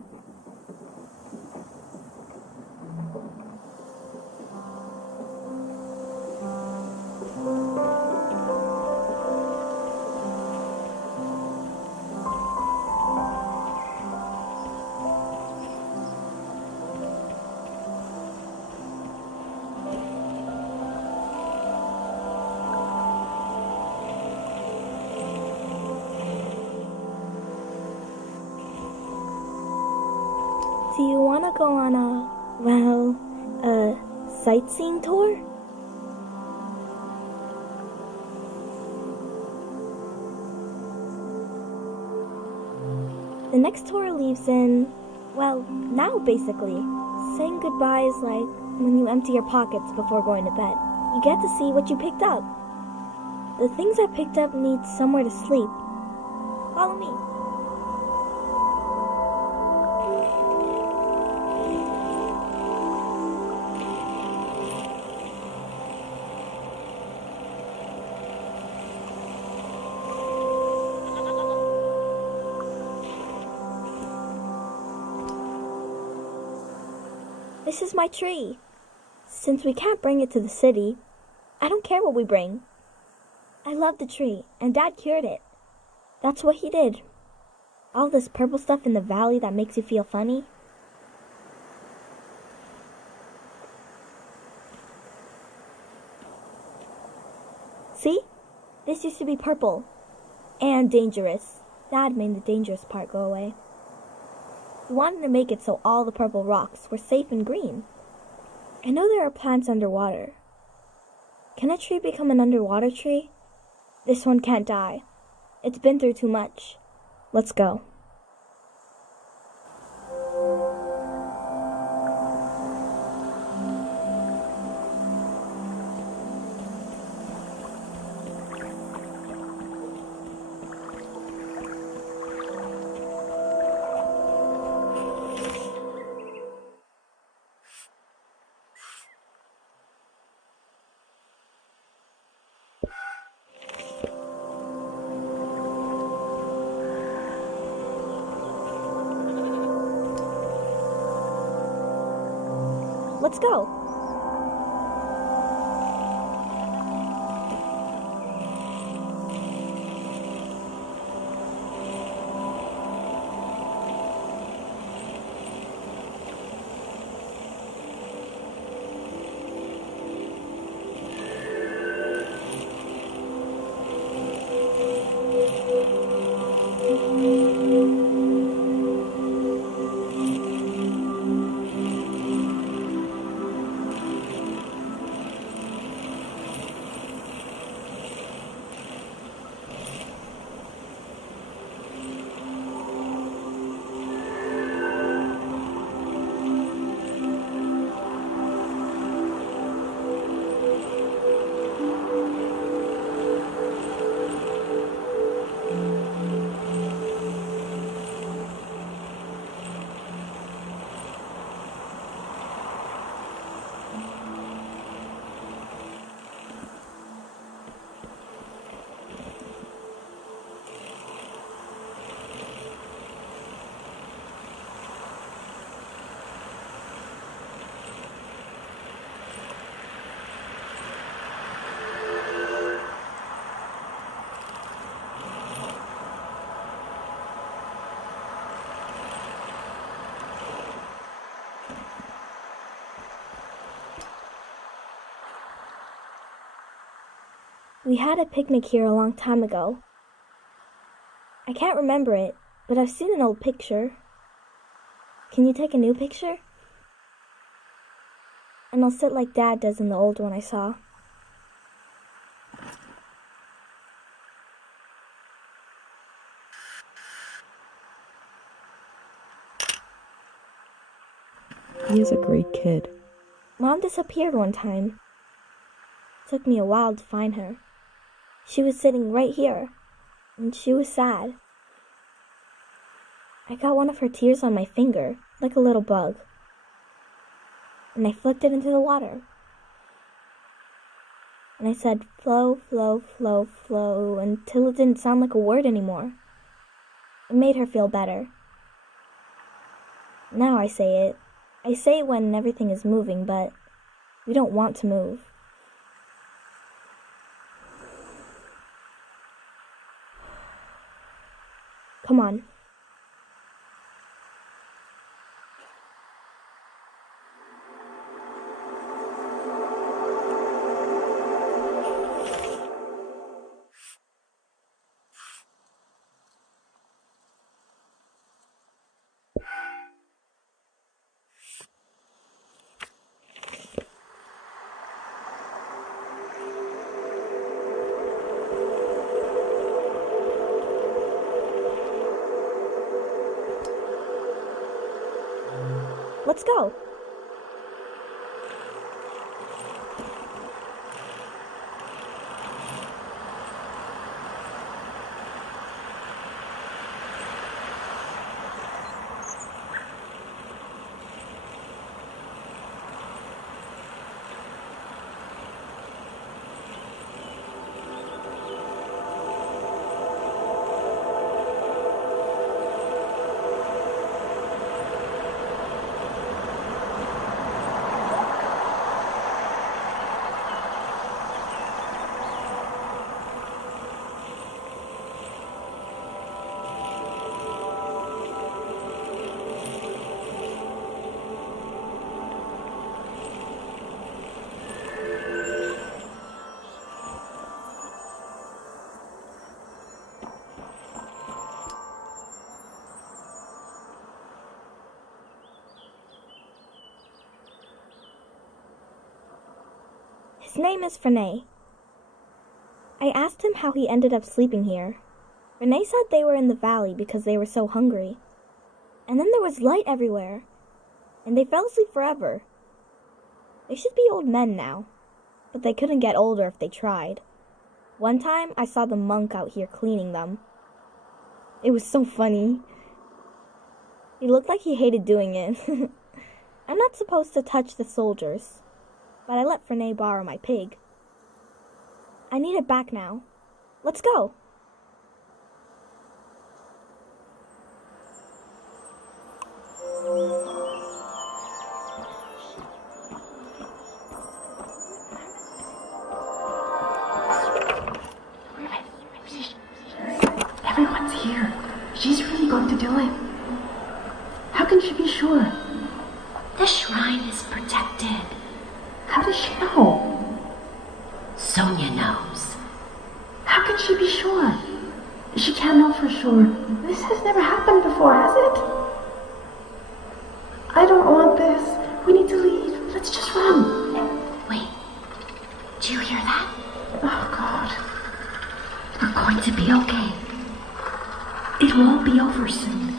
Do you want to go on a sightseeing tour? The next tour leaves in, now basically. Saying goodbye is like when you empty your pockets before going to bed. You get to see what you picked up. The things I picked up need somewhere to sleep. Follow me. This is my tree. Since we can't bring it to the city, I don't care what we bring. I love the tree, and Dad cured it. That's what he did. All this purple stuff in the valley that makes you feel funny. See? This used to be purple. And dangerous. Dad made the dangerous part go away. He wanted to make it so all the purple rocks were safe and green. I know there are plants underwater. Can a tree become an underwater tree? This one can't die. It's been through too much. Let's go. Let's go. We had a picnic here a long time ago. I can't remember it, but I've seen an old picture. Can you take a new picture? And I'll sit like Dad does in the old one I saw. He is a great kid. Mom disappeared one time. Took me a while to find her. She was sitting right here, and she was sad. I got one of her tears on my finger, like a little bug, and I flicked it into the water. and I said flow, flow, flow, flow until it didn't sound like a word anymore. It made her feel better. Now I say it. I say it when everything is moving, but we don't want to move. Come on. Let's go. His name is Renee. I asked him how he ended up sleeping here. Renee said they were in the valley because they were so hungry. And then there was light everywhere. And they fell asleep forever. They should be old men now. But they couldn't get older if they tried. One time I saw the monk out here cleaning them. It was so funny. He looked like he hated doing it. I'm not supposed to touch the soldiers. But I let Renee borrow my pig. I need it back now. Let's go. Everyone's here. She's really going to do it. How can she be sure? The shrine is protected. How does she know? Sonia knows. How can she be sure? She can't know for sure. This has never happened before, has it? I don't want this. We need to leave. Let's just run. Wait. Do you hear that? Oh, God. We're going to be okay. It won't be over soon.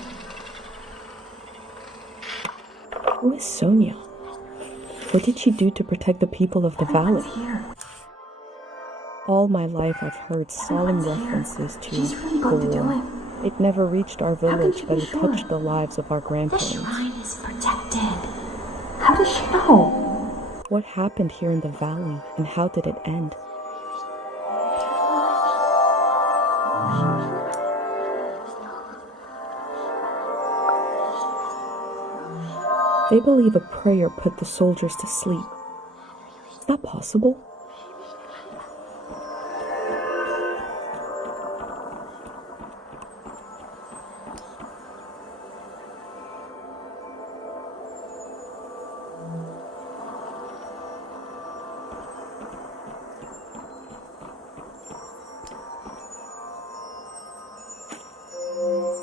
Who is Sonia? What did she do to protect the people of the valley? All my life I've heard solemn references to the war. It never reached our village, but it touched the lives of our grandparents. The shrine is protected. How does she know? What happened here in the valley, and how did it end? They believe a prayer put the soldiers to sleep. Is that possible?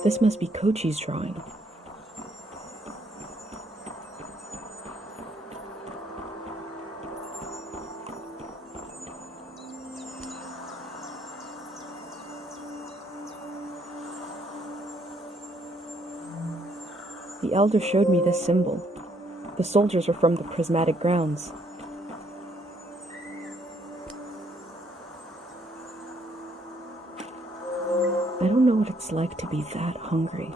This must be Kochi's drawing. The elder showed me this symbol. The soldiers were from the prismatic grounds. I don't know what it's like to be that hungry.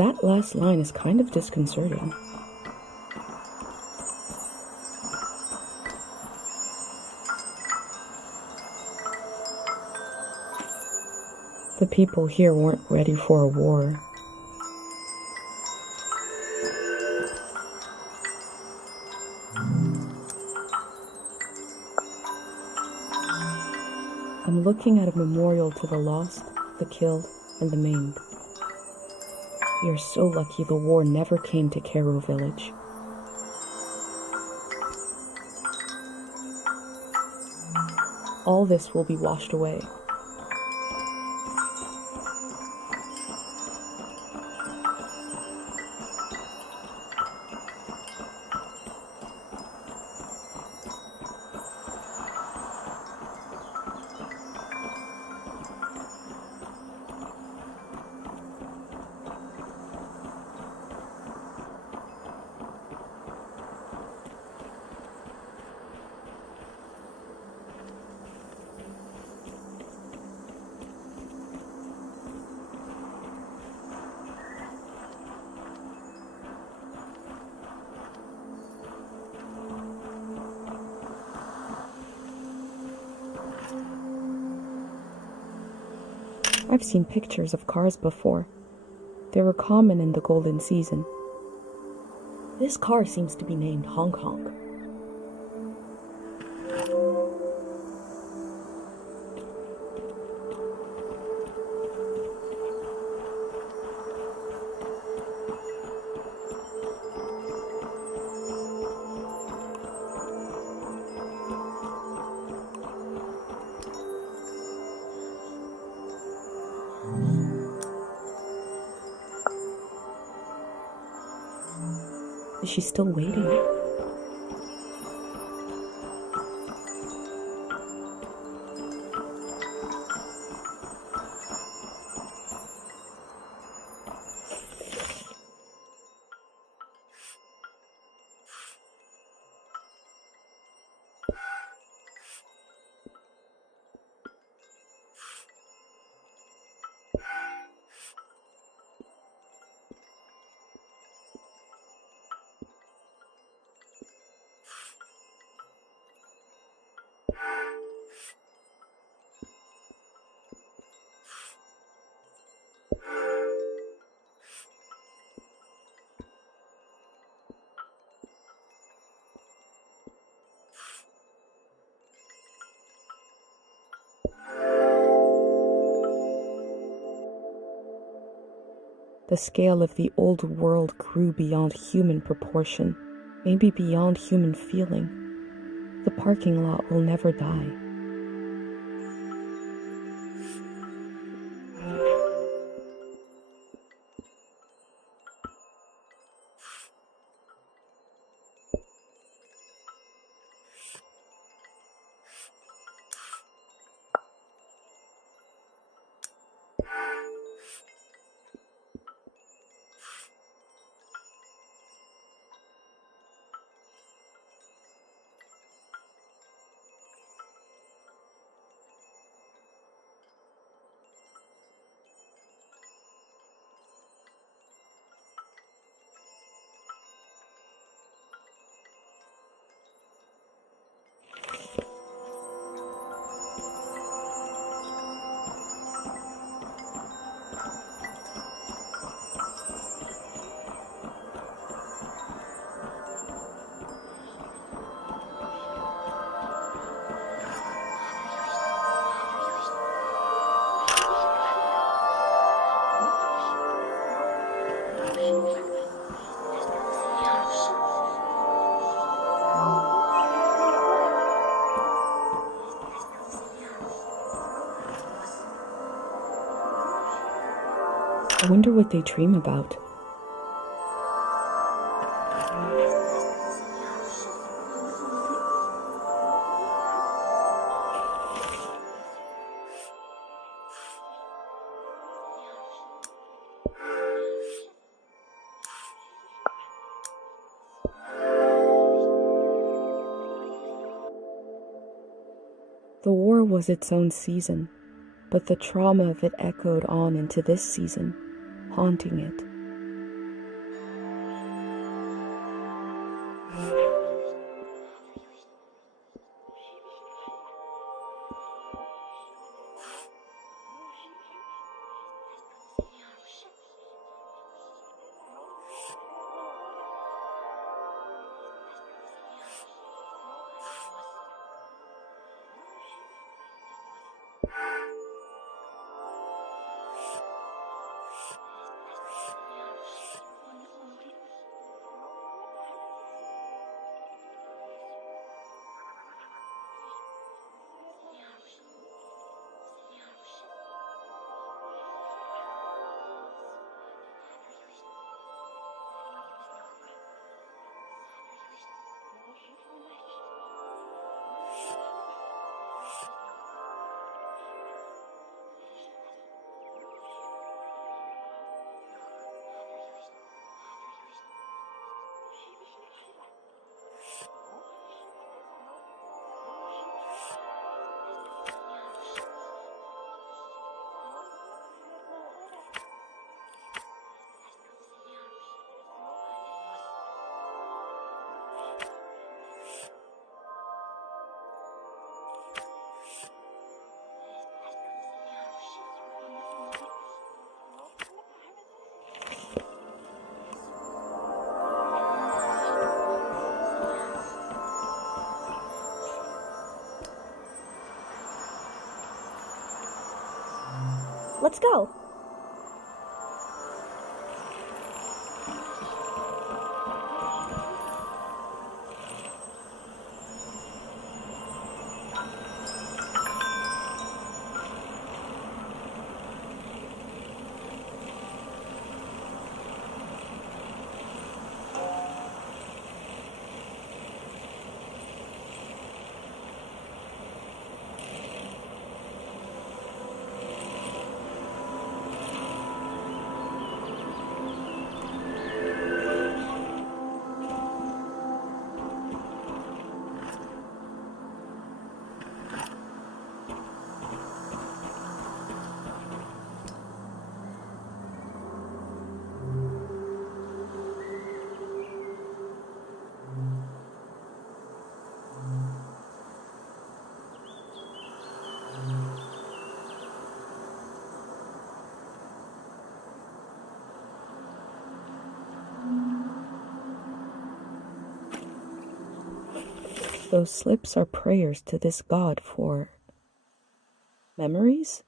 That last line is kind of disconcerting. The people here weren't ready for a war. I'm looking at a memorial to the lost, the killed, and the maimed. We are so lucky the war never came to Cairo village. All this will be washed away. I've seen pictures of cars before. They were common in the golden season. This car seems to be named Hong Kong. Is she still waiting? The scale of the old world grew beyond human proportion, maybe beyond human feeling. The parking lot will never die. I wonder what they dream about. The war was its own season, but the trauma of it echoed on into this season, haunting it, Let's go. Those slips are prayers to this god for memories?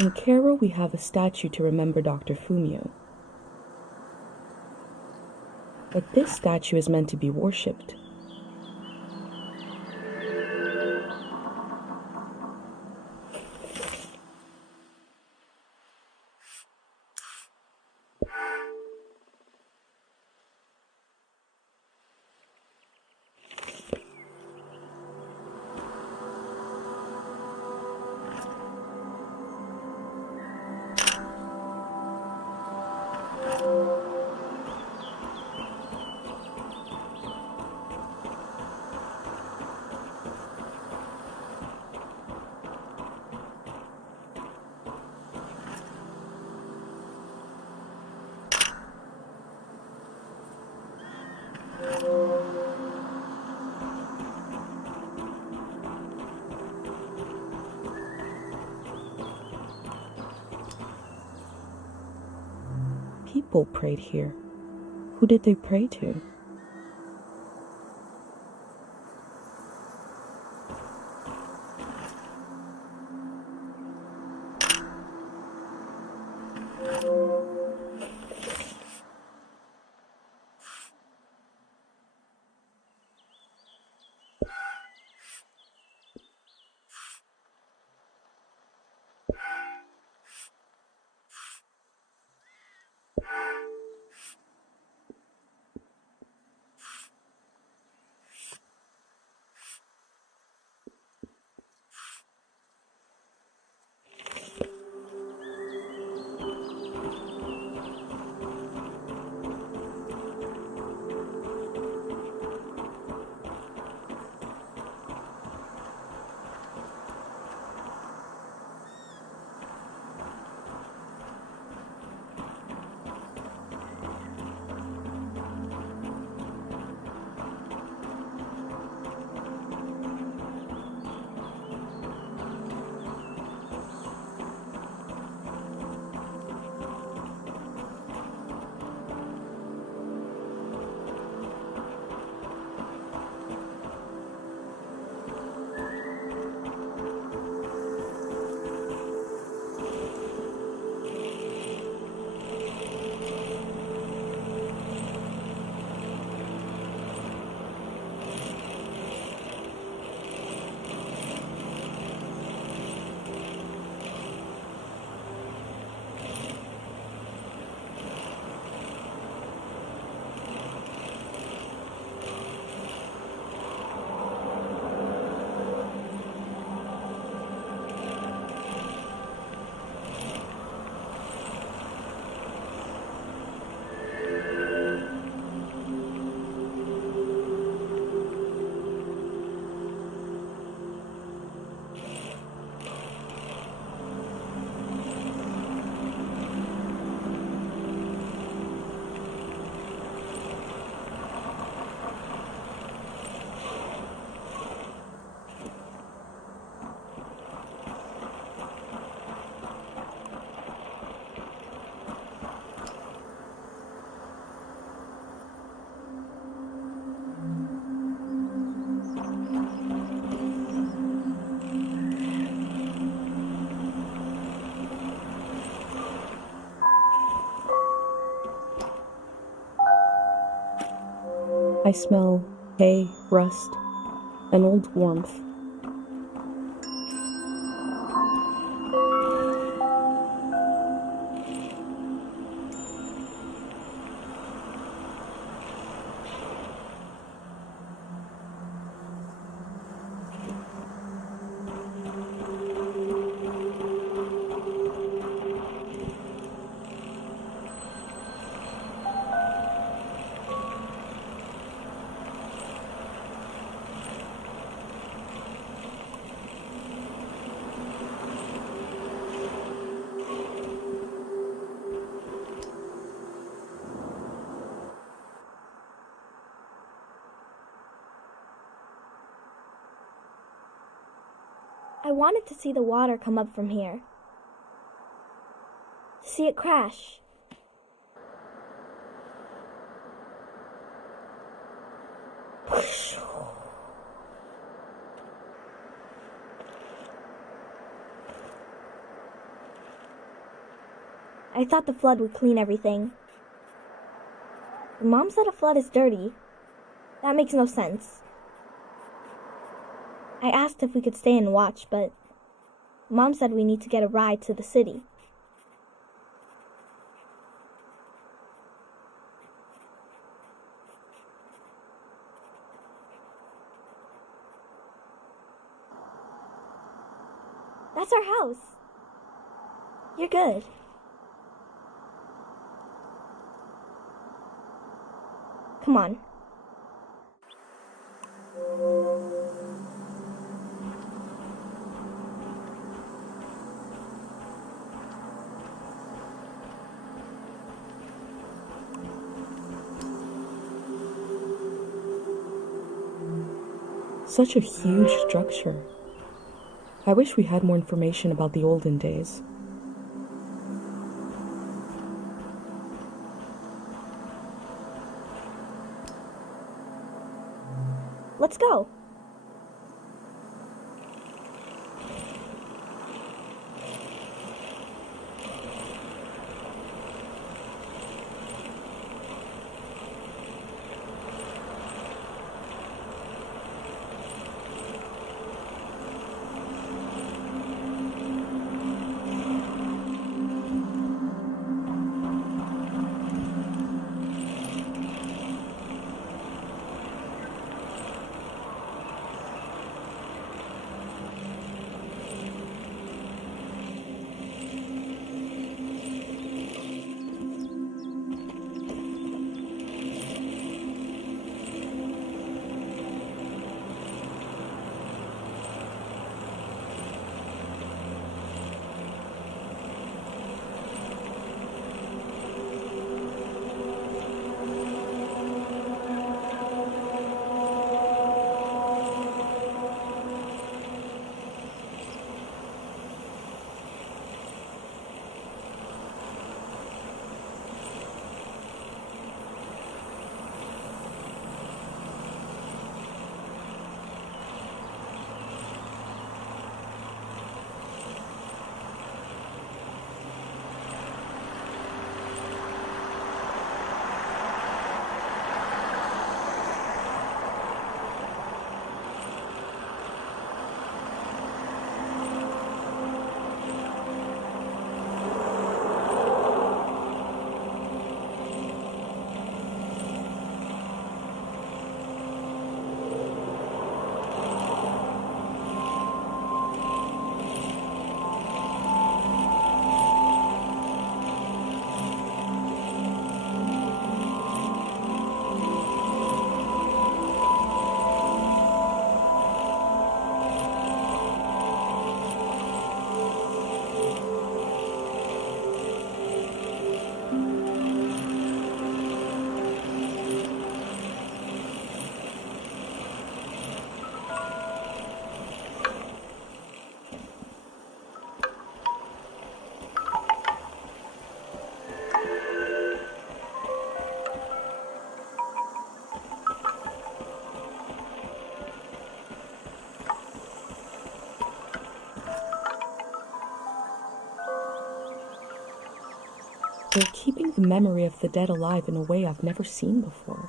In Cairo, we have a statue to remember Dr. Fumio. But this statue is meant to be worshipped. People prayed here. Who did they pray to? I smell hay, rust, and old warmth. I wanted to see the water come up from here. To see it crash. I thought the flood would clean everything. But Mom said a flood is dirty. That makes no sense. I asked if we could stay and watch, but Mom said we need to get a ride to the city. That's our house. You're good. Come on. Such a huge structure. I wish we had more information about the olden days. Let's go. They're keeping the memory of the dead alive in a way I've never seen before.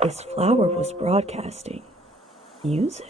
This flower was broadcasting music.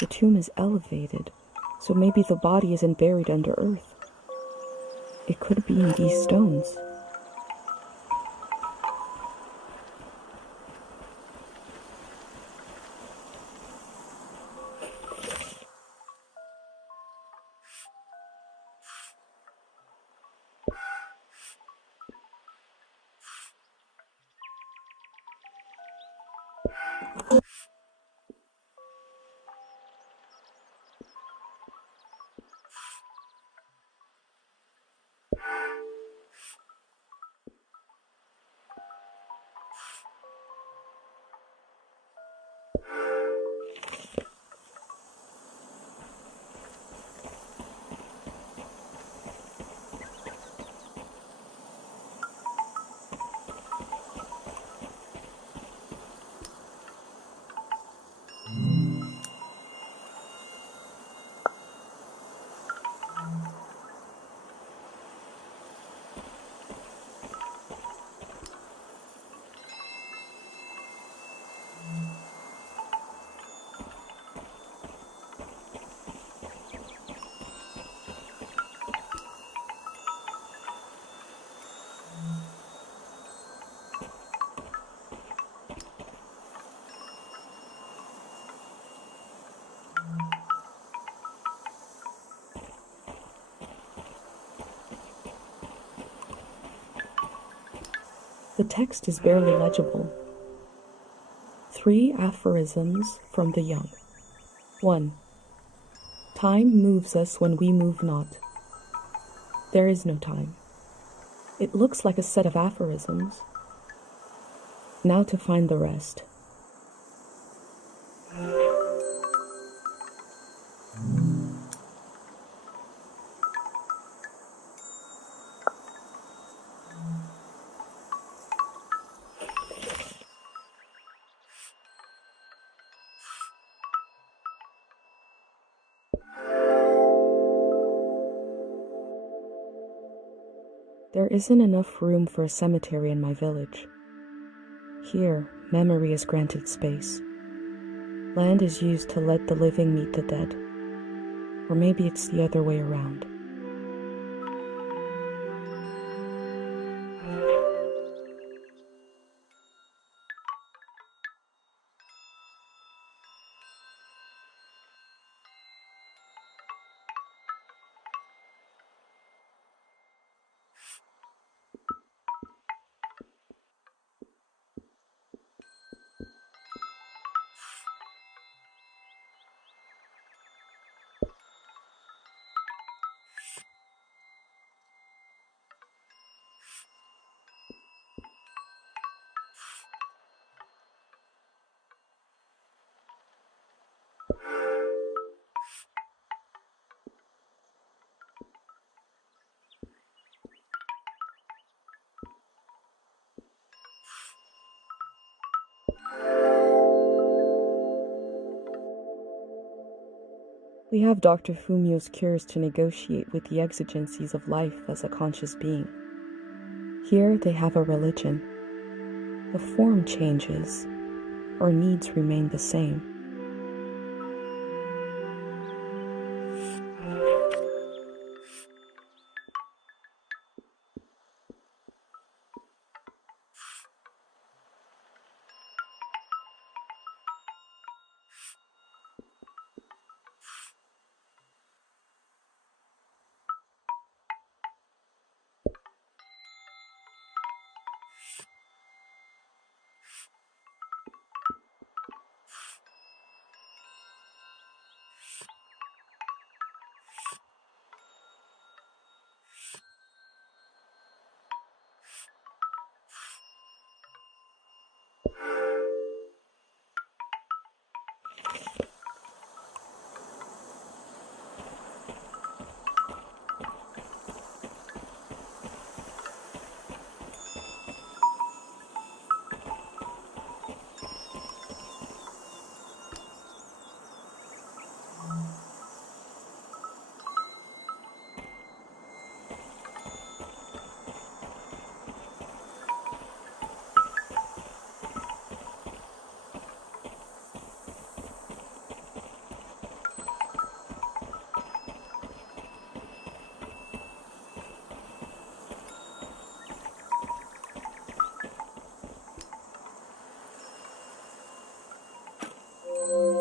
The tomb is elevated, so maybe the body isn't buried under earth. It could be in these stones. The text is barely legible. 3 aphorisms from the young. 1. Time moves us when we move not. There is no time. It looks like a set of aphorisms. Now to find the rest. There isn't enough room for a cemetery in my village. Here, memory is granted space. Land is used to let the living meet the dead. Or maybe it's the other way around. We have Dr. Fumio's cures to negotiate with the exigencies of life as a conscious being. Here they have a religion. The form changes, or needs remain the same.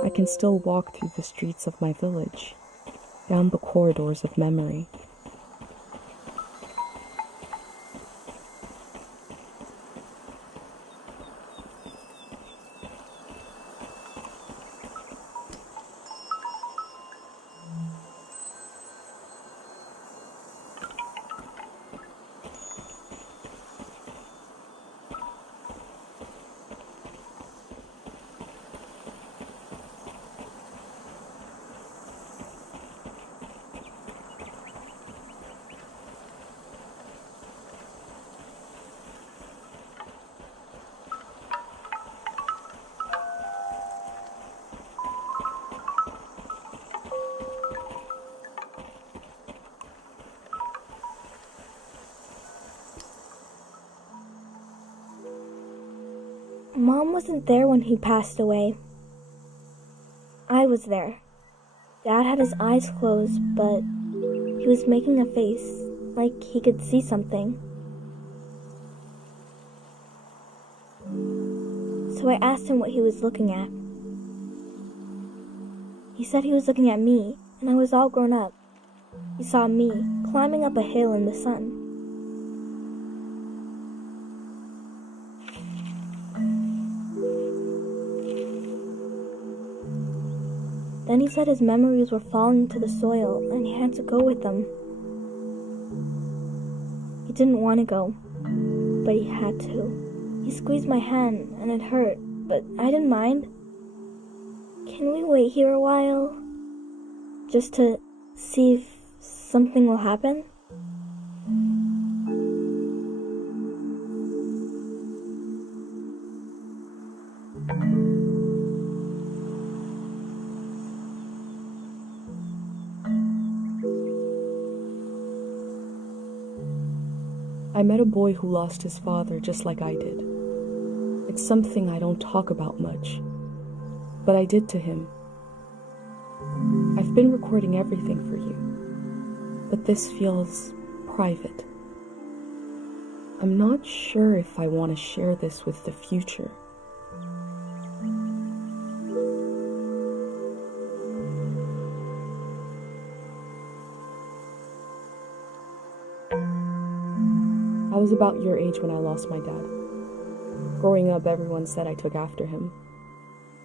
I can still walk through the streets of my village, down the corridors of memory. Mom wasn't there when he passed away. I was there. Dad had his eyes closed, but he was making a face, like he could see something. So I asked him what he was looking at. He said he was looking at me, and I was all grown up. He saw me climbing up a hill in the sun. Then he said his memories were falling to the soil and he had to go with them. He didn't want to go, but he had to. He squeezed my hand and it hurt, but I didn't mind. Can we wait here a while? Just to see if something will happen? I met a boy who lost his father just like I did. It's something I don't talk about much, but I did to him. I've been recording everything for you, but this feels private. I'm not sure if I want to share this with the future. I was about your age when I lost my dad. Growing up, everyone said I took after him.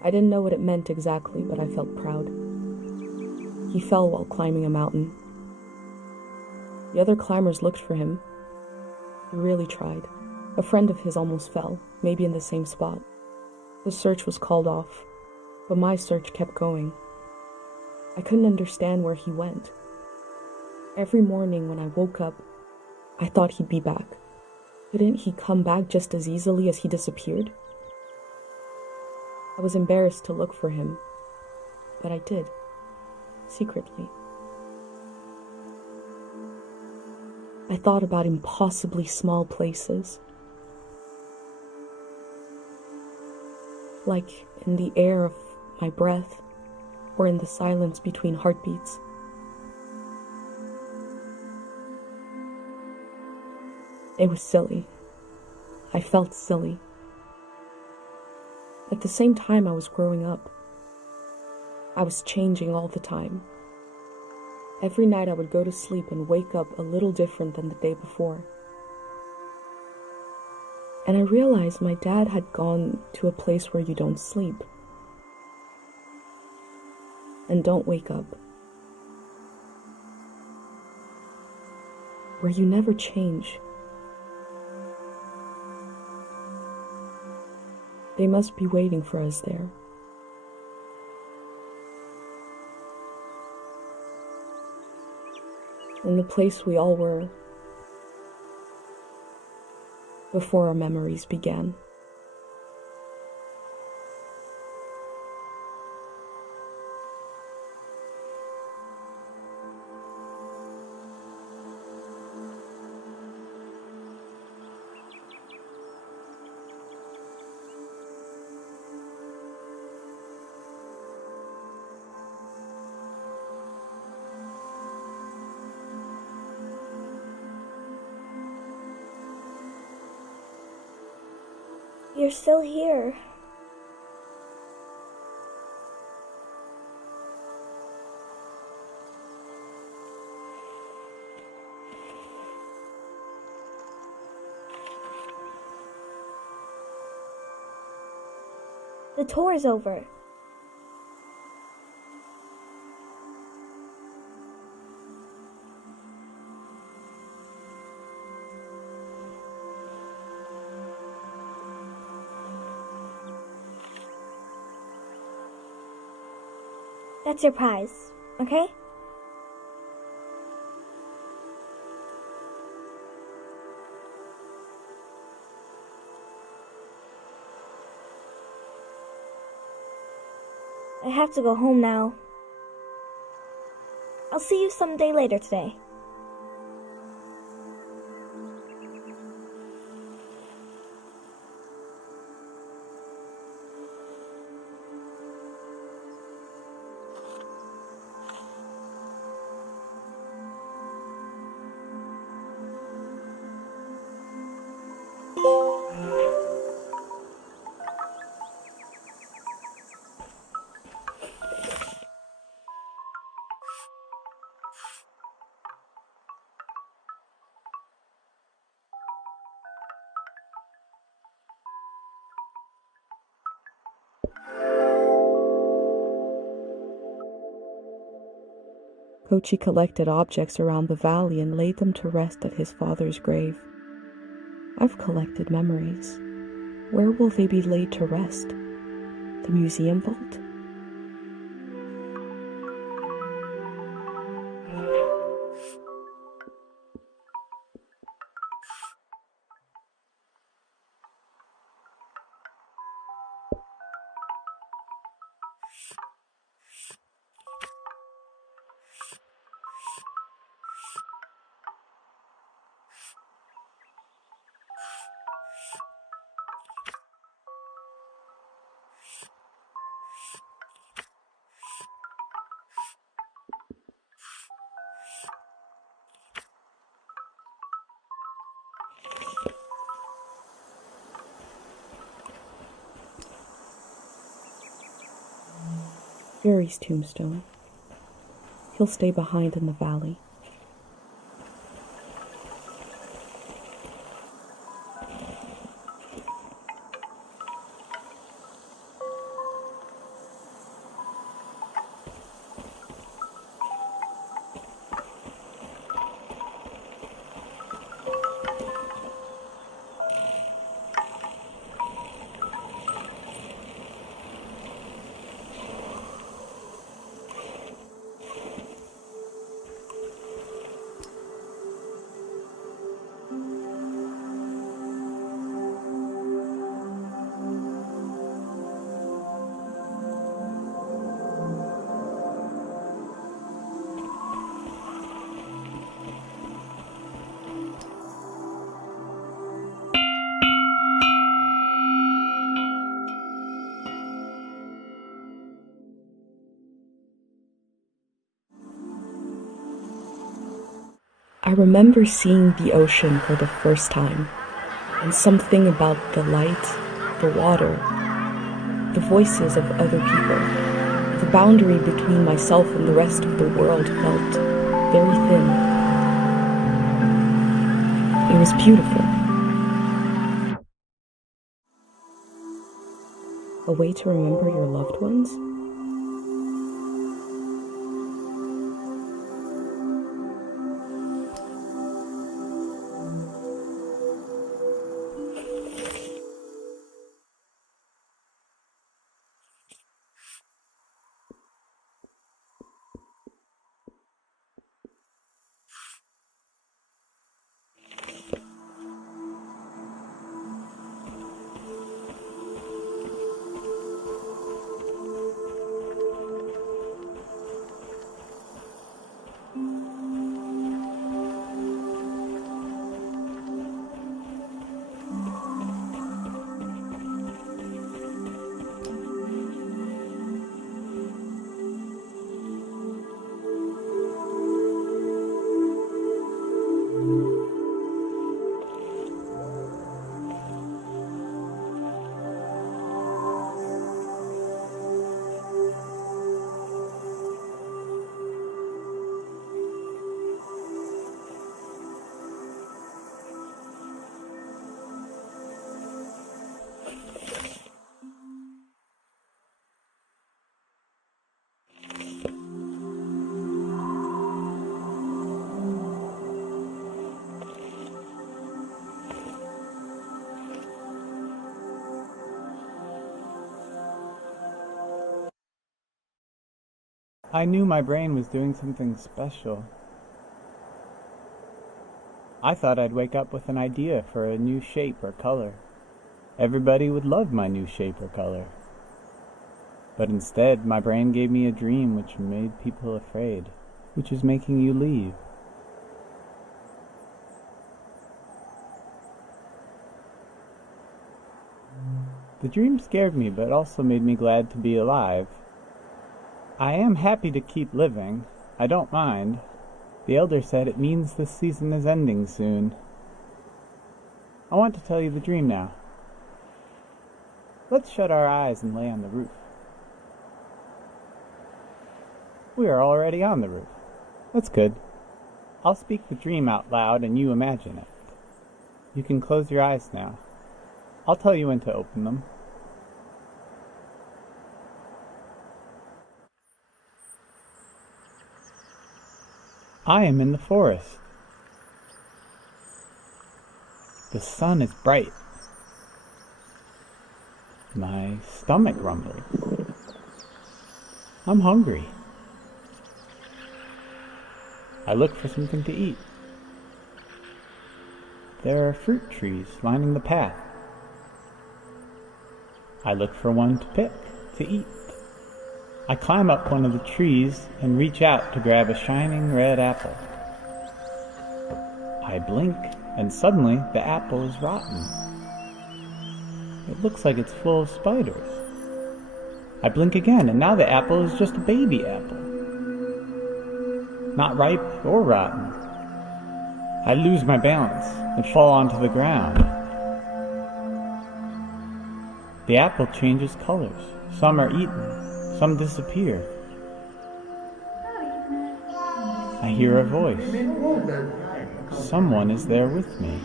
I didn't know what it meant exactly, but I felt proud. He fell while climbing a mountain. The other climbers looked for him. He really tried. A friend of his almost fell, maybe in the same spot. The search was called off, but my search kept going. I couldn't understand where he went. Every morning when I woke up, I thought he'd be back. Couldn't he come back just as easily as he disappeared? I was embarrassed to look for him, but I did, secretly. I thought about impossibly small places, like in the air of my breath or in the silence between heartbeats. It was silly. I felt silly. At the same time, I was growing up. I was changing all the time. Every night I would go to sleep and wake up a little different than the day before. And I realized my dad had gone to a place where you don't sleep and don't wake up, where you never change. They must be waiting for us there. In the place we all were before our memories began. You're still here. The tour is over. That's your prize, okay? I have to go home now. I'll see you someday later today. Kochi collected objects around the valley and laid them to rest at his father's grave. I've collected memories. Where will they be laid to rest? The museum vault? Gary's tombstone. He'll stay behind in the valley. I remember seeing the ocean for the first time, and something about the light, the water, the voices of other people, the boundary between myself and the rest of the world felt very thin. It was beautiful. A way to remember your loved ones? I knew my brain was doing something special. I thought I'd wake up with an idea for a new shape or color. Everybody would love my new shape or color. But instead, my brain gave me a dream which made people afraid, which is making you leave. The dream scared me, but also made me glad to be alive. I am happy to keep living. I don't mind. The elder said it means this season is ending soon. I want to tell you the dream now. Let's shut our eyes and lay on the roof. We are already on the roof. That's good. I'll speak the dream out loud and you imagine it. You can close your eyes now. I'll tell you when to open them. I am in the forest. The sun is bright. My stomach rumbles. I'm hungry. I look for something to eat. There are fruit trees lining the path. I look for one to pick, to eat. I climb up one of the trees and reach out to grab a shining red apple. I blink, and suddenly the apple is rotten. It looks like it's full of spiders. I blink again, and now the apple is just a baby apple. Not ripe or rotten. I lose my balance and fall onto the ground. The apple changes colors. Some are eaten, some disappear. I hear a voice. Someone is there with me.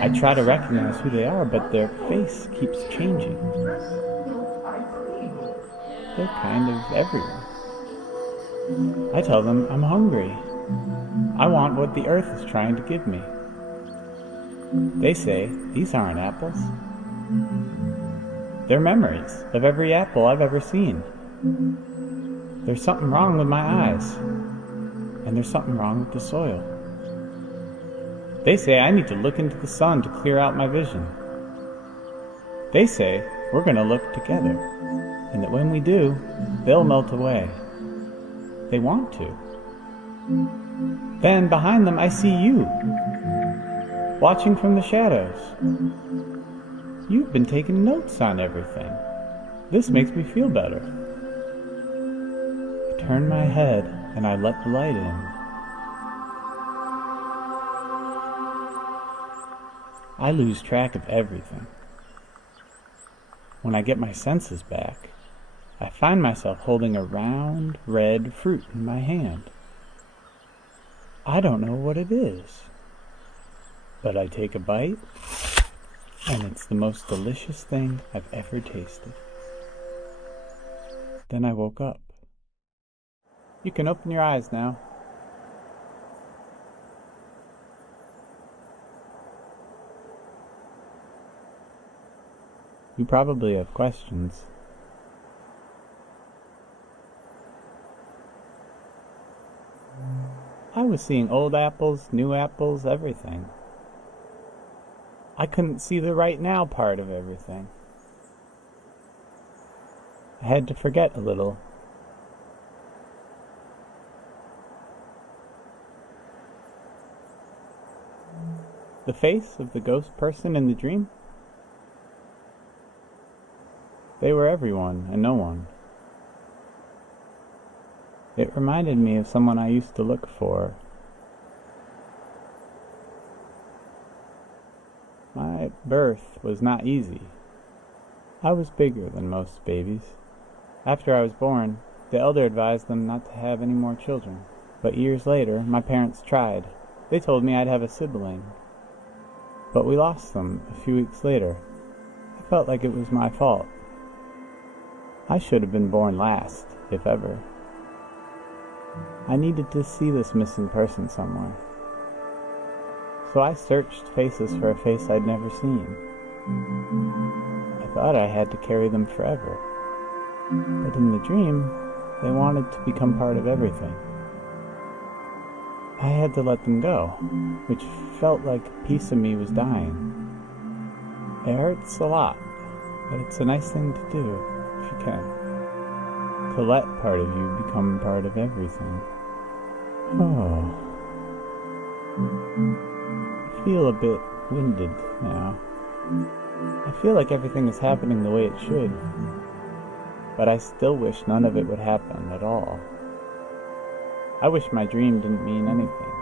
I try to recognize who they are, but their face keeps changing. They're kind of everywhere. I tell them I'm hungry. I want what the earth is trying to give me. They say, these aren't apples. They're memories of every apple I've ever seen. There's something wrong with my eyes. And there's something wrong with the soil. They say I need to look into the sun to clear out my vision. They say we're going to look together, and that when we do, they'll melt away. They want to. Then behind them I see you, watching from the shadows. You've been taking notes on everything. This makes me feel better. I turn my head and I let the light in. I lose track of everything. When I get my senses back, I find myself holding a round, red fruit in my hand. I don't know what it is, but I take a bite, and it's the most delicious thing I've ever tasted. Then I woke up. You can open your eyes now. You probably have questions. I was seeing old apples, new apples, everything. I couldn't see the right now part of everything. I had to forget a little. The face of the ghost person in the dream? They were everyone and no one. It reminded me of someone I used to look for. My birth was not easy. I was bigger than most babies. After I was born, the elder advised them not to have any more children. But years later, my parents tried. They told me I'd have a sibling. But we lost them a few weeks later. I felt like it was my fault. I should have been born last, if ever. I needed to see this missing person somewhere. So I searched faces for a face I'd never seen. I thought I had to carry them forever. But in the dream, they wanted to become part of everything. I had to let them go, which felt like a piece of me was dying. It hurts a lot, but it's a nice thing to do, if you can. To let part of you become part of everything. Oh. I feel a bit winded now. I feel like everything is happening the way it should, but I still wish none of it would happen at all. I wish my dream didn't mean anything.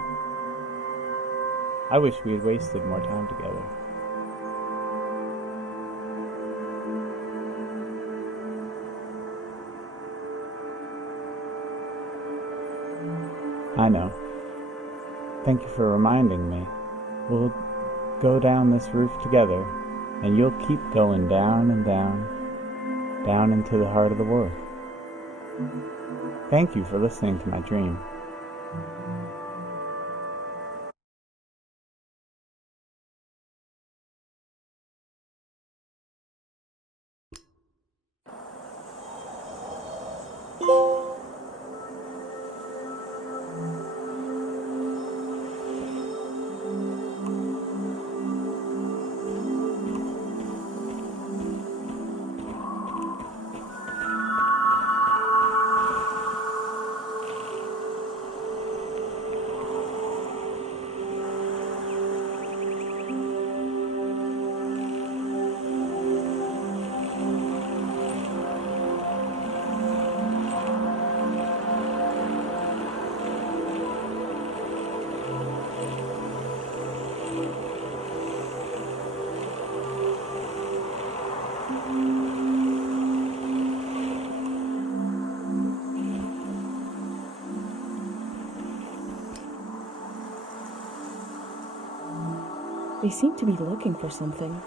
I wish we had wasted more time together. I know. Thank you for reminding me. We'll go down this roof together, and you'll keep going down and down, down into the heart of the world. Thank you for listening to my dream. They seem to be looking for something.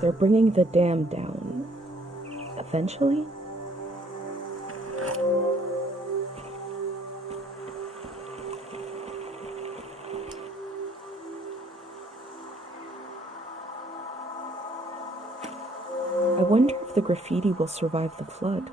They're bringing the dam down. Eventually? I wonder if the graffiti will survive the flood.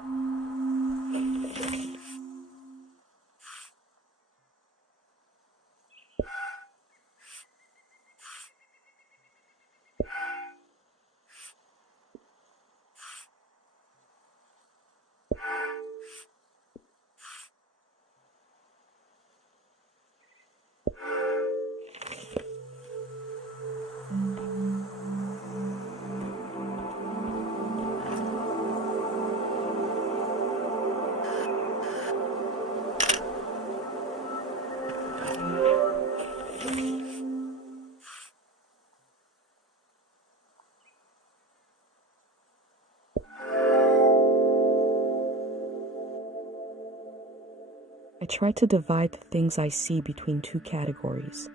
I try to divide the things I see between two categories,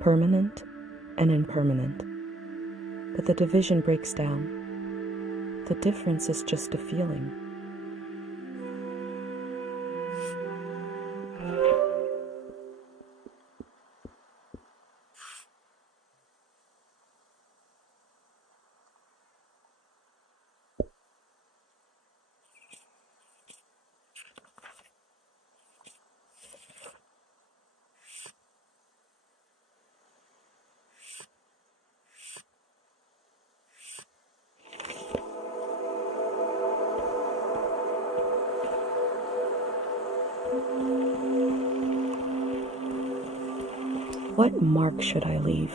permanent and impermanent. But the division breaks down. The difference is just a feeling. What mark should I leave?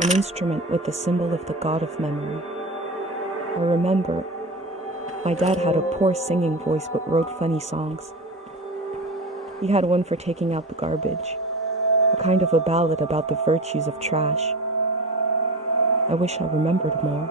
An instrument with the symbol of the god of memory. I remember my dad had a poor singing voice but wrote funny songs. He had one for taking out the garbage, a kind of a ballad about the virtues of trash. I wish I remembered more.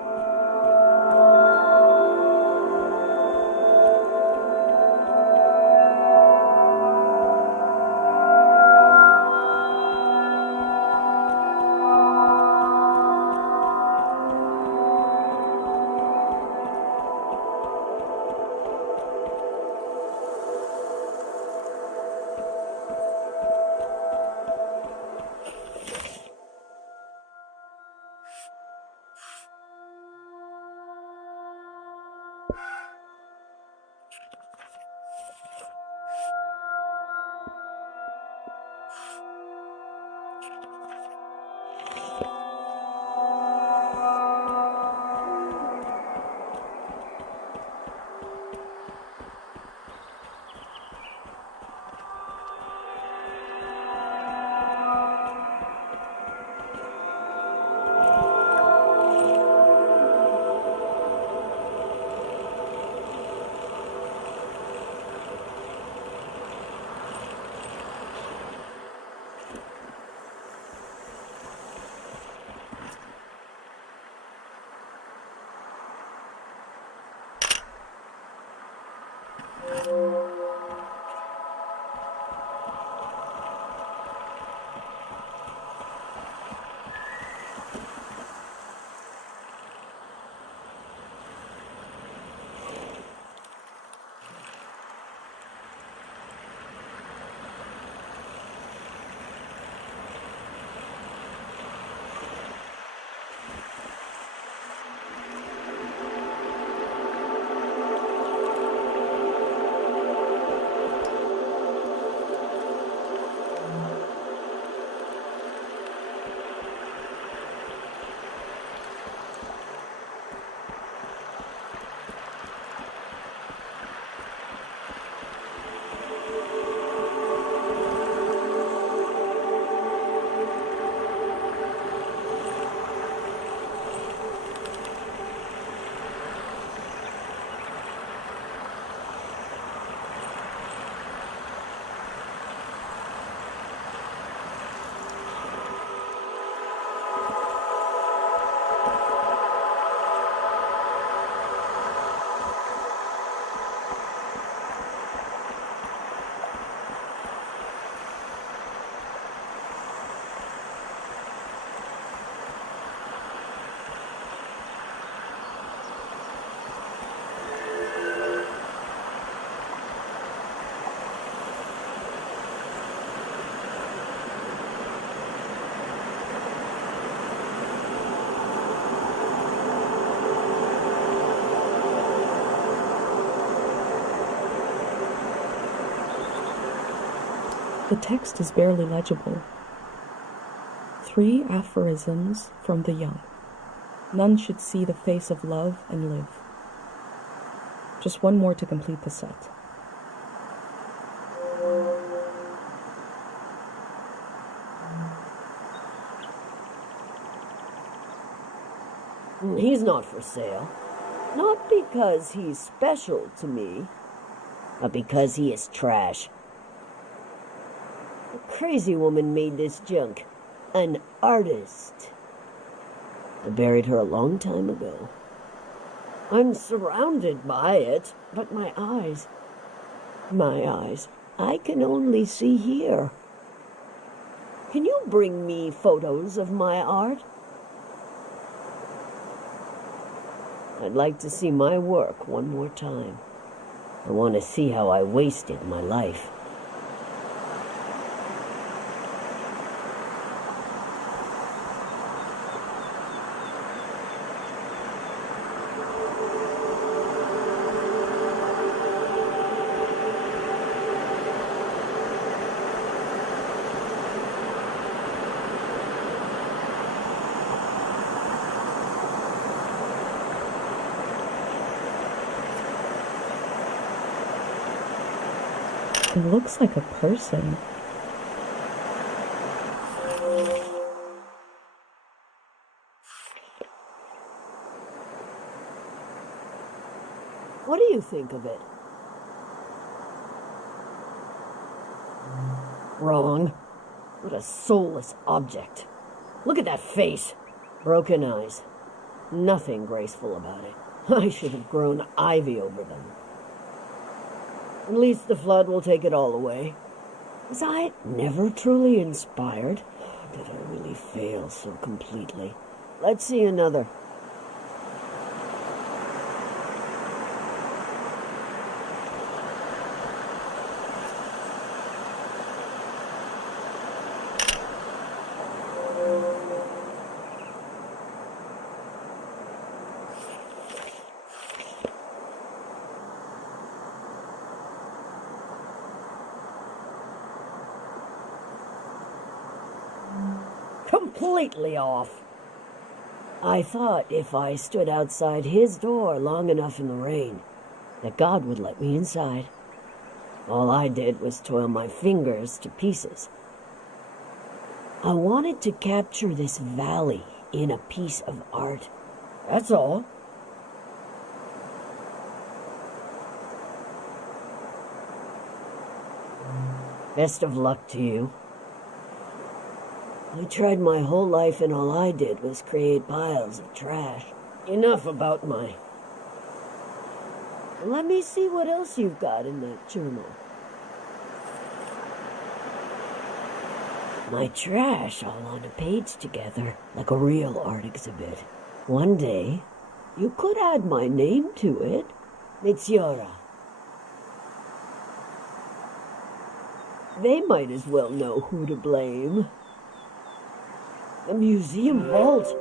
The text is barely legible. 3 aphorisms from the young. None should see the face of love and live. Just one more to complete the set. He's not for sale. Not because he's special to me, but because he is trash. A crazy woman made this junk. An artist. I buried her a long time ago. I'm surrounded by it, but my eyes, I can only see here. Can you bring me photos of my art? I'd like to see my work one more time. I want to see how I wasted my life. It looks like a person. What do you think of it? Wrong. What a soulless object. Look at that face. Broken eyes. Nothing graceful about it. I should have grown ivy over them. At least the flood will take it all away. Was I never truly inspired? Did I really fail so completely? Let's see another. Completely off. I thought if I stood outside his door long enough in the rain, that God would let me inside. All I did was toil my fingers to pieces. I wanted to capture this valley in a piece of art. That's all. Best of luck to you. I tried my whole life and all I did was create piles of trash. Enough about my... Let me see what else you've got in that journal. My trash all on a page together, like a real art exhibit. One day, you could add my name to it. Mitziora. They might as well know who to blame. A museum vault.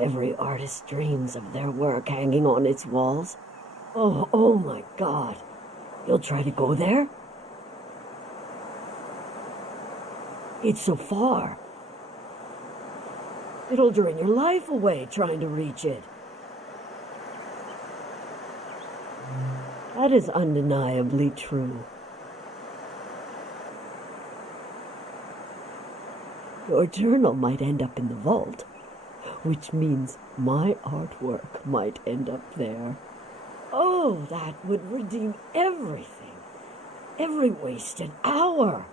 Every artist dreams of their work hanging on its walls. Oh my God. You'll try to go there? It's so far. It'll drain your life away trying to reach it. That is undeniably true. Your journal might end up in the vault, which means my artwork might end up there. Oh, that would redeem everything. Every wasted hour.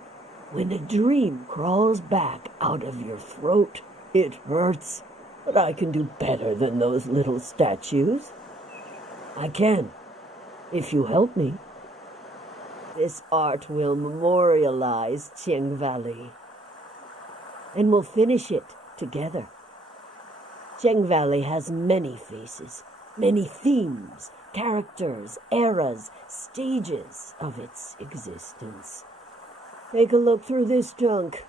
When a dream crawls back out of your throat, it hurts. But I can do better than those little statues. I can, if you help me. This art will memorialize Cheng Valley. And we'll finish it together. Cheng Valley has many faces, many themes, characters, eras, stages of its existence. Take a look through this junk,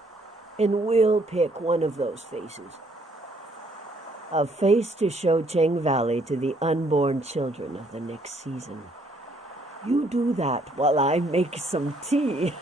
and we'll pick one of those faces. A face to show Cheng Valley to the unborn children of the next season. You do that while I make some tea.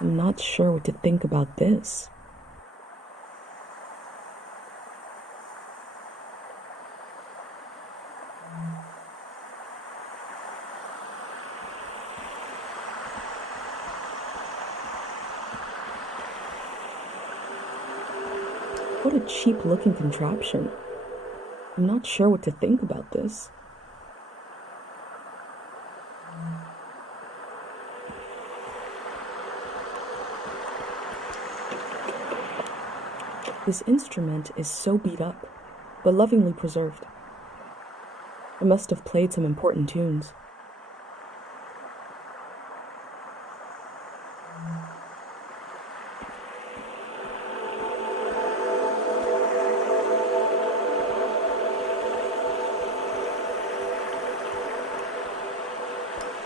I'm not sure what to think about this. What a cheap-looking contraption. I'm not sure what to think about this. This instrument is so beat up, but lovingly preserved. It must have played some important tunes.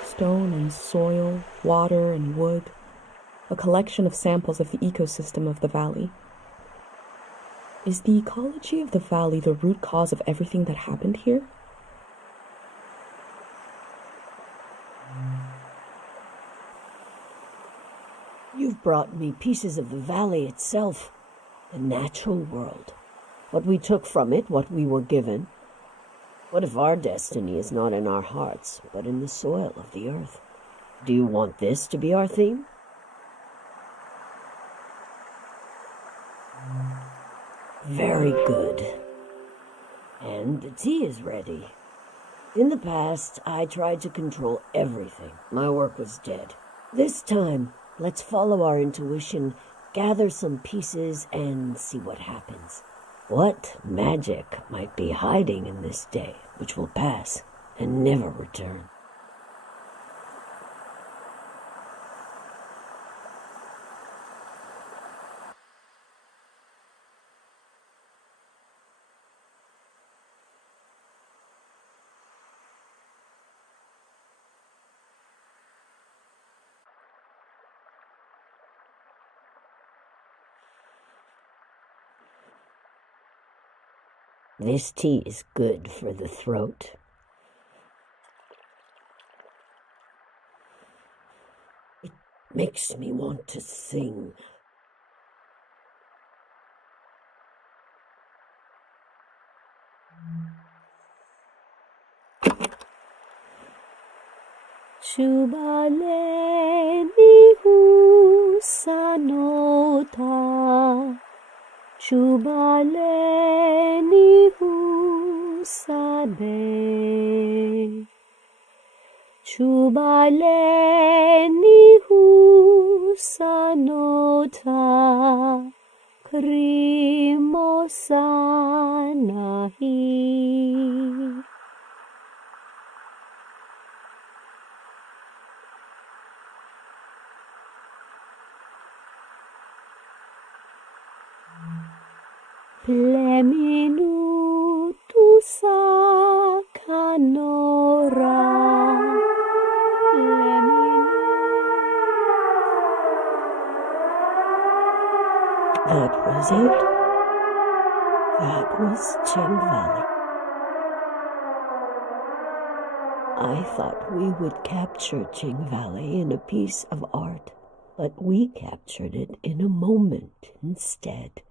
Stone and soil, water and wood, a collection of samples of the ecosystem of the valley. Is the ecology of the valley the root cause of everything that happened here? You've brought me pieces of the valley itself, the natural world. What we took from it, what we were given. What if our destiny is not in our hearts, but in the soil of the earth? Do you want this to be our theme? Very good. And the tea is ready. In the past, I tried to control everything. My work was dead. This time, let's follow our intuition, gather some pieces, and see what happens. What magic might be hiding in this day, which will pass and never return? This tea is good for the throat. It makes me want to sing. Chubaleni husanota, Chubaleni husane, Chubaleni husanota, Krimosanahi. Pleminutu sakanora, That was it. That was Ching Valley. I thought we would capture Ching Valley in a piece of art, but we captured it in a moment instead.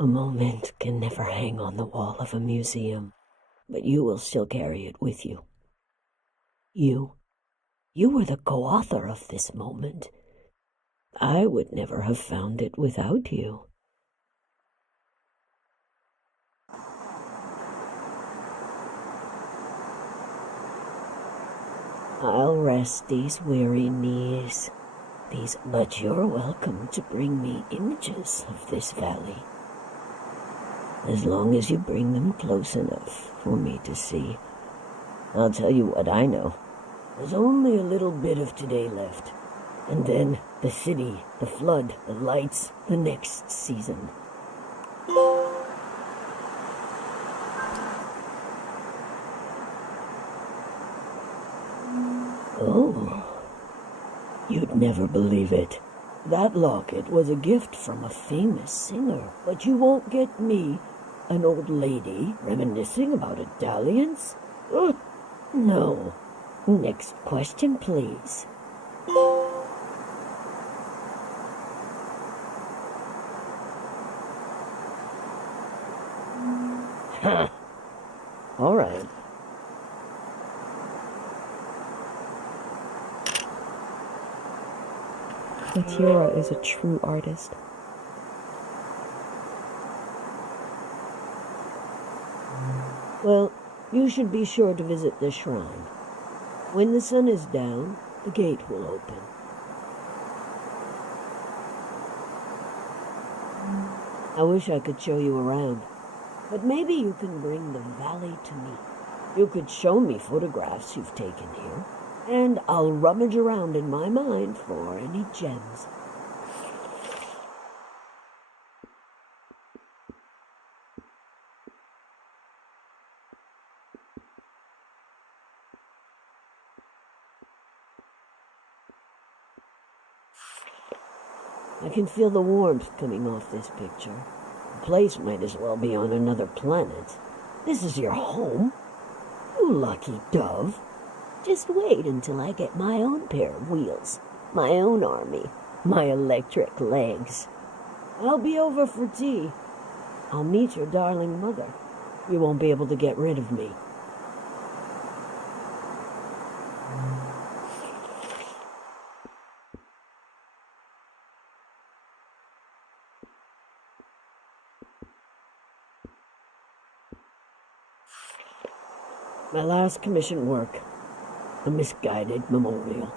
A moment can never hang on the wall of a museum, but you will still carry it with you. You were the co-author of this moment. I would never have found it without you. I'll rest these weary knees. But you're welcome to bring me images of this valley. As long as you bring them close enough for me to see. I'll tell you what I know. There's only a little bit of today left. And then the city, the flood, the lights, the next season. Oh, you'd never believe it. That locket was a gift from a famous singer, but you won't get me, an old lady, reminiscing about a dalliance? No. Next question, please. Huh. All right. Mathura is a true artist. Well, you should be sure to visit the shrine. When the sun is down, the gate will open. I wish I could show you around, but maybe you can bring the valley to me. You could show me photographs you've taken here, and I'll rummage around in my mind for any gems. I can feel the warmth coming off this picture. The place might as well be on another planet. This is your home? You lucky dove. Just wait until I get my own pair of wheels, my own army, my electric legs. I'll be over for tea. I'll meet your darling mother. You won't be able to get rid of me. My last commissioned work, a misguided memorial.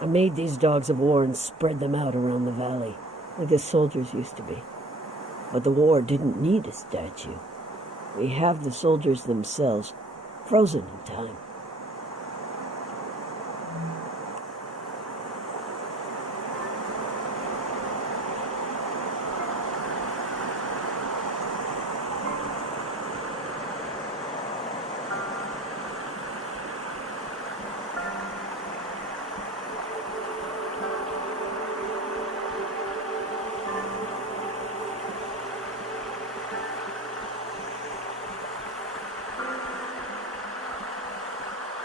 I made these dogs of war and spread them out around the valley, like the soldiers used to be. But the war didn't need a statue. We have the soldiers themselves, frozen in time.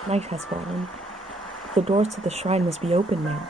Night has fallen. The doors to the shrine must be open now.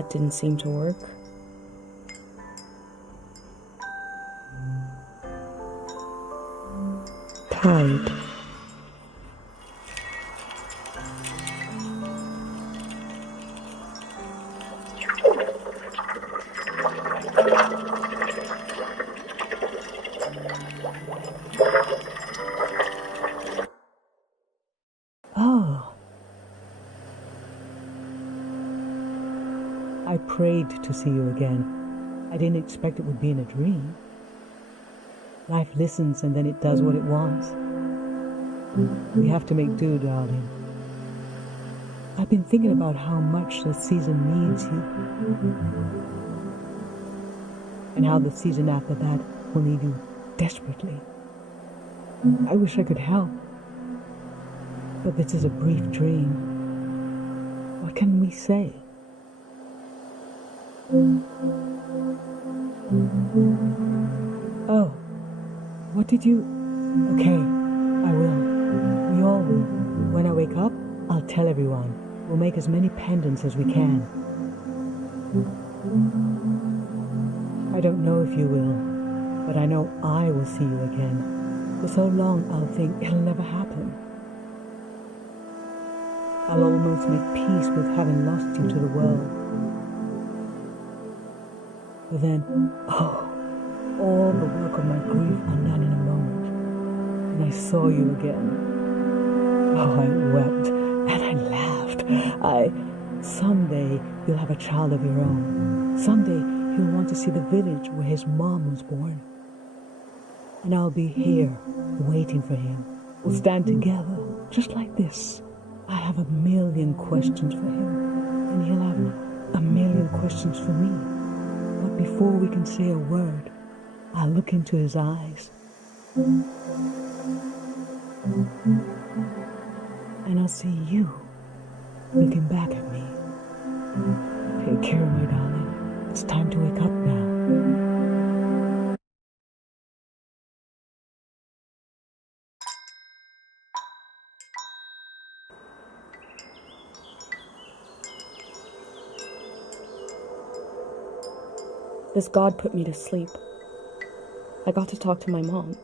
That didn't seem to work. Tide. Oh. I prayed to see you again. I didn't expect it would be in a dream. Life listens and then it does what it wants. We have to make do, darling. I've been thinking about how much the season needs you. And how the season after that will need you desperately. I wish I could help. But this is a brief dream. What can we say? Oh, what did you... Okay, I will. We all will. When I wake up, I'll tell everyone. We'll make as many pendants as we can. I don't know if you will, but I know I will see you again. For so long, I'll think it'll never happen. I'll almost make peace with having lost you to the world. But then, oh, all the work of my grief undone in a moment. And I saw you again. Oh, I wept and I laughed. Someday you'll have a child of your own. Someday he'll want to see the village where his mom was born. And I'll be here, waiting for him. We'll stand together, just like this. I have a million questions for him, and he'll have a million questions for me. But before we can say a word, I'll look into his eyes. And I'll see you looking back at me. Take care, my darling. It's time to wake up now. This god put me to sleep. I got to talk to my mom.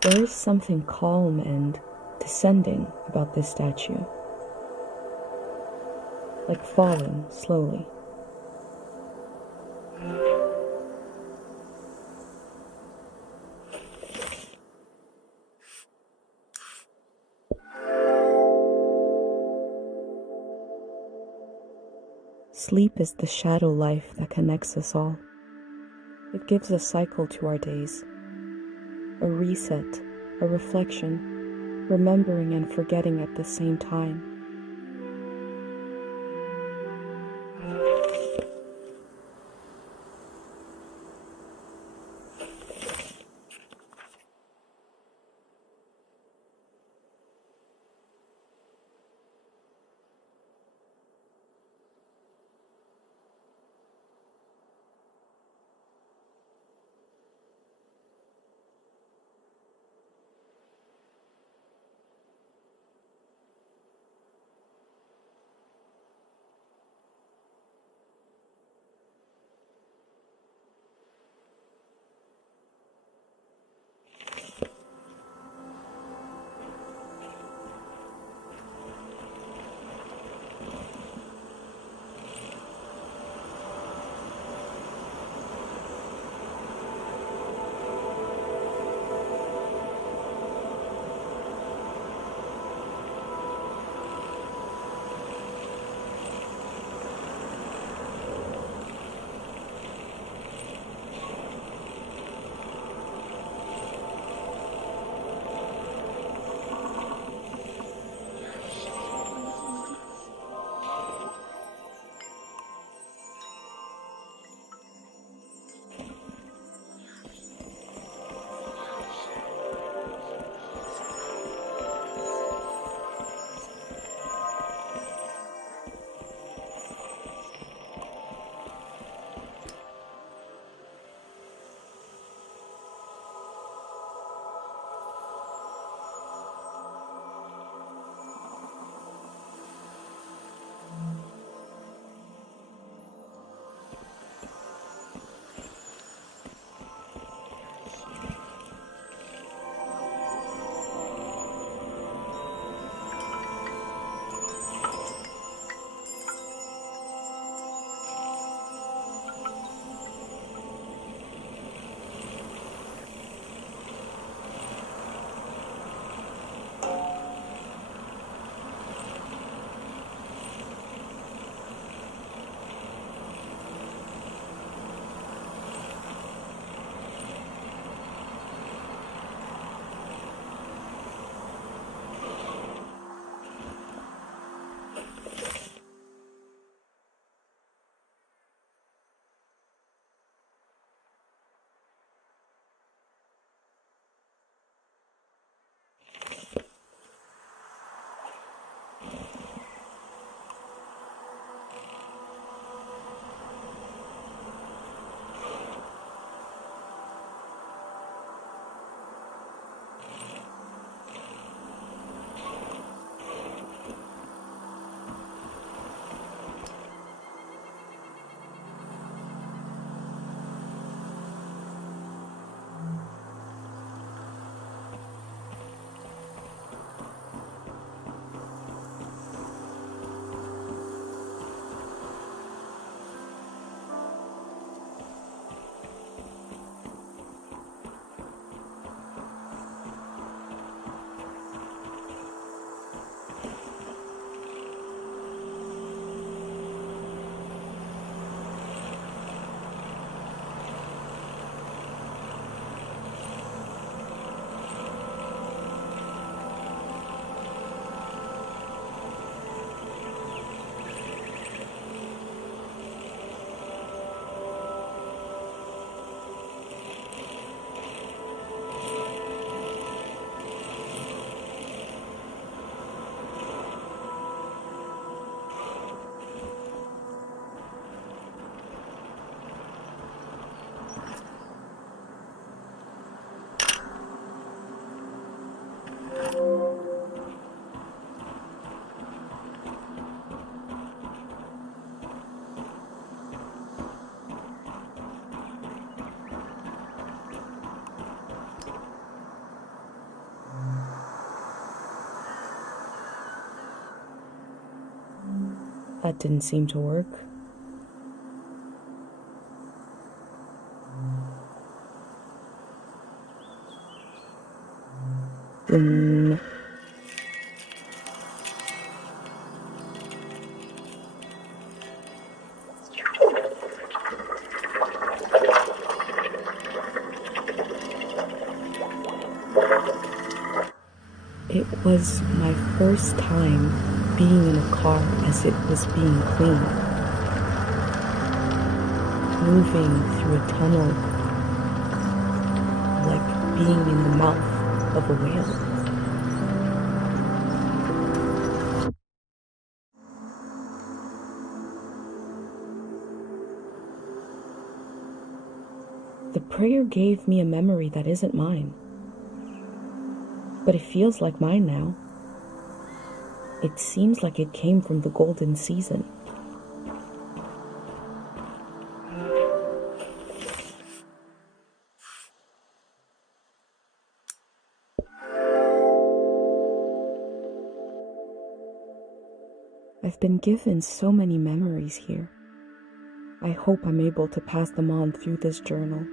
There is something calm and descending about this statue, like falling slowly. Sleep is the shadow life that connects us all. It gives a cycle to our days, a reset, a reflection, remembering and forgetting at the same time. That didn't seem to work. It was my first time being in a car as it was being cleaned. Moving through a tunnel, like being in the mouth of a whale. The prayer gave me a memory that isn't mine. But it feels like mine now. It seems like it came from the golden season. I've been given so many memories here. I hope I'm able to pass them on through this journal.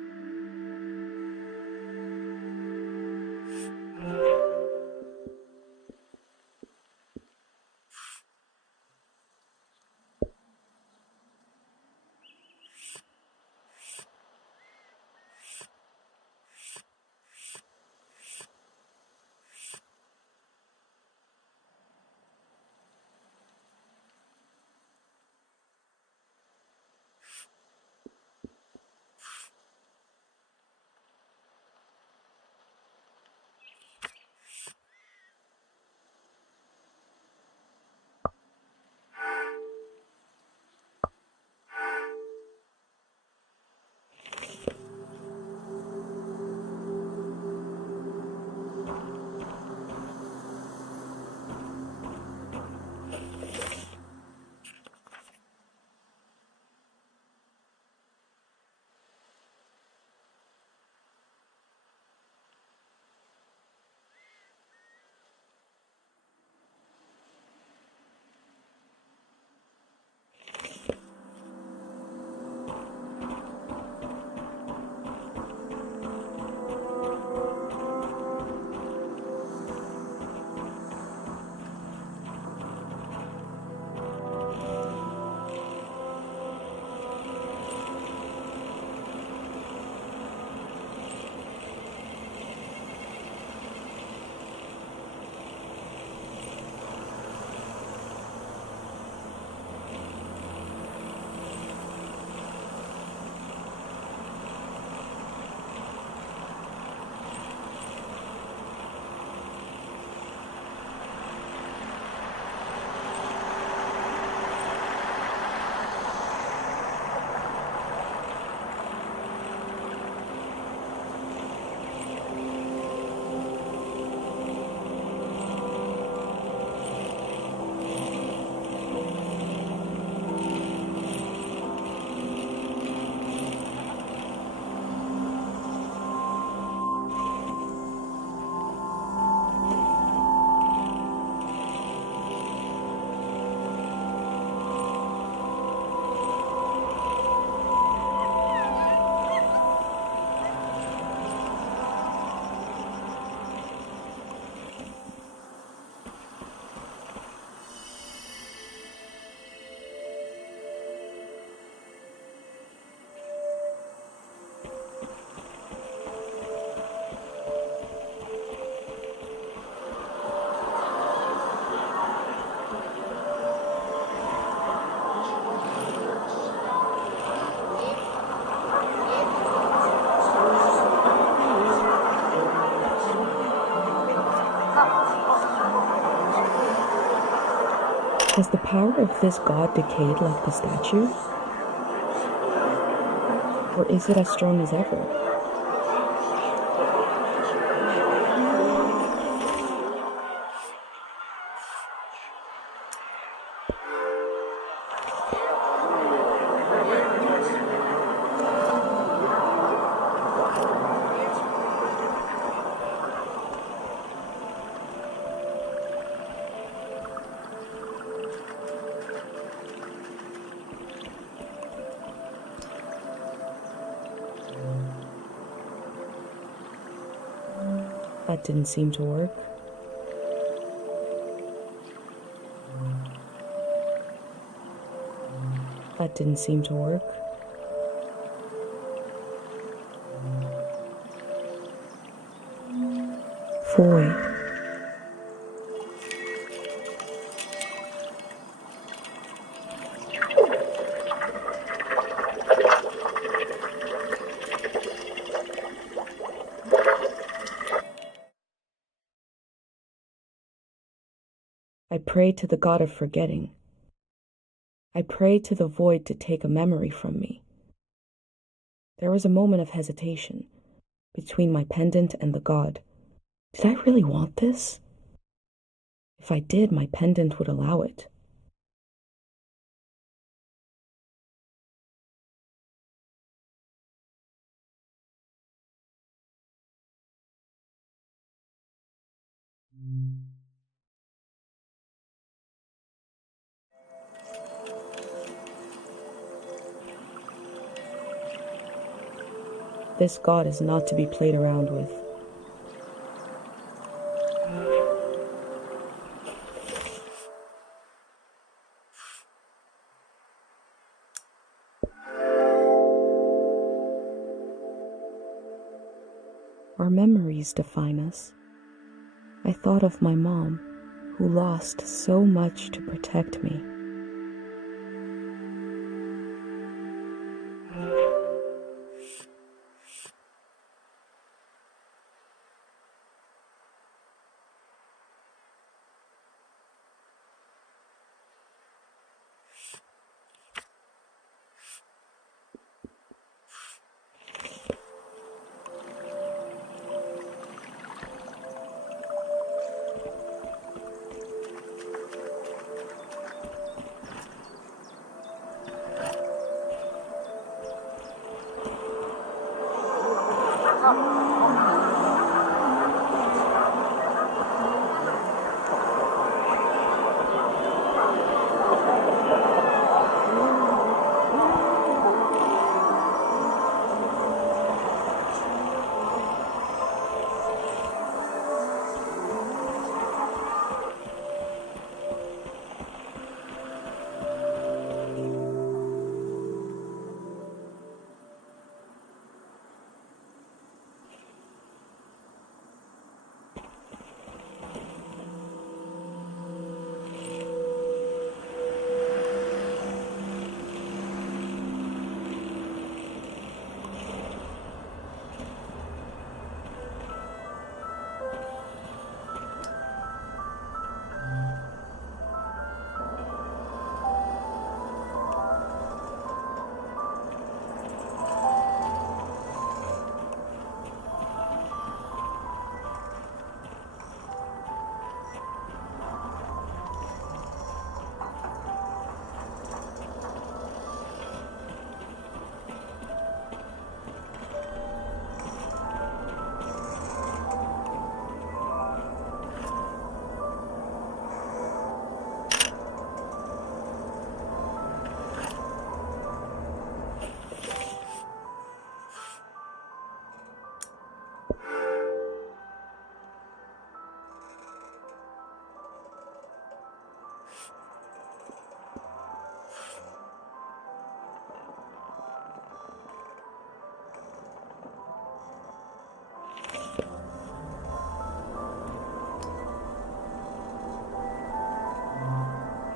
Has the power of this god decayed like the statue? Or is it as strong as ever? That didn't seem to work. That didn't seem to work. Void. I prayed to the god of forgetting. I prayed to the void to take a memory from me. There was a moment of hesitation between my pendant and the god. Did I really want this? If I did, my pendant would allow it. This god is not to be played around with. Our memories define us. I thought of my mom, who lost so much to protect me.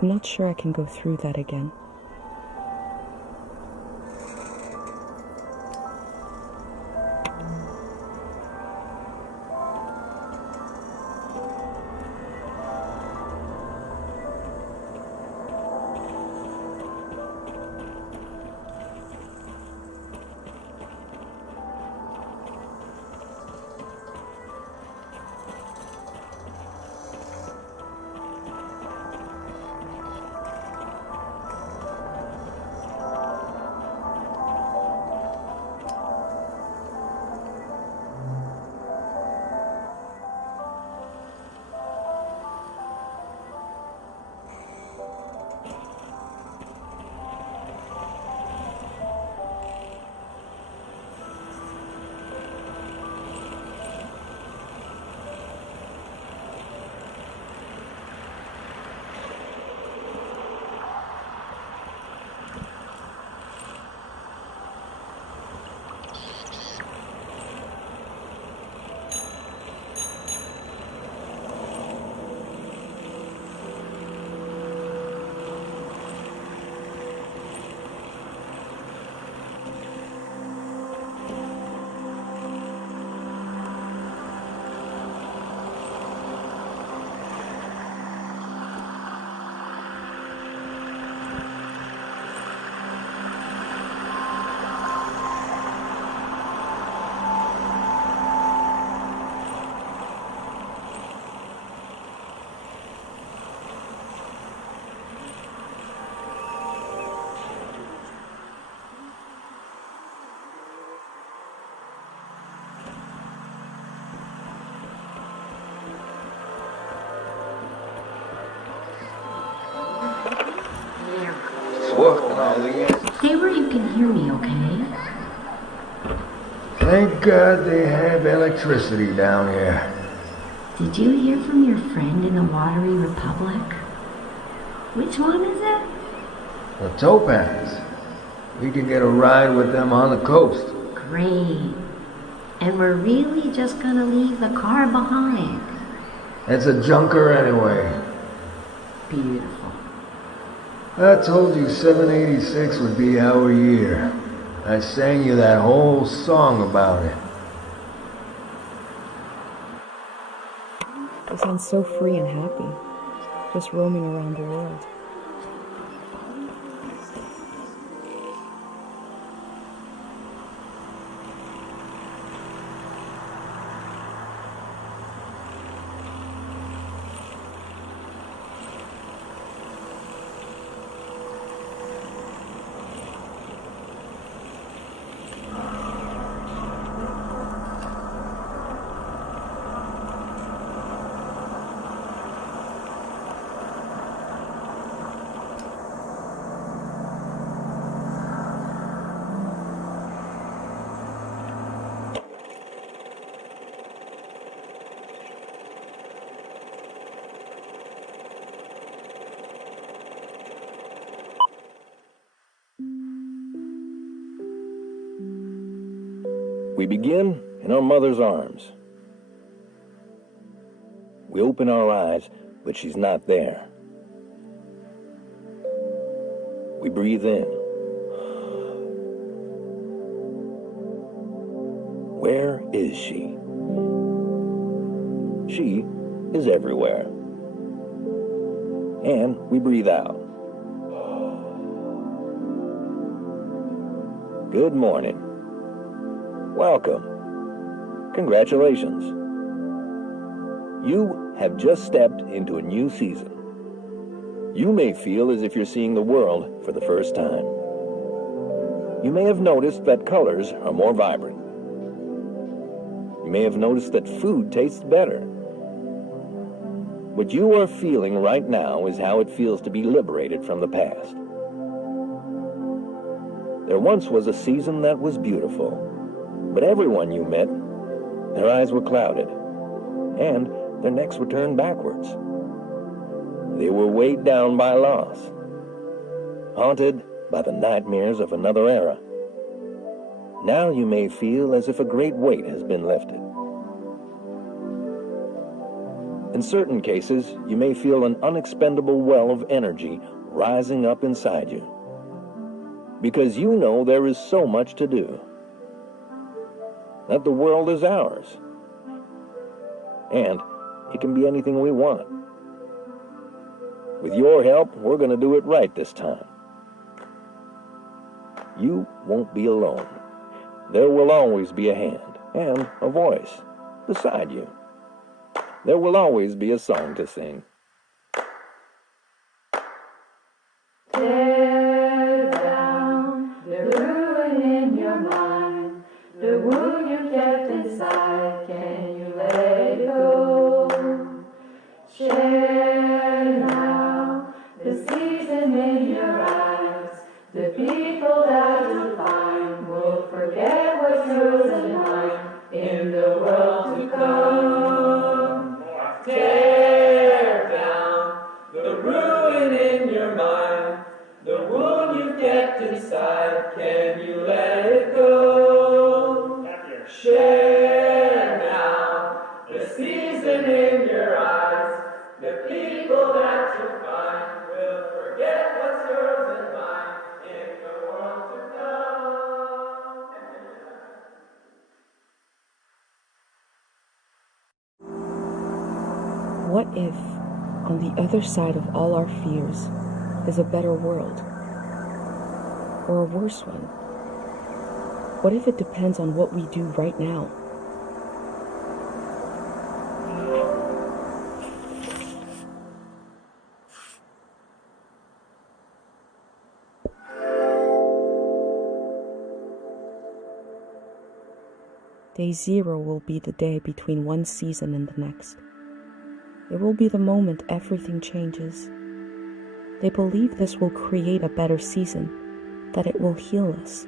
I'm not sure I can go through that again. Stay where you can hear me, okay? Thank God they have electricity down here. Did you hear from your friend in the Watery Republic? Which one is it? The Topaz. We can get a ride with them on the coast. Great. And we're really just gonna leave the car behind. It's a junker anyway. Beautiful. I told you 786 would be our year. I sang you that whole song about it. They sound so free and happy, just roaming around the world. We begin in our mother's arms. We open our eyes, but she's not there. We breathe in. Where is she? She is everywhere. And we breathe out. Good morning. Welcome. Congratulations. You have just stepped into a new season. You may feel as if you're seeing the world for the first time. You may have noticed that colors are more vibrant. You may have noticed that food tastes better. What you are feeling right now is how it feels to be liberated from the past. There once was a season that was beautiful. But everyone you met, their eyes were clouded, and their necks were turned backwards. They were weighed down by loss, haunted by the nightmares of another era. Now you may feel as if a great weight has been lifted. In certain cases, you may feel an unexpendable well of energy rising up inside you, because you know there is so much to do. That the world is ours. And it can be anything we want. With your help, we're going to do it right this time. You won't be alone. There will always be a hand and a voice beside you. There will always be a song to sing. Tear down the ruin in your mind, the wound you kept inside, can you let it go? Share now the season in your eyes, the people that you find will forget what's yours and mine in the world to come. Tear down the ruin in your mind, the wound you kept inside, can you let it go? Share now the season in your eyes, the people that you find will forget what's yours and mine in the world to come. What if, on the other side of all our fears, is a better world? Or a worse one? What if it depends on what we do right now? Day 0 will be the day between one season and the next. It will be the moment everything changes. They believe this will create a better season, that it will heal us.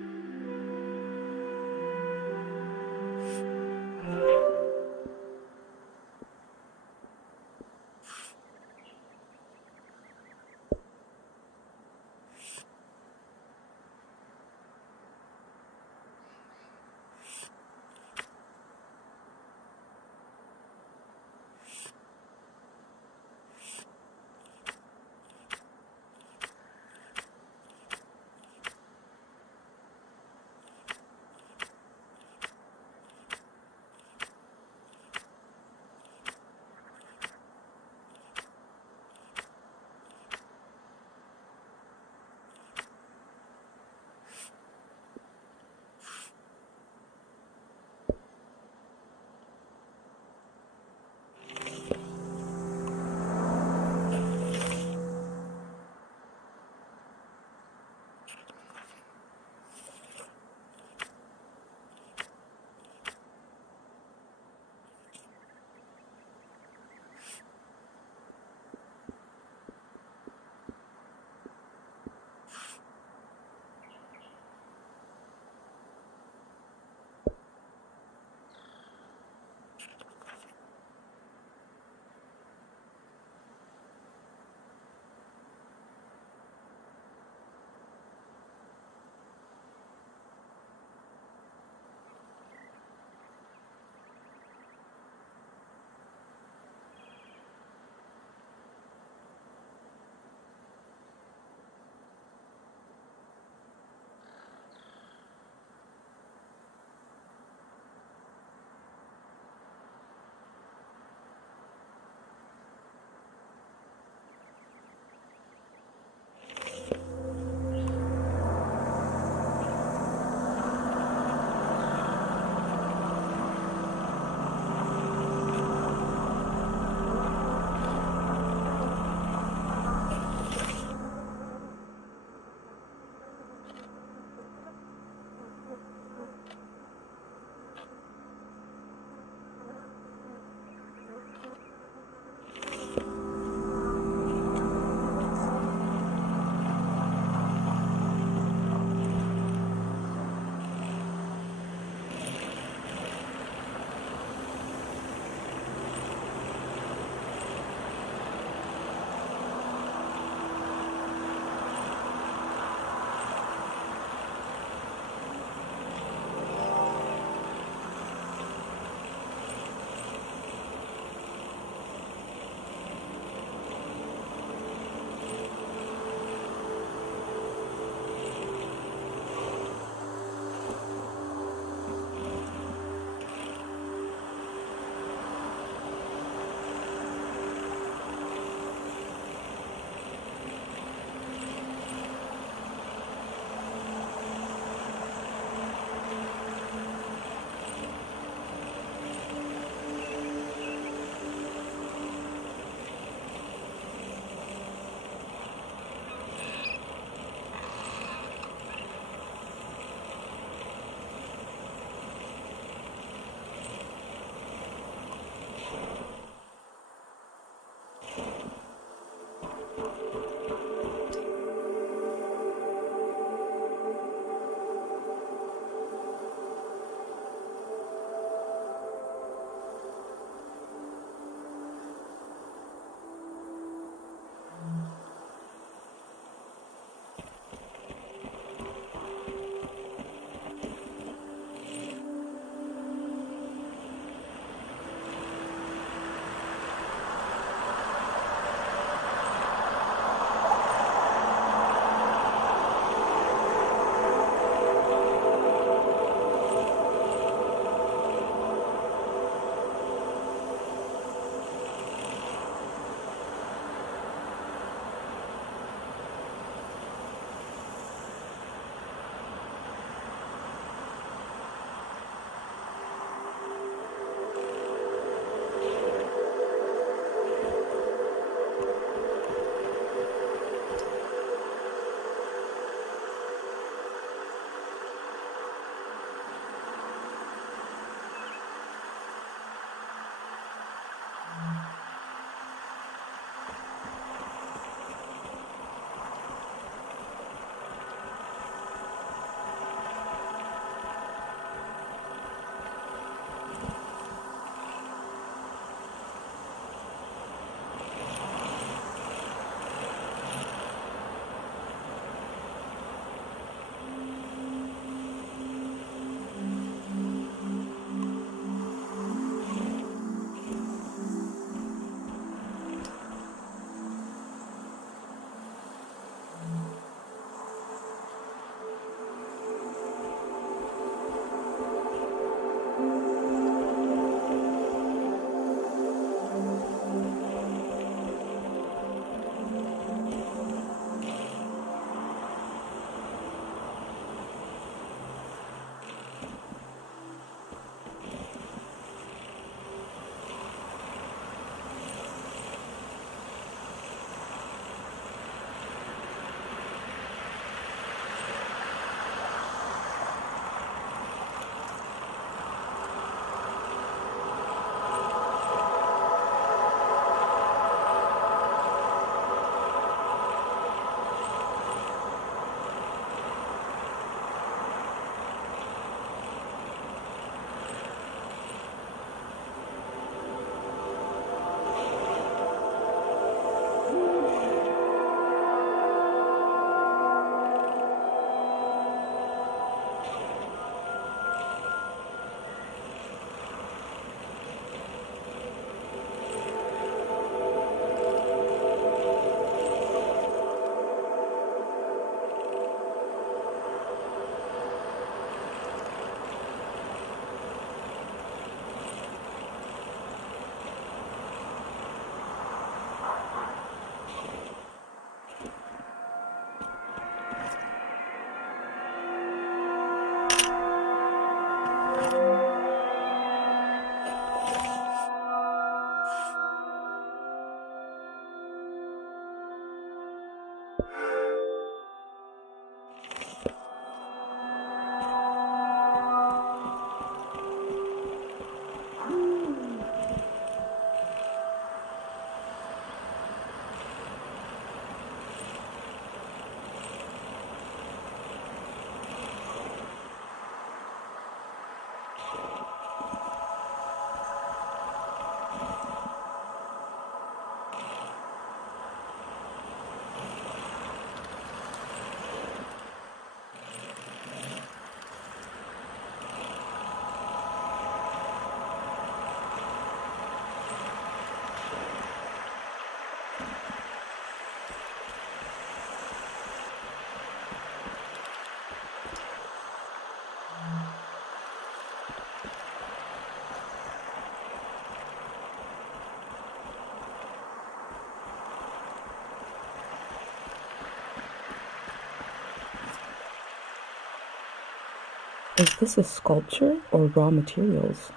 Is this a sculpture or raw materials?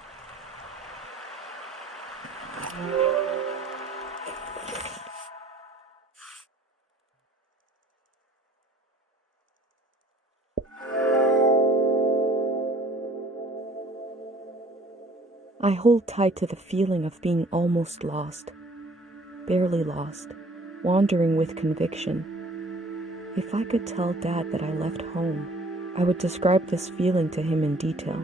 I hold tight to the feeling of being almost lost, barely lost, wandering with conviction. If I could tell Dad that I left home, I would describe this feeling to him in detail.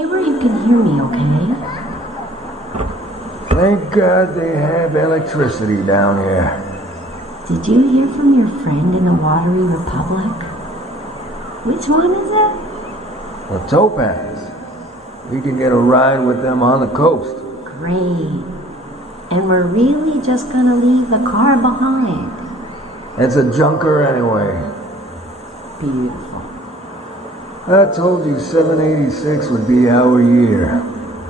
Stay where you can hear me, okay? Thank God they have electricity down here. Did you hear from your friend in the Watery Republic? Which one is it? The Topaz. We can get a ride with them on the coast. Great. And we're really just gonna leave the car behind. It's a junker anyway. Beautiful. I told you 786 would be our year.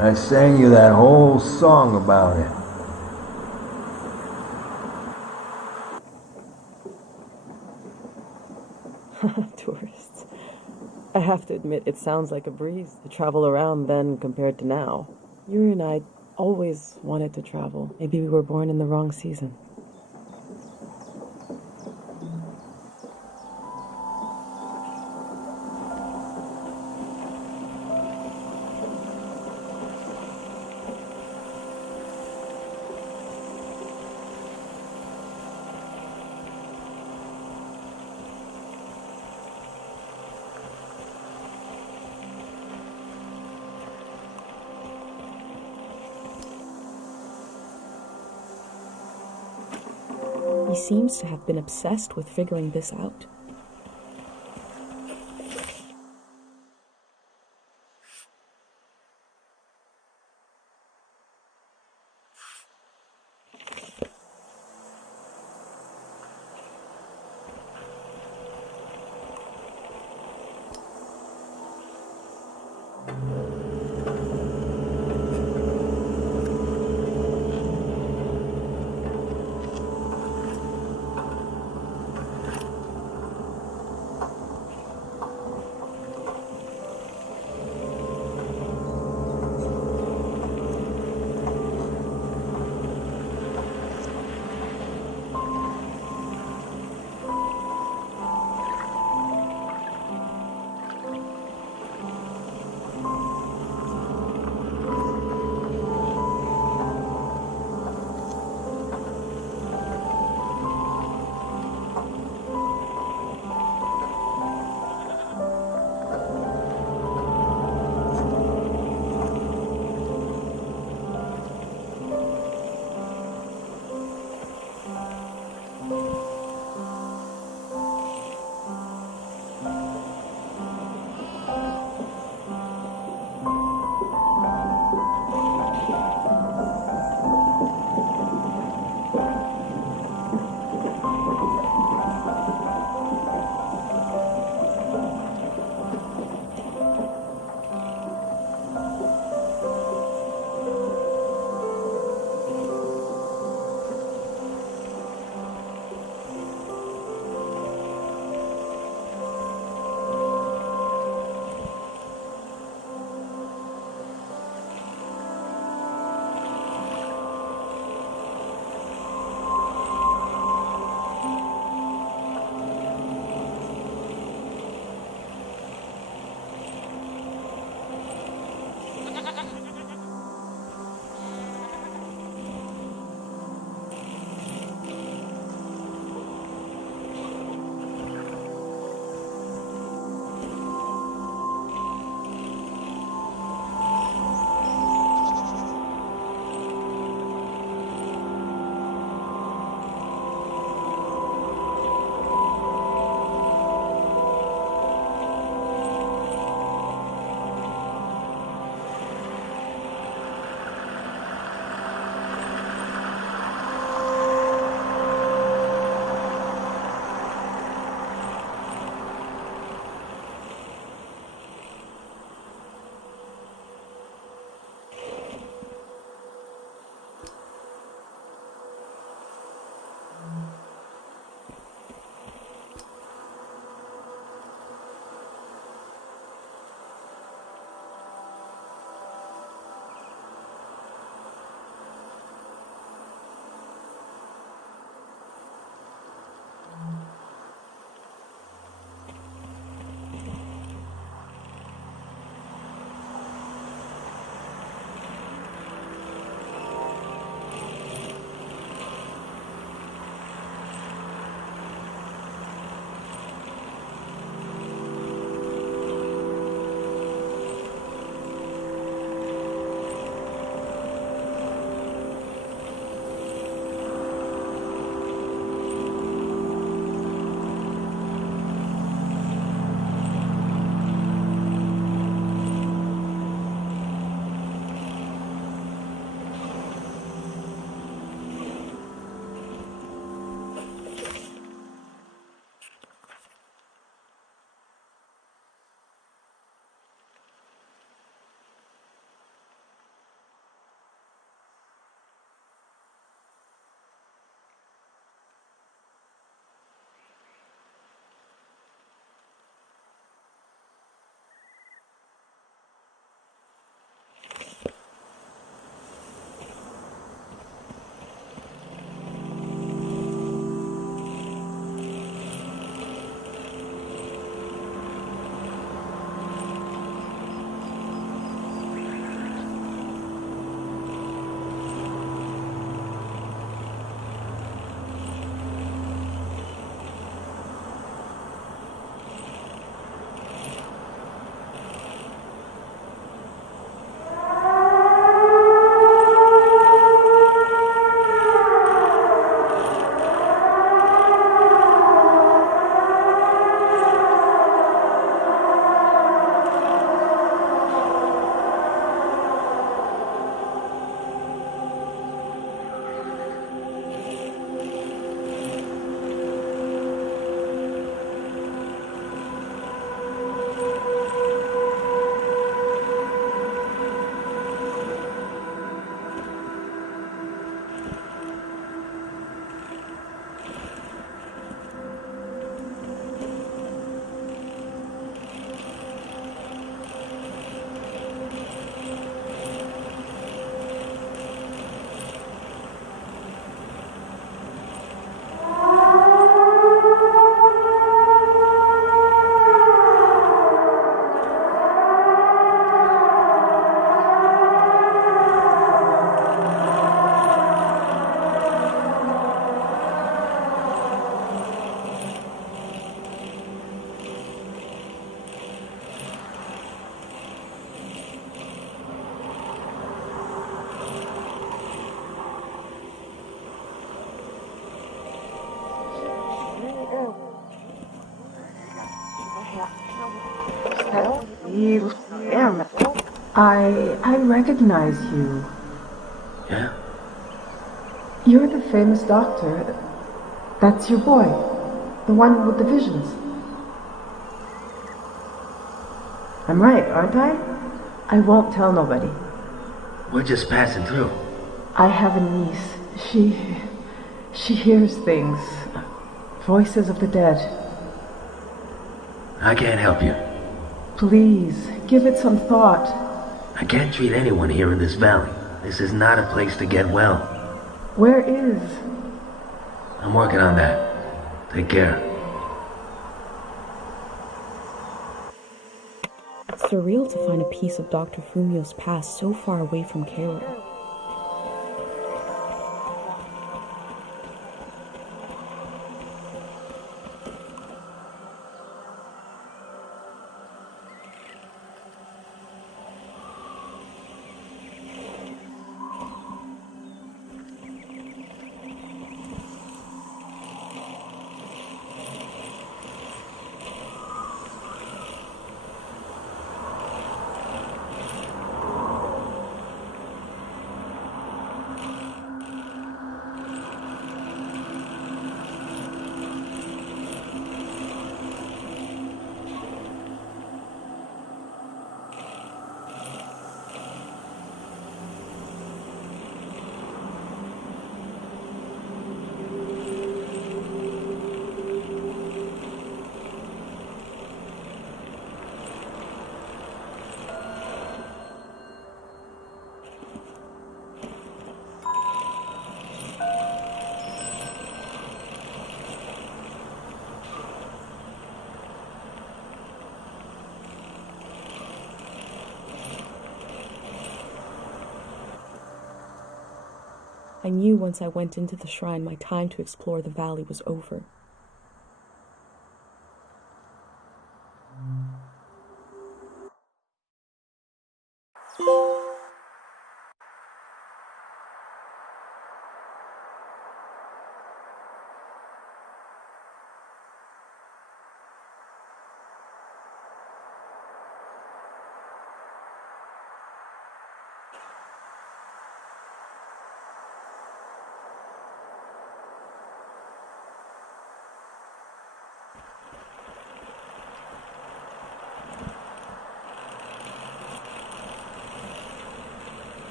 I sang you that whole song about it. Tourists. I have to admit, it sounds like a breeze to travel around then compared to now. Yuri and I always wanted to travel. Maybe we were born in the wrong season. He seems to have been obsessed with figuring this out. I recognize you. Yeah? You're the famous doctor. That's your boy. The one with the visions. I'm right, aren't I? I won't tell nobody. We're just passing through. I have a niece. She hears things. Voices of the dead. I can't help you. Please, give it some thought. I can't treat anyone here in this valley. This is not a place to get well. Where is? I'm working on that. Take care. It's surreal to find a piece of Dr. Fumio's past so far away from Cairo. I knew once I went into the shrine my time to explore the valley was over.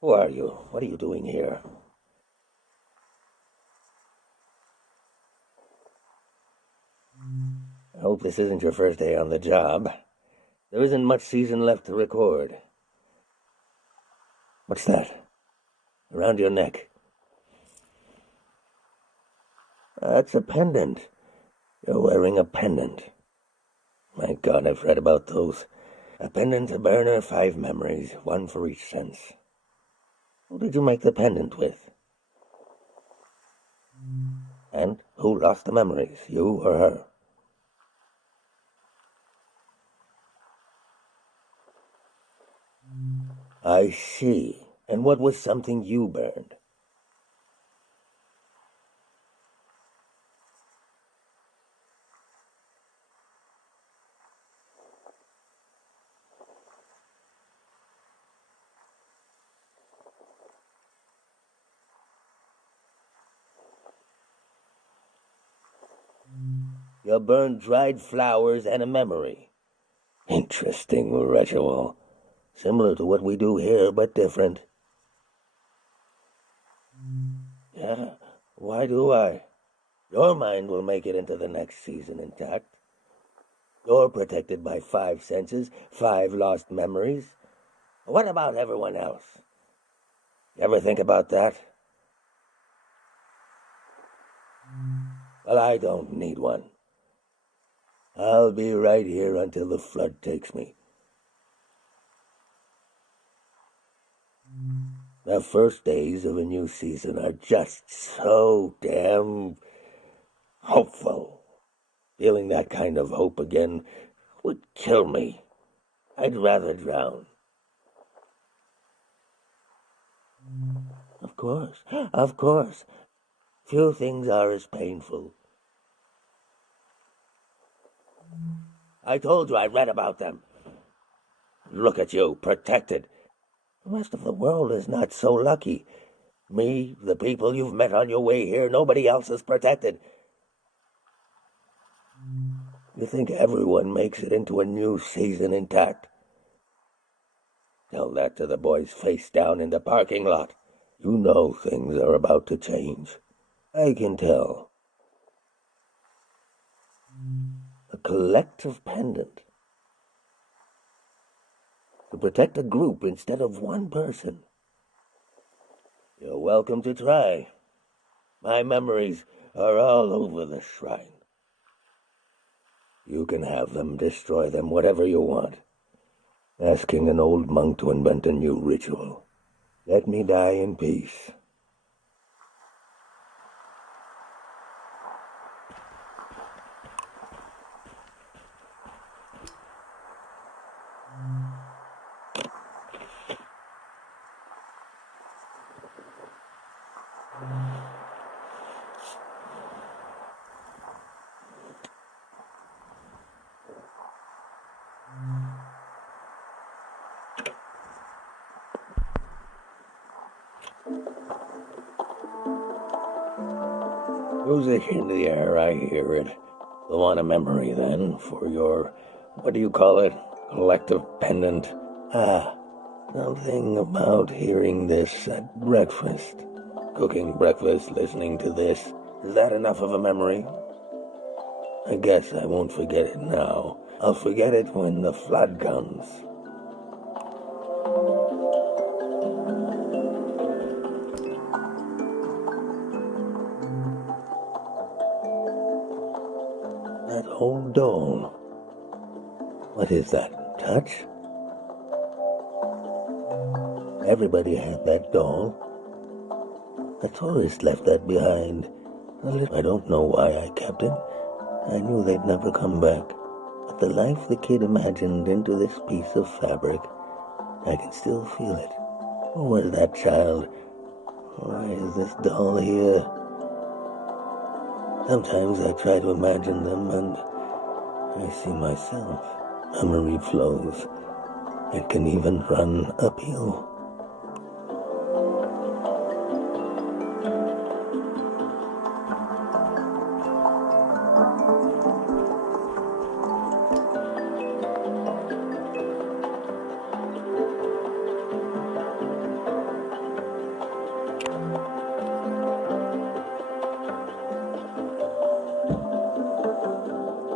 Who are you? What are you doing here? I hope this isn't your first day on the job. There isn't much season left to record. What's that? Around your neck? That's a pendant. You're wearing a pendant. My God, I've read about those. A pendant to burner, 5 memories, 1 for each sense. Who did you make the pendant with? And who lost the memories, you or her? I see. And what was something you burned? You burned dried flowers and a memory. Interesting ritual. Similar to what we do here, but different. Yeah, why do I? Your mind will make it into the next season intact. You're protected by 5 senses, 5 lost memories. What about everyone else? You ever think about that? Well, I don't need one. I'll be right here until the flood takes me. The first days of a new season are just so damn hopeful. Feeling that kind of hope again would kill me. I'd rather drown. Of course. Few things are as painful. I told you I read about them. Look at you, protected. The rest of the world is not so lucky. Me, the people you've met on your way here, nobody else is protected. You think everyone makes it into a new season intact? Tell that to the boys face down in the parking lot. You know things are about to change. I can tell. A collective pendant. To protect a group instead of one person. You're welcome to try. My memories are all over the shrine. You can have them, destroy them, whatever you want. Asking an old monk to invent a new ritual. Let me die in peace. Music in the air, I hear it. You want a memory, then, for your, what do you call it, collective pendant? Something about hearing this at breakfast. Cooking breakfast, listening to this. Is that enough of a memory? I guess I won't forget it now. I'll forget it when the flood comes. That old doll. What is that? Touch? Everybody had that doll. A tourist left that behind. I don't know why I kept it. I knew they'd never come back. But the life the kid imagined into this piece of fabric, I can still feel it. Who was that child? Why is this doll here? Sometimes I try to imagine them and I see myself. Memory flows. It can even run uphill.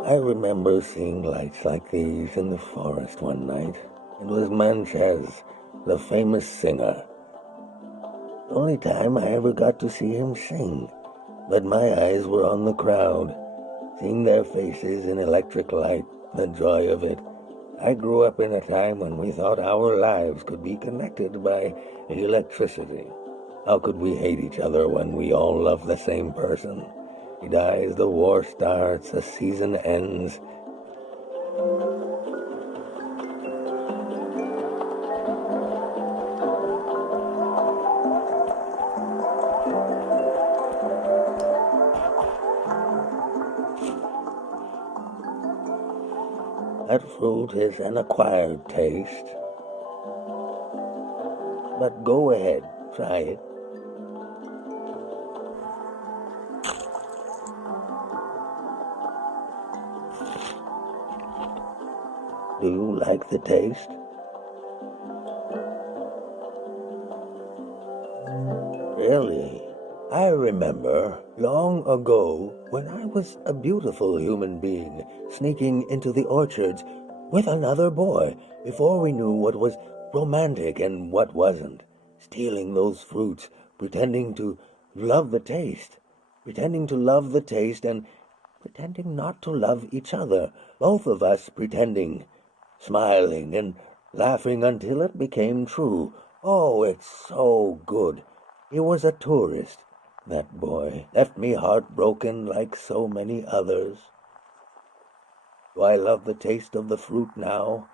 I remember seeing lights like these in the forest one night. It was Manches, the famous singer. The only time I ever got to see him sing. But my eyes were on the crowd, seeing their faces in electric light, the joy of it. I grew up in a time when we thought our lives could be connected by electricity. How could we hate each other when we all love the same person? He dies, the war starts, a season ends. That fruit is an acquired taste. But go ahead, try it. Do you like the taste? Really? I remember long ago when I was a beautiful human being sneaking into the orchards with another boy before we knew what was romantic and what wasn't. Stealing those fruits, pretending to love the taste. Pretending to love the taste and pretending not to love each other. Both of us pretending. Smiling and laughing until it became true. Oh, it's so good. He was a tourist, that boy. Left me heartbroken like so many others. Do I love the taste of the fruit now?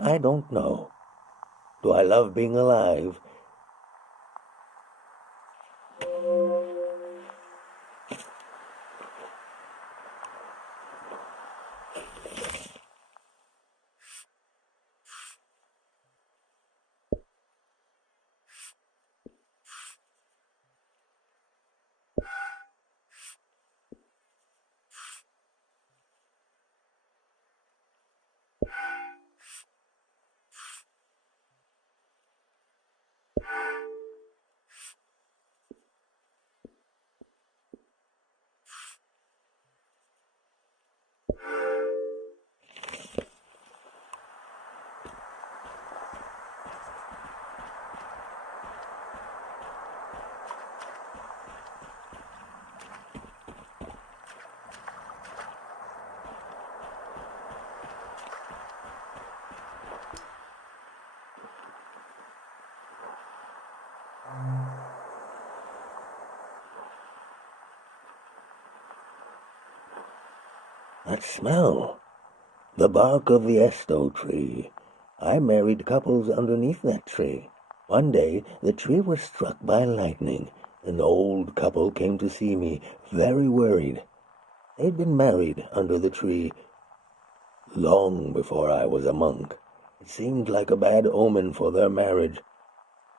I don't know. Do I love being alive? That smell. The bark of the esto tree. I married couples underneath that tree. One day, the tree was struck by lightning. An old couple came to see me, very worried. They'd been married under the tree long before I was a monk. It seemed like a bad omen for their marriage.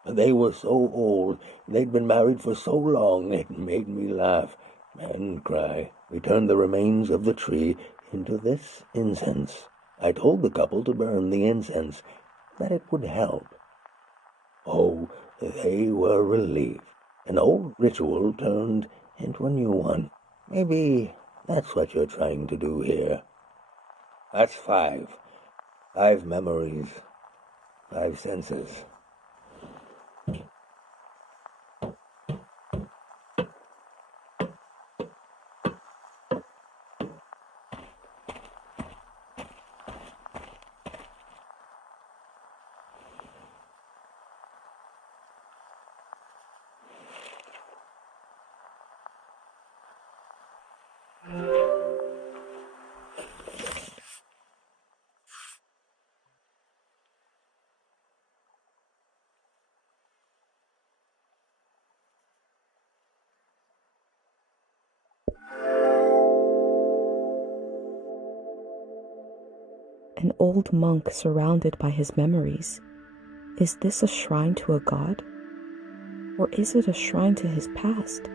They were so old, they'd been married for so long, it made me laugh and cry. We turned the remains of the tree into this incense. I told the couple to burn the incense, that it would help. Oh, they were relieved. An old ritual turned into a new one. Maybe that's what you're trying to do here. That's 5. 5 memories. 5 senses. An old monk surrounded by his memories. Is this a shrine to a god? Or is it a shrine to his past?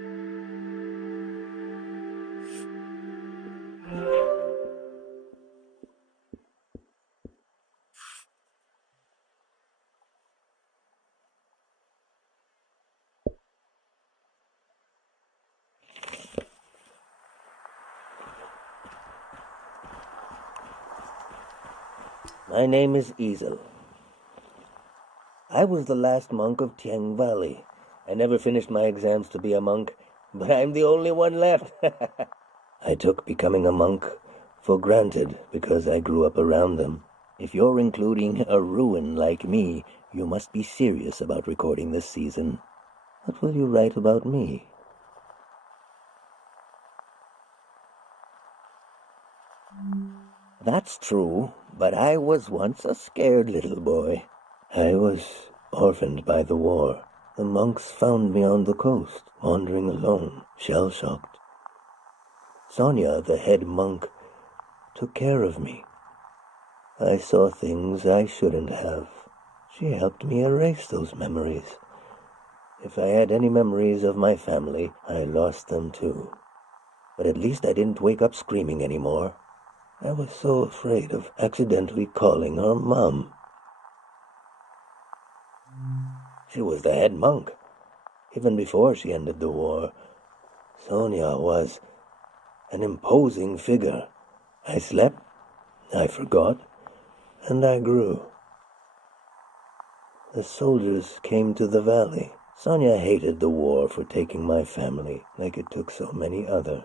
My name is Easel. I was the last monk of Tiang Valley. I never finished my exams to be a monk, but I'm the only one left. I took becoming a monk for granted because I grew up around them. If you're including a ruin like me, you must be serious about recording this season. What will you write about me? That's true, but I was once a scared little boy. I was orphaned by the war. The monks found me on the coast, wandering alone, shell-shocked. Sonia, the head monk, took care of me. I saw things I shouldn't have. She helped me erase those memories. If I had any memories of my family, I lost them too. But at least I didn't wake up screaming anymore. I was so afraid of accidentally calling her Mom. She was the head monk. Even before she ended the war, Sonia was an imposing figure. I slept, I forgot, and I grew. The soldiers came to the valley. Sonia hated the war for taking my family like it took so many others.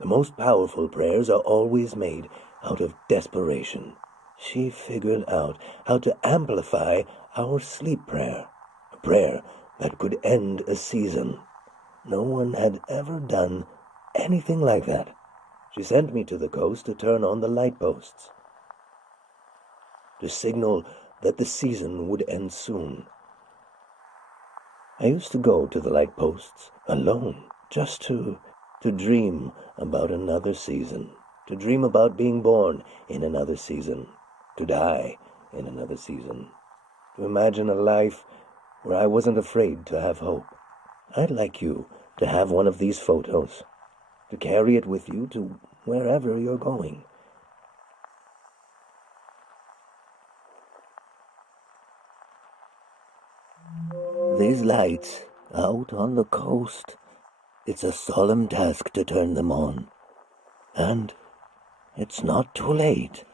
The most powerful prayers are always made out of desperation. She figured out how to amplify our sleep prayer, a prayer that could end a season. No one had ever done anything like that. She sent me to the coast to turn on the light posts, to signal that the season would end soon. I used to go to the light posts alone, just to dream about another season, to dream about being born in another season, to die in another season, to imagine a life where I wasn't afraid to have hope. I'd like you to have one of these photos, to carry it with you to wherever you're going. These lights out on the coast, it's a solemn task to turn them on. And it's not too late.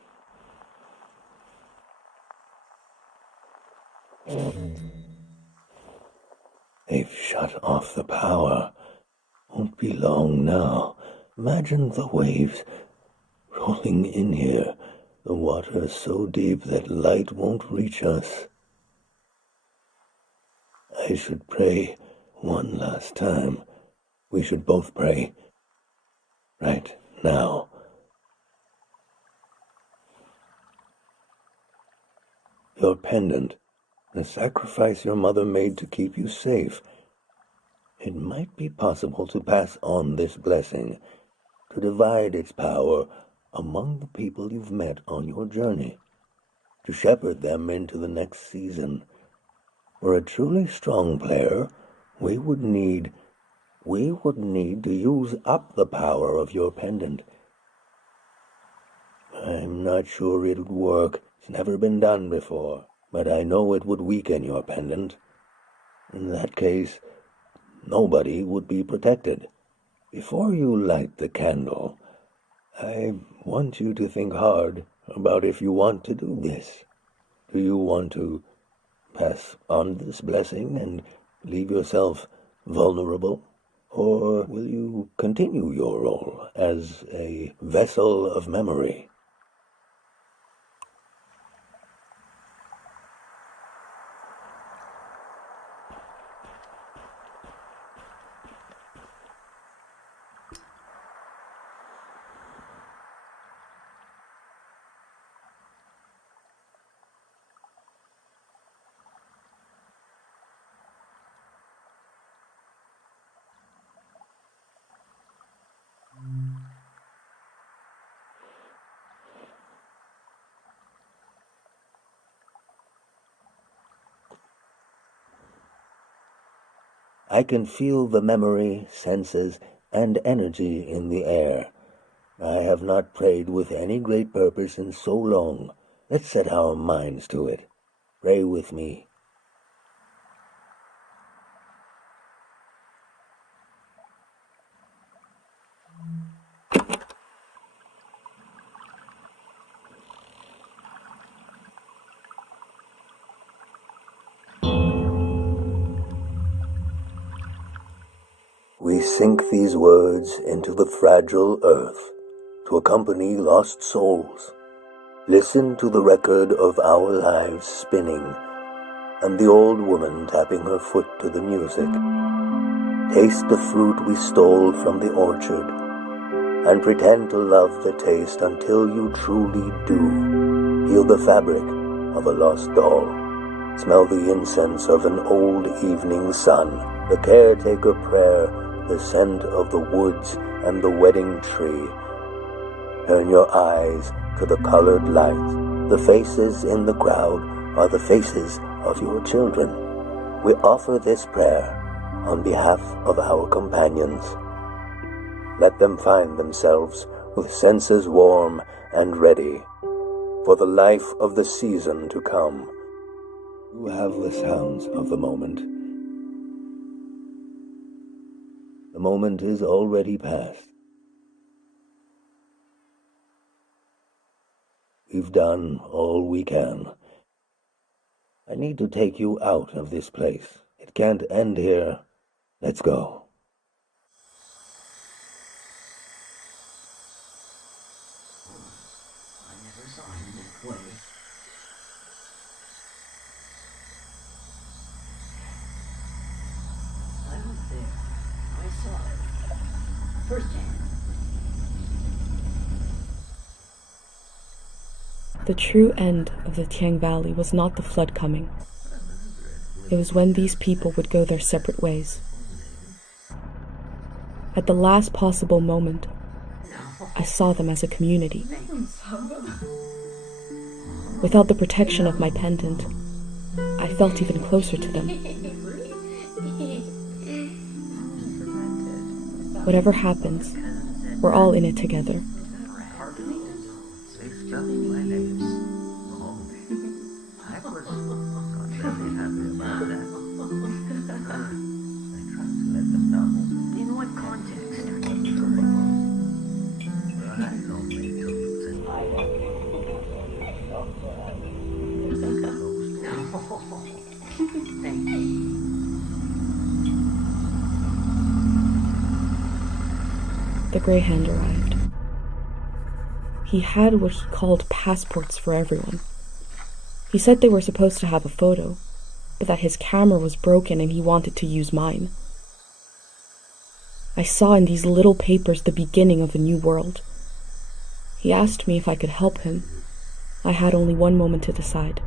They've shut off the power. Won't be long now. Imagine the waves rolling in here. The water is so deep that light won't reach us. I should pray one last time. We should both pray. Right now. Your pendant, the sacrifice your mother made to keep you safe. It might be possible to pass on this blessing, to divide its power among the people you've met on your journey, to shepherd them into the next season. For a truly strong player, we would need to use up the power of your pendant. I'm not sure it would work. It's never been done before, but I know it would weaken your pendant. In that case, nobody would be protected. Before you light the candle, I want you to think hard about if you want to do this. Do you want to pass on this blessing and leave yourself vulnerable? Or will you continue your role as a vessel of memory? I can feel the memory, senses, and energy in the air. I have not prayed with any great purpose in so long. Let's set our minds to it. Pray with me. We sink these words into the fragile earth to accompany lost souls. Listen to the record of our lives spinning, and the old woman tapping her foot to the music. Taste the fruit we stole from the orchard, and pretend to love the taste until you truly do. Feel the fabric of a lost doll. Smell the incense of an old evening sun, the caretaker prayer, the scent of the woods and the wedding tree. Turn your eyes to the colored lights. The faces in the crowd are the faces of your children. We offer this prayer on behalf of our companions. Let them find themselves with senses warm and ready for the life of the season to come. You have the sounds of the moment. The moment is already past. We've done all we can. I need to take you out of this place. It can't end here. Let's go. I never saw him that way. I was there. I saw it. Firsthand. The true end of the Tiang Valley was not the flood coming. It was when these people would go their separate ways. At the last possible moment, I saw them as a community. Without the protection of my pendant, I felt even closer to them. Whatever happens, we're all in it together. In what context are you Thank you. The Grey Hand arrived. He had what he called passports for everyone. He said they were supposed to have a photo, but that his camera was broken and he wanted to use mine. I saw in these little papers the beginning of a new world. He asked me if I could help him. I had only one moment to decide.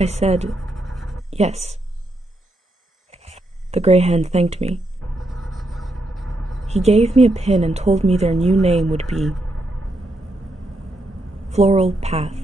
I said, yes. The Grey Hand thanked me. He gave me a pin and told me their new name would be Floral Path.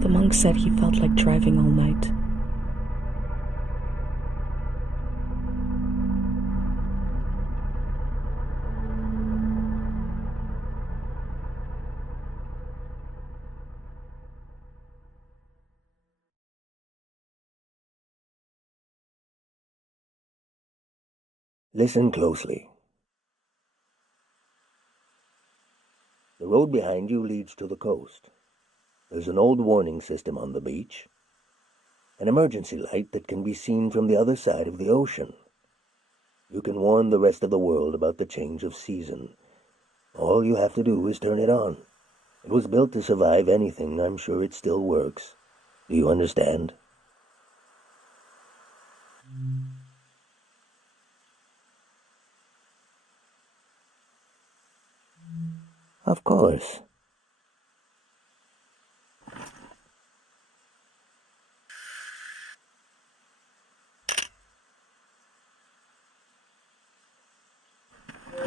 The monk said he felt like driving all night. Listen closely. The road behind you leads to the coast. There's an old warning system on the beach. An emergency light that can be seen from the other side of the ocean. You can warn the rest of the world about the change of season. All you have to do is turn it on. It was built to survive anything. I'm sure it still works. Do you understand? Of course.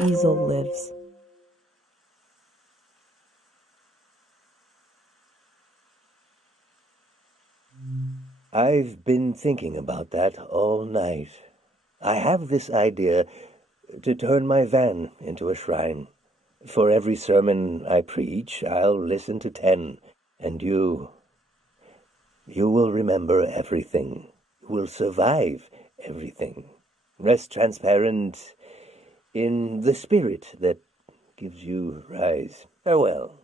Easel lives. I've been thinking about that all night. I have this idea to turn my van into a shrine. For every sermon I preach, I'll listen to 10, and you will remember everything. You will survive everything. Rest transparent in the spirit that gives you rise. Farewell.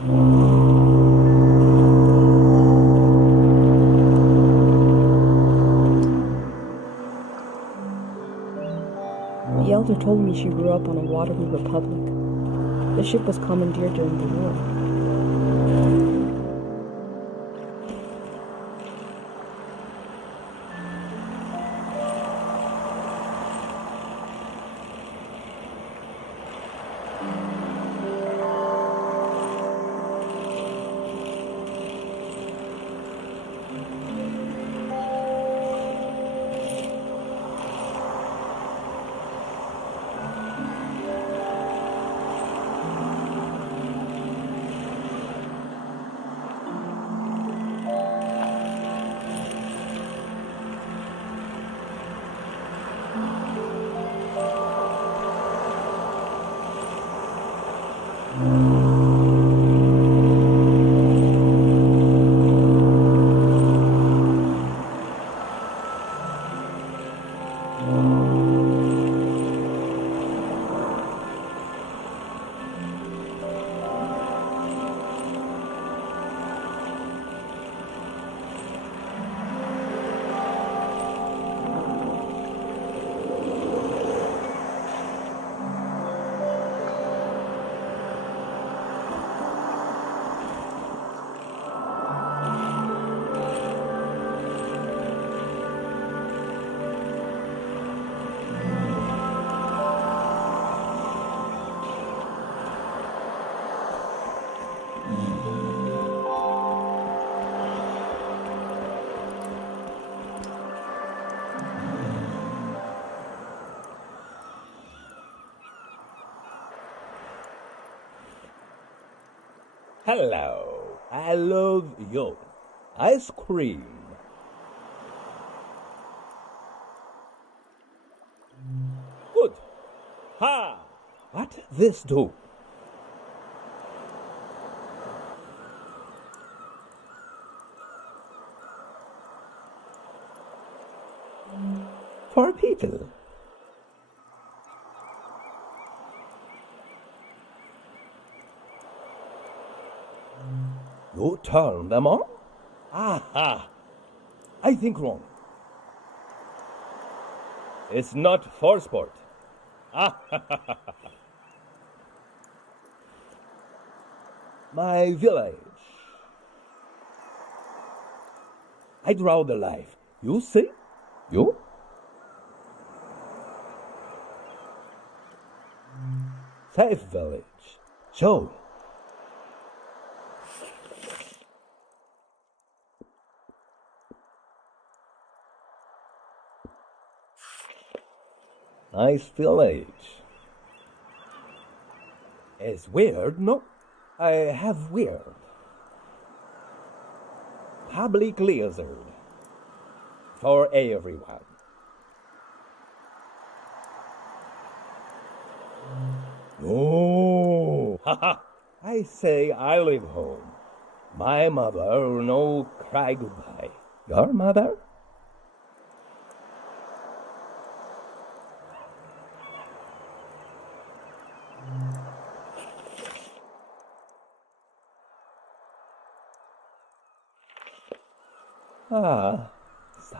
The elder told me she grew up on a watery republic. The ship was commandeered during the war. Hello, I love you. Ice cream. Good. Ha! What this do? For people. You turn them on? Aha! I think wrong. It's not for sport. My village. I draw the life. You see? You? Safe village. Show. Nice village. It's weird, no? I have weird. Public lizard. For everyone. Oh, haha. I say I live home. My mother no cry goodbye. Your mother?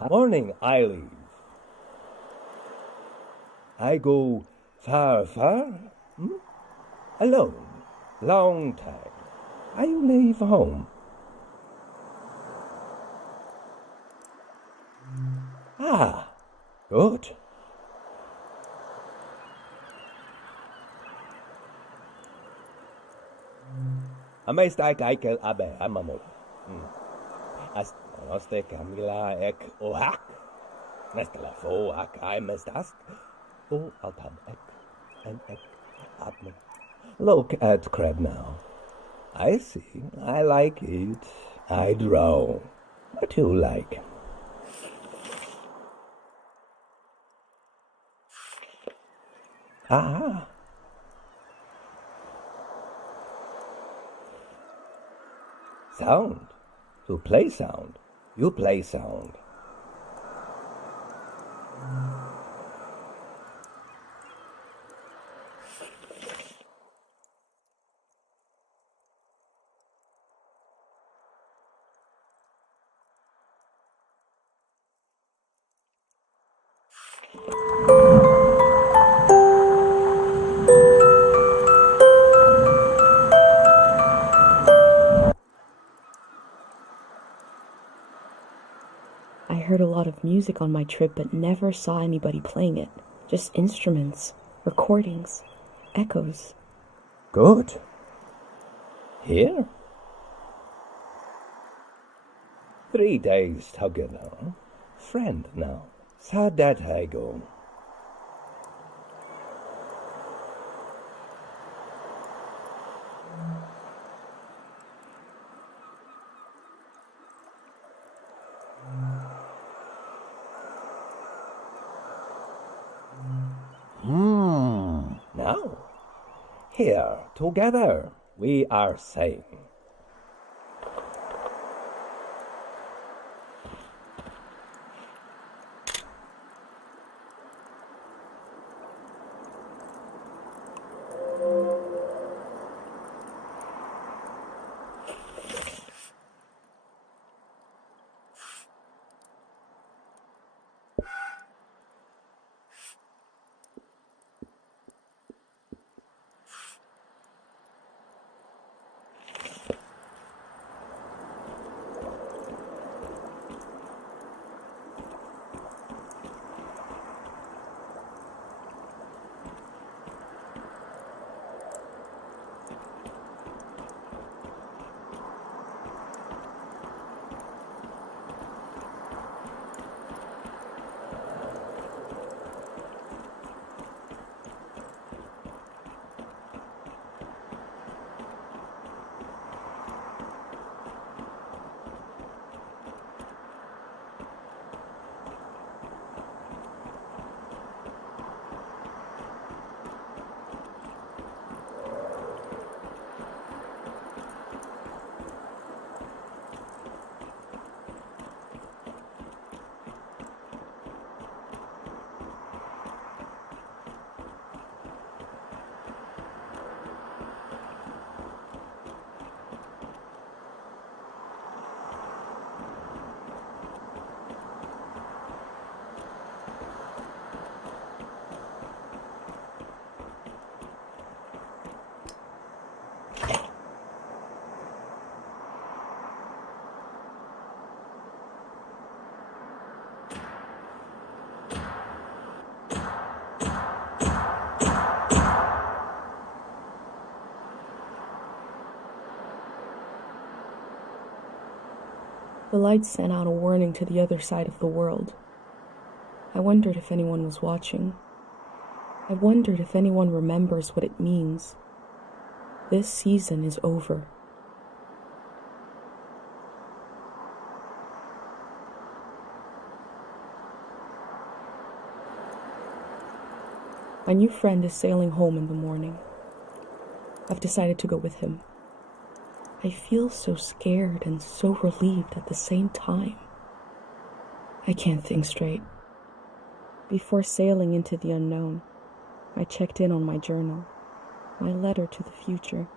Morning I leave. I go far, alone, long time. I leave home. Good. Amesta kaikel abe amamol. Noste Camila ek ohak. Nestala fo ak I mestast. O altam ek and ek admin. Look at crab now. I see. I like it. I draw. What you like? Sound. To play sound. You play sound. with music on my trip but never saw anybody playing it. Just instruments, recordings, echoes. Good. Here? 3 days together. Friend now. So that I go. Now, here, together, we are saying. The lights sent out a warning to the other side of the world. I wondered if anyone was watching. I wondered if anyone remembers what it means. This season is over. My new friend is sailing home in the morning. I've decided to go with him. I feel so scared and so relieved at the same time. I can't think straight. Before sailing into the unknown, I checked in on my journal, my letter to the future.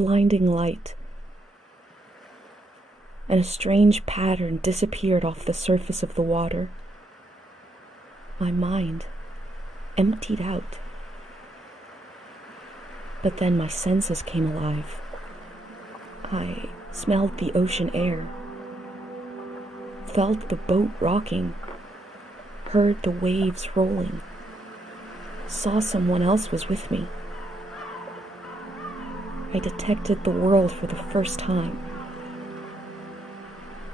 blinding light, and a strange pattern disappeared off the surface of the water. My mind emptied out. But then my senses came alive. I smelled the ocean air, felt the boat rocking, heard the waves rolling, saw someone else was with me. I detected the world for the first time.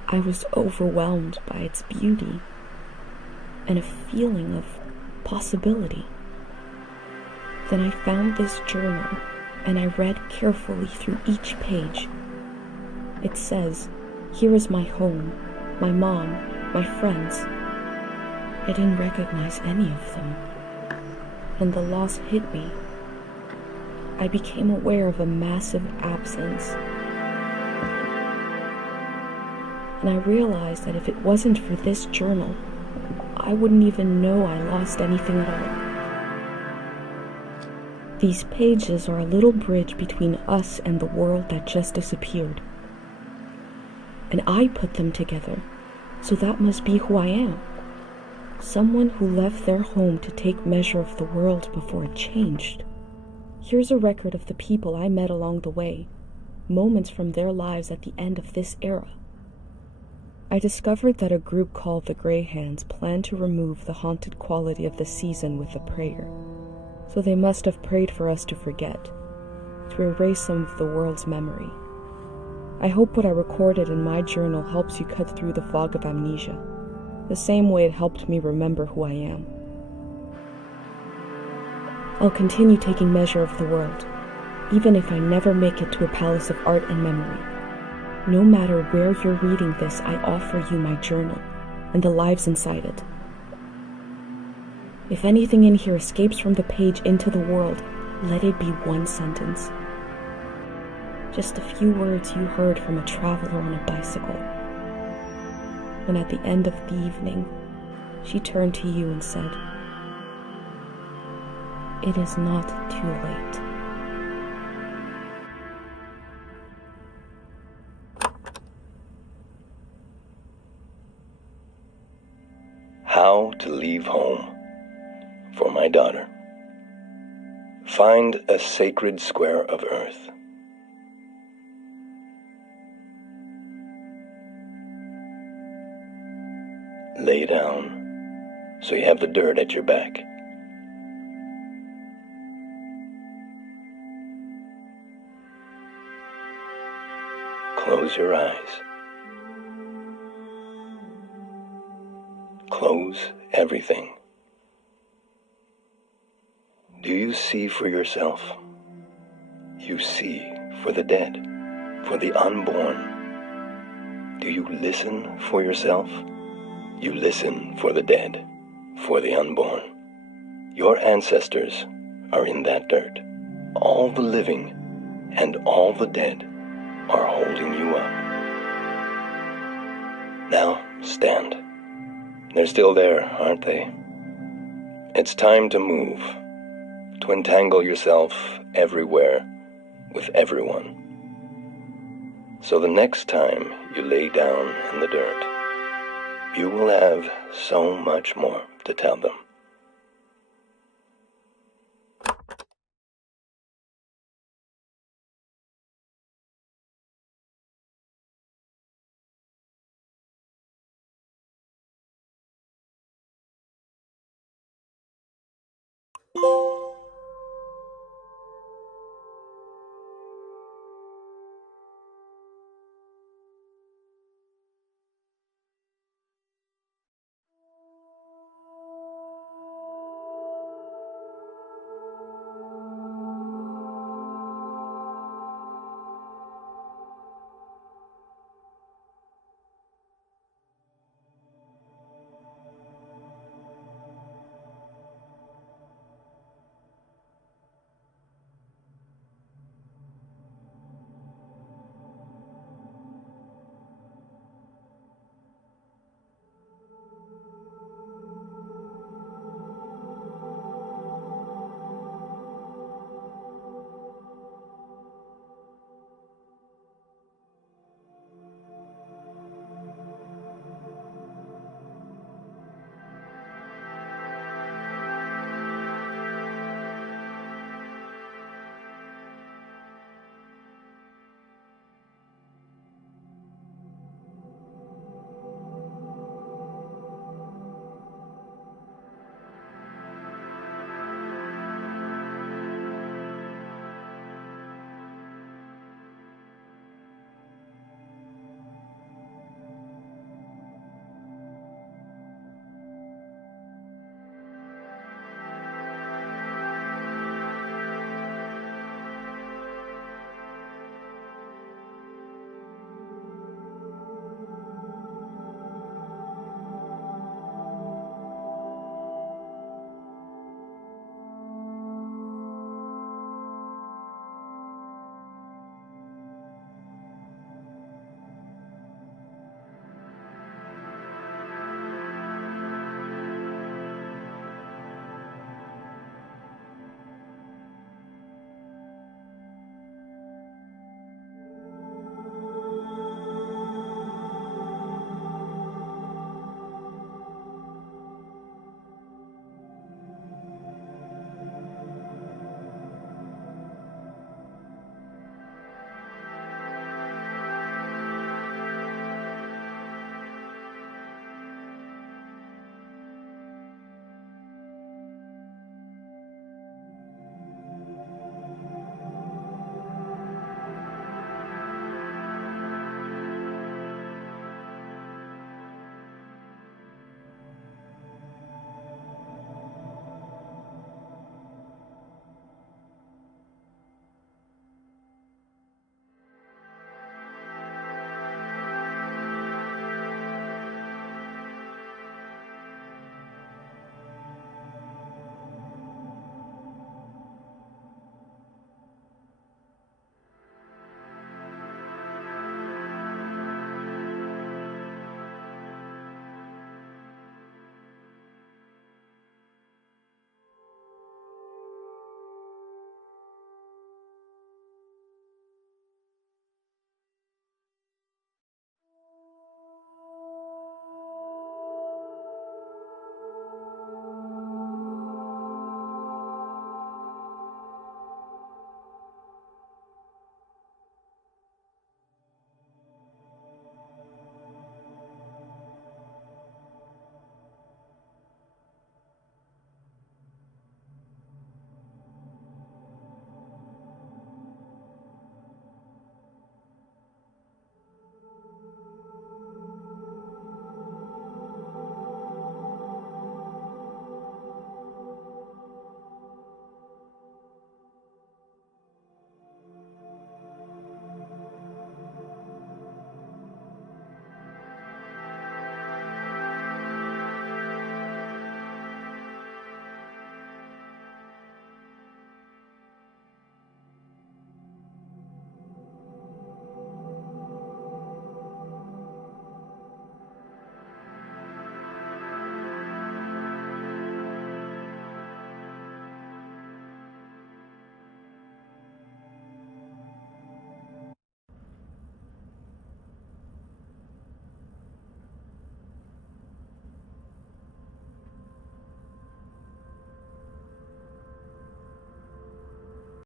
I was overwhelmed by its beauty and a feeling of possibility. Then I found this journal and I read carefully through each page. It says, "Here is my home, my mom, my friends." I didn't recognize any of them, and the loss hit me. I became aware of a massive absence. And I realized that if it wasn't for this journal, I wouldn't even know I lost anything at all. These pages are a little bridge between us and the world that just disappeared. And I put them together, so that must be who I am. Someone who left their home to take measure of the world before it changed. Here's a record of the people I met along the way, moments from their lives at the end of this era. I discovered that a group called the Grey Hands planned to remove the haunted quality of the season with a prayer. So they must have prayed for us to forget, to erase some of the world's memory. I hope what I recorded in my journal helps you cut through the fog of amnesia, the same way it helped me remember who I am. I'll continue taking measure of the world, even if I never make it to a palace of art and memory. No matter where you're reading this, I offer you my journal and the lives inside it. If anything in here escapes from the page into the world, let it be one sentence. Just a few words you heard from a traveler on a bicycle. When at the end of the evening, she turned to you and said, "It is not too late." How to leave home. For my daughter. Find a sacred square of earth. Lay down so you have the dirt at your back. Close your eyes. Close everything. Do you see for yourself? You see for the dead, for the unborn. Do you listen for yourself? You listen for the dead, for the unborn. Your ancestors are in that dirt. All the living and all the dead are holding you up. Now stand. They're still there, aren't they? It's time to move. To entangle yourself everywhere with everyone. So the next time you lay down in the dirt, you will have so much more to tell them.